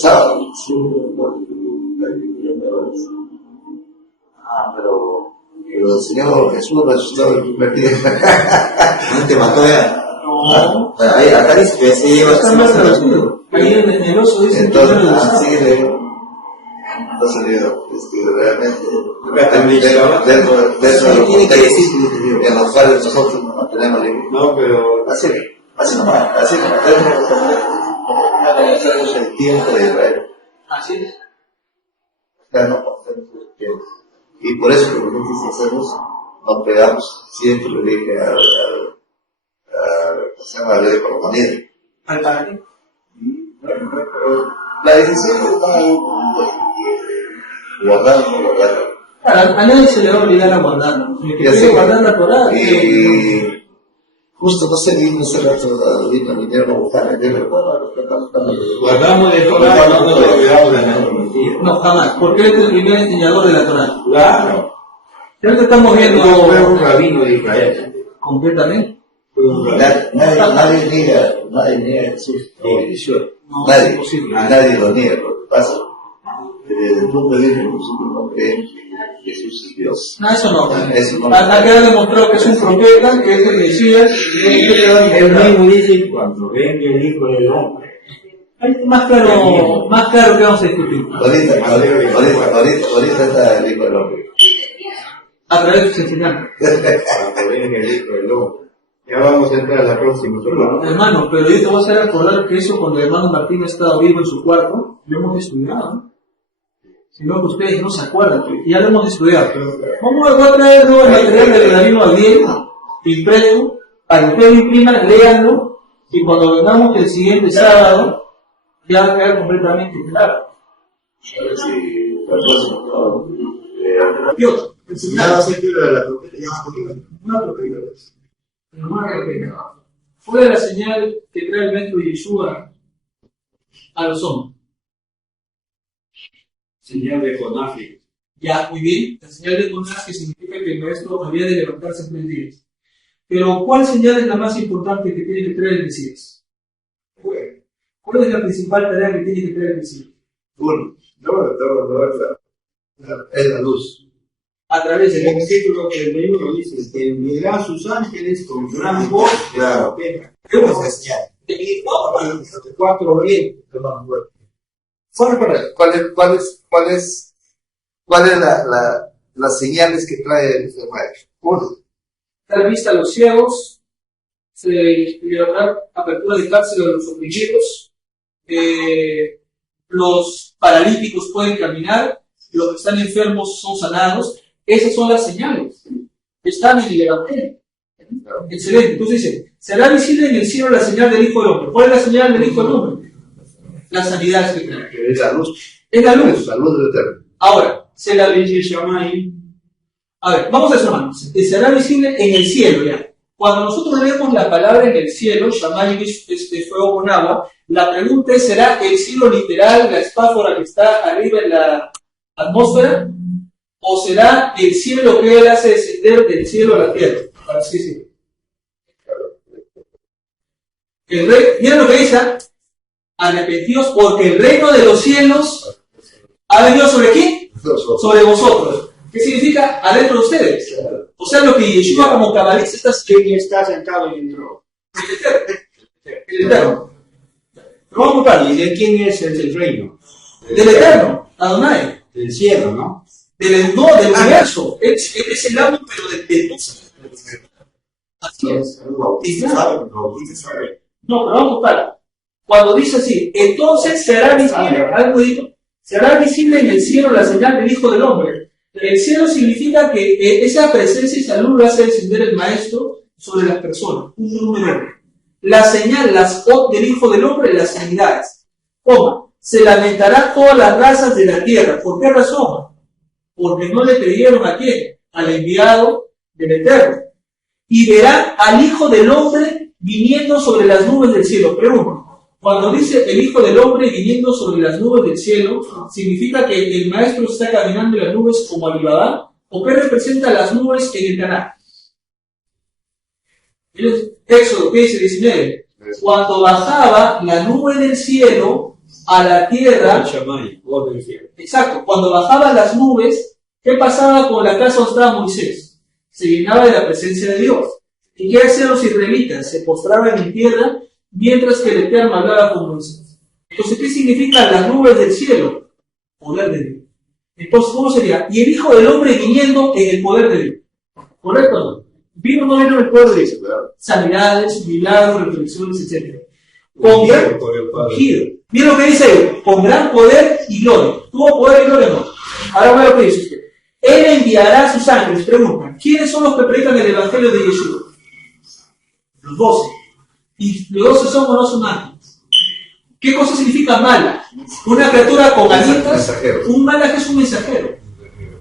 sábado. Sí, pero el Señor Jesús resucitó el primer día. No te mató ya. No. Ahí, acá dice que se lleva Está más traducido. Ahí en el oso dice Entonces, primero del así sábado. de. Entonces digo, realmente, dentro de los contextos en los cuales nosotros nos mantenemos libres. No, pero Así nomás, hacemos el tiempo de Israel. Así es. Ya no conocemos el tiempo. Y por eso lo que nosotros hacemos, nos pegamos, siempre le dije a la ley de economía. Al padre. La decisión está guardar o no guardar. A nadie se le va a obligar a guardarlo. El que Ya quiere sé. guardar la Torah. Y justo no sé, vino ese rato, vinieron a buscar, guardamos de Torah, no nos olvidamos de la mentira. No, jamás. Porque él es el primer enseñador de la Torah. Claro. Ahorita estamos viendo No fue un rabino de Israel. completamente. Fue un rabino. nadie niega Jesús. No, es Nadie, imposible. nadie lo niega. Lo que pasa, desde el punto de vista de nosotros no creen que Jesús es Dios. No, eso no. Eso no. Ha quedado demostrado que es un profeta, que es el Mesías. Él mismo dice, cuando venga el Hijo del Hombre. Ahí más claro que vamos a discutir. Ahorita está el Hijo del Hombre. A través de sus enseñanzas. Cuando venga el Hijo del Hombre. Ya vamos a entrar a la próxima semana. Hermano, pero yo te voy a hacer acordar que eso cuando el hermano Martín estaba vivo en su cuarto, lo hemos estudiado, ¿no? Si no, que ustedes no se acuerdan, que ya lo hemos estudiado. Pero vamos a traer el material del rabino Abdiel, impreso, para que ustedes impriman, léanlo, y cuando vengamos el siguiente sábado, ya va a quedar completamente claro. A ver si la próxima. Dios, Nada sentido de la profeta, una profeta. ¿Cuál es la señal que trae el maestro Yeshua a los hombres? señal de Conafi. Ya, muy bien. La señal de Jonás, que significa que el maestro había de levantarse en 3 días. Pero, ¿cuál señal es la más importante que tiene que traer el Mesías? ¿Cuál es la principal tarea que tiene que traer el Mesías? Uno, es la luz. A través de El versículo 31 dice que enviará a sus ángeles con gran voz de trompeta. ¿Qué es esa señal? De 4 bien. ¿Cuál es las señales que trae el maestro? Uno, Dar vista a los ciegos, se habrá apertura de cárcel a los oprimidos, los paralíticos pueden caminar, los que están enfermos son sanados. Esas son las señales. Están en el Evangelio. Excelente. Entonces dice, será visible en el cielo la señal del Hijo del Hombre. ¿Cuál es la señal del Hijo del Hombre? La sanidad espiritual. Que es la luz. Es la luz. Es la luz del eterno. Ahora, se la dice Shammai. A ver, vamos a eso, hermanos. Será visible en el cielo ya. Cuando nosotros leemos la palabra en el cielo, Shammai es fuego con agua, la pregunta es, ¿será el cielo literal, la espáfora que está arriba en la atmósfera? ¿O será el cielo que él hace descender del cielo a la tierra? Para así decirlo. El rey, miren lo que dice, arrepentidos porque el reino de los cielos ha venido sobre quién? Sobre vosotros. ¿Qué significa? Adentro de ustedes. O sea, lo que Yeshua como cabalista está ¿Quién está sentado y entró? el eterno. Pero vamos a buscar. ¿Y de quién es el reino? Del eterno, Adonai. Del cielo, ¿no? Del universo. Es el amo, pero de todos. Así es. No, pero vamos a buscar. Cuando dice así, entonces será visible, algo dijo, será visible en el cielo la señal del Hijo del Hombre. El cielo significa que esa presencia y salud hace descender el Maestro sobre las personas. Un número. La señal, las O del Hijo del Hombre, las sanidades. Coma, se lamentarán todas las razas de la tierra. ¿Por qué razón? Porque no le creyeron a quién, al enviado del Eterno. Y verán al Hijo del Hombre viniendo sobre las nubes del cielo. Pregunto. Cuando dice el Hijo del Hombre viniendo sobre las nubes del cielo, ¿significa que el Maestro está caminando en las nubes como Alibaba? ¿O qué representa las nubes en el canal? Éxodo, ¿qué dice 19? Cuando bajaba la nube del cielo a la tierra, Shammai, voz del cielo. exacto, cuando bajaban las nubes, ¿qué pasaba con la casa donde estaba Moisés? Se llenaba de la presencia de Dios. ¿Y qué hacían los israelitas? Se postraban en tierra mientras que el Eterno hablaba con Moisés. Entonces, ¿qué significan las nubes del cielo? Poder de Dios. Entonces, ¿cómo sería? Y el Hijo del Hombre viniendo en el poder de Dios. ¿Correcto o no? ¿Vino o no vino en el poder de Dios? Sanidades, milagros, reflexiones, etc. Con gran ungido. Miren lo que dice él, con gran poder y gloria. ¿Tuvo poder y gloria o no? Ahora voy a lo que dice usted. Él enviará a sus ángeles. Preguntan, ¿quiénes son los que predican el Evangelio de Yeshua? Los 12. ¿Y los 12 son o no son ángeles? ¿Qué cosa significa mala? Una criatura con alitas. Un malaj es un mensajero.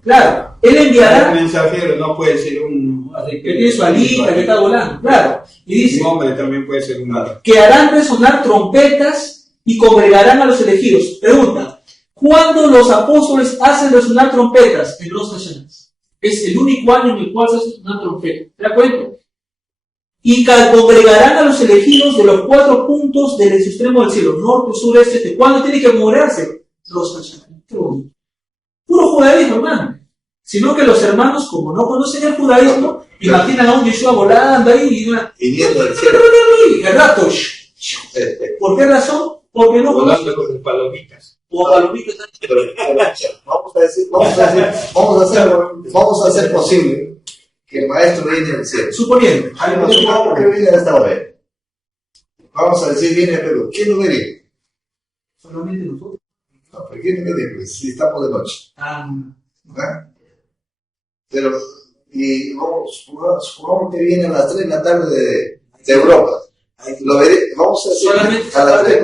Claro, él enviará. Un mensajero no puede ser un. Que tiene su alita, que está volando. Claro. Y dice: Un hombre también puede ser un malaj. que harán resonar trompetas y congregarán a los elegidos. Pregunta: ¿cuándo los apóstoles hacen resonar trompetas? En Rosh Hashanah. Es el único año en el cual se hace sonar trompeta. ¿Te das cuenta? Y congregarán a los elegidos de los 4 puntos del extremo del cielo, norte, sur, este. ¿Cuándo tiene que congregarse? Rosh Hashanah. Qué bonito. Puro judaísmo, hermano. Sino que los hermanos, como no conocen el judaísmo, imaginan a un Yeshua volando ahí y una. Viniendo del cielo. El rato. ¿Por qué razón? Porque no conocen. Volando con palomitas. O palomitas. Vamos a hacer posible que el maestro viene del cielo. Suponiendo. Supongamos que viene a esta hora. Vamos a decir, viene a Perú. ¿Quién no viene? Solamente nosotros. No, pero ¿quién no viene? Pues si estamos de noche. ¿Verdad? Pero, y supongamos que viene a las 3 de la tarde de Europa. Lo veré, vamos a decir, Solamente a las 3,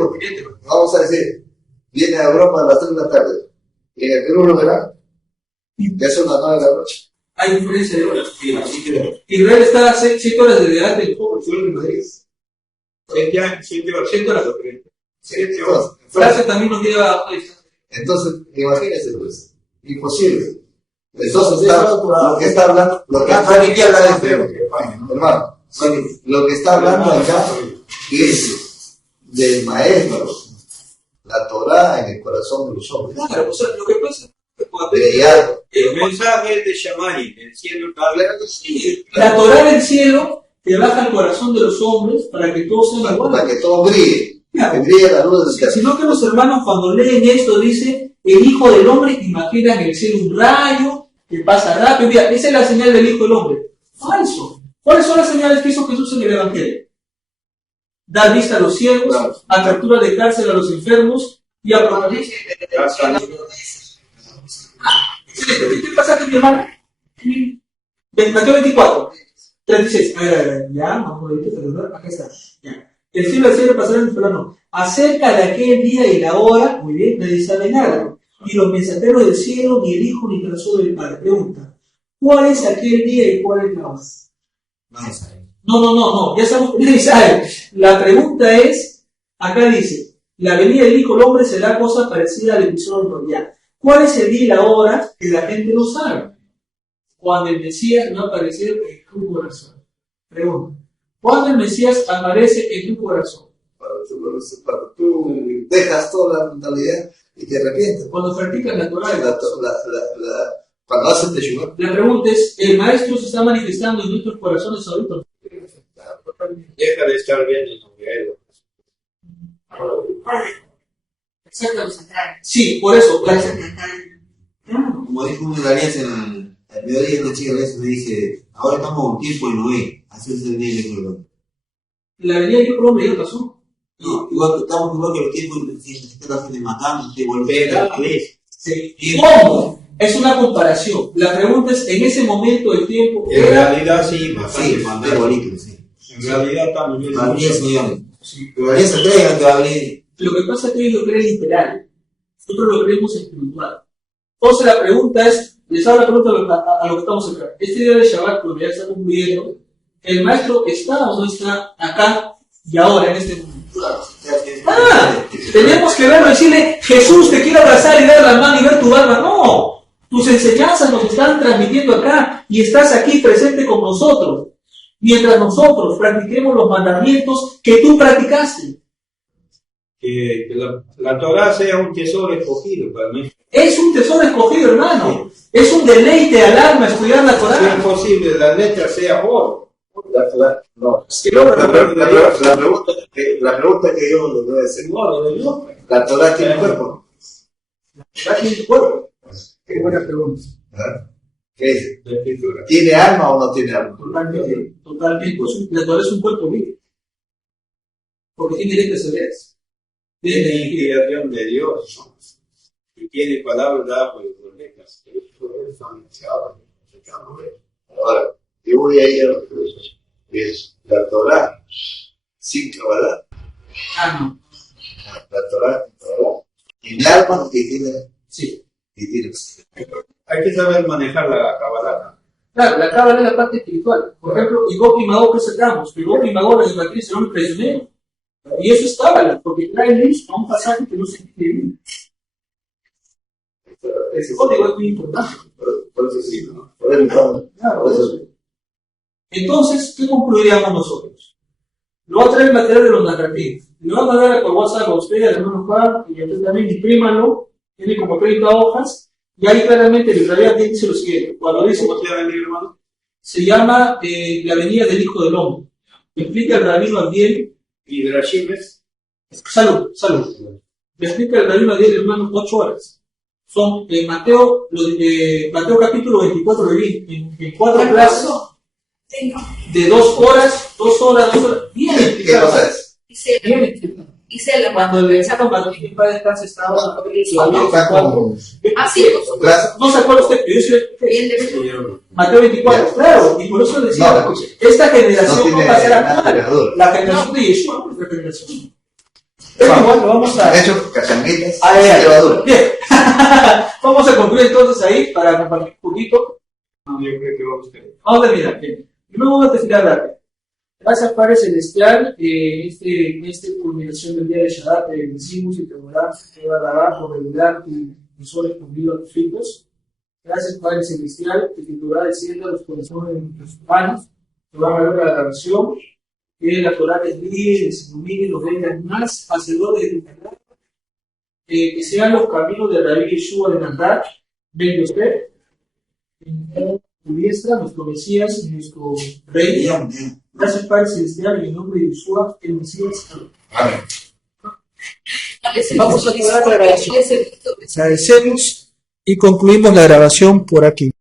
vamos a decir, viene a Europa a las 3 de la tarde. Y en el Perú lo verán. Ya son las 9 de la noche. Hay diferencia de horas. Israel está a 7 horas de delante del pueblo de Madrid. 7 horas. Francia también nos lleva. Entonces, imagínense, pues, imposible. Entonces, lo que está hablando, lo que hermano, lo que está hablando acá es del maestro, la Torah en el corazón de los hombres. Claro, o sea, lo que pasa El mensaje es de Shammai, el cielo está hablando. la Torah del cielo que baja al corazón de los hombres para que todos sean iguales. Para que todo brille, que brille la luz del cielo. Sino que los hermanos cuando leen esto dice el Hijo del Hombre imagina en el cielo un rayo que pasa rápido. Mira, esa es la señal del Hijo del Hombre. Falso. ¿Cuáles son las señales que hizo Jesús en el Evangelio? Dar vista a los ciegos, apertura de cárcel a los enfermos y a proclamar. ¿Qué pasa con mi hermano? Mateo 24, 36. A ver, ya, vamos a ver, acá está. Ya. El cielo al cielo pasará en el plano. Acerca de aquel día y la hora, muy bien, nadie sabe nada. Ni los mensajeros del cielo, ni el Hijo, ni el Corazón del Padre. Pregunta, ¿cuál es aquel día y cuál es la hora? No, ya sabemos que nadie sabe. La pregunta es, acá dice, la venida del Hijo del Hombre será cosa parecida al episodio anterior. ¿Cuál es el día y la hora que la gente no sabe? Cuando el Mesías va a aparecer en tu corazón. Pregunta, ¿cuándo el Mesías aparece en tu corazón? Cuando tú dejas toda la mentalidad y te arrepientes. Cuando practicas la Torah. Cuando haces teshuva. La pregunta es, ¿el Maestro se está manifestando en nuestros corazones ahorita? Deja de estar viendo lo que hay. Sí, por eso. Como dijo un alianza en el mediodía, una chica alianza me dice, ahora estamos en un tiempo de Noé, así es el día de Colón. La venida del Hijo del Hombre ya pasó. No, estamos igual que los tiempos que se está de matando, de volver a la vez. Sí. ¿Cómo? Es una comparación. La pregunta es, en ese momento del tiempo... En realidad sí, bastante Sí, más. de bonito, sí. En realidad estamos viendo. Para mí es millón. Pero alianza creen que va a venir. Lo que pasa es que ellos lo creen literal. Nosotros lo creemos espiritual. Entonces la pregunta es, les hago la pregunta a lo que estamos acá. Este día de Shabbat, cuando ya está cumpliendo, ¿el Maestro está o no está acá y ahora en este momento? Tenemos que verlo y decirle, Jesús, te quiero abrazar y dar la mano y ver tu barba. No, tus enseñanzas nos están transmitiendo acá y estás aquí presente con nosotros. Mientras nosotros practiquemos los mandamientos que tú practicaste. Que la Torah sea un tesoro escogido para mí. Es un tesoro escogido, hermano. Es un deleite al alma estudiar la Si es Torah. posible, la letra sea oro. La pregunta que yo le voy a hacer, Oro de Dios. ¿la Torah tiene cuerpo? ¿Está en tu cuerpo? Qué buena pregunta. ¿Ah? ¿Qué es? La escritura. ¿Tiene alma o no tiene alma? Totalmente. La Torah es un cuerpo vivo. Porque tiene letras hebreas. Tiene inspiración de Dios, ¿no? Y tiene palabras por letras. Ahora, yo voy a ir a lo que es la Torah sin Kabbalah. No. La Torah tiene alma y tiene. Sí. Y tiene. Hay que saber manejar la Kabbalah. Claro, la cábala es la parte espiritual. Por ejemplo, Igor y Magor que sacamos. Igor y Magor en matriz será un prisionero. Y eso es cábala, porque trae luz a un pasaje que no se entiende bien. Ese código es muy importante. Por eso sí, ¿no? Por eso, Claro, eso. Entonces, ¿qué concluiríamos nosotros? Lo va a traer el material de los narrativos. Le van a dar por WhatsApp a usted, al hermano Juan, y a usted también, imprímanlo. Tiene como 30 hojas. Y ahí claramente el Israel dice lo siguiente. Cuando dice, ¿Cómo se llama mi hermano? se llama la venida del Hijo del Hombre. Me explica el rabino Abdiel. Y Drashimes. Salud. Me explica el rabino Abdiel, hermano, 8 horas. Son Mateo capítulo 24 en 4 clases de 2 horas. Bien ¿qué explicado. cosa es? Bien explicado. Cuando le sacan Martín, mi padre está estaba Está con clase. no se acuerda usted, pero yo soy Mateo 24, claro, y por eso decía, No, esta generación no tiene va a ser nada actual, de levadura. la generación de Yeshua no es nuestra generación. Pero igual lo vamos a... De hecho, cachanguitas A ver, sin levadura. bien. Vamos a concluir entonces ahí para compartir un poquito. Yo creo que vamos a ver. Vamos a terminar. Bien. Primero vamos a testificar rápido. Gracias Padre Celestial, en esta culminación del día de Shabbat te bendecimos y te oramos por revelar tus soles cumplidos a tus hijos. Gracias Padre Celestial, que tu Torah descienda a los corazones de nuestros hermanos, que van a ver la grabación, que la Torah les guíe, les ilumine, los vengan más hacedores de tu palabra, que sean los caminos de Rabbi Yeshua de andar. Venga usted, en tu diestra, nuestro Mesías, nuestro Rey. Gracias Padre Celestial, en el nombre de Yeshua, el Mesías. Amén. Vamos a acabar la grabación. Agradecemos y concluimos la grabación por aquí.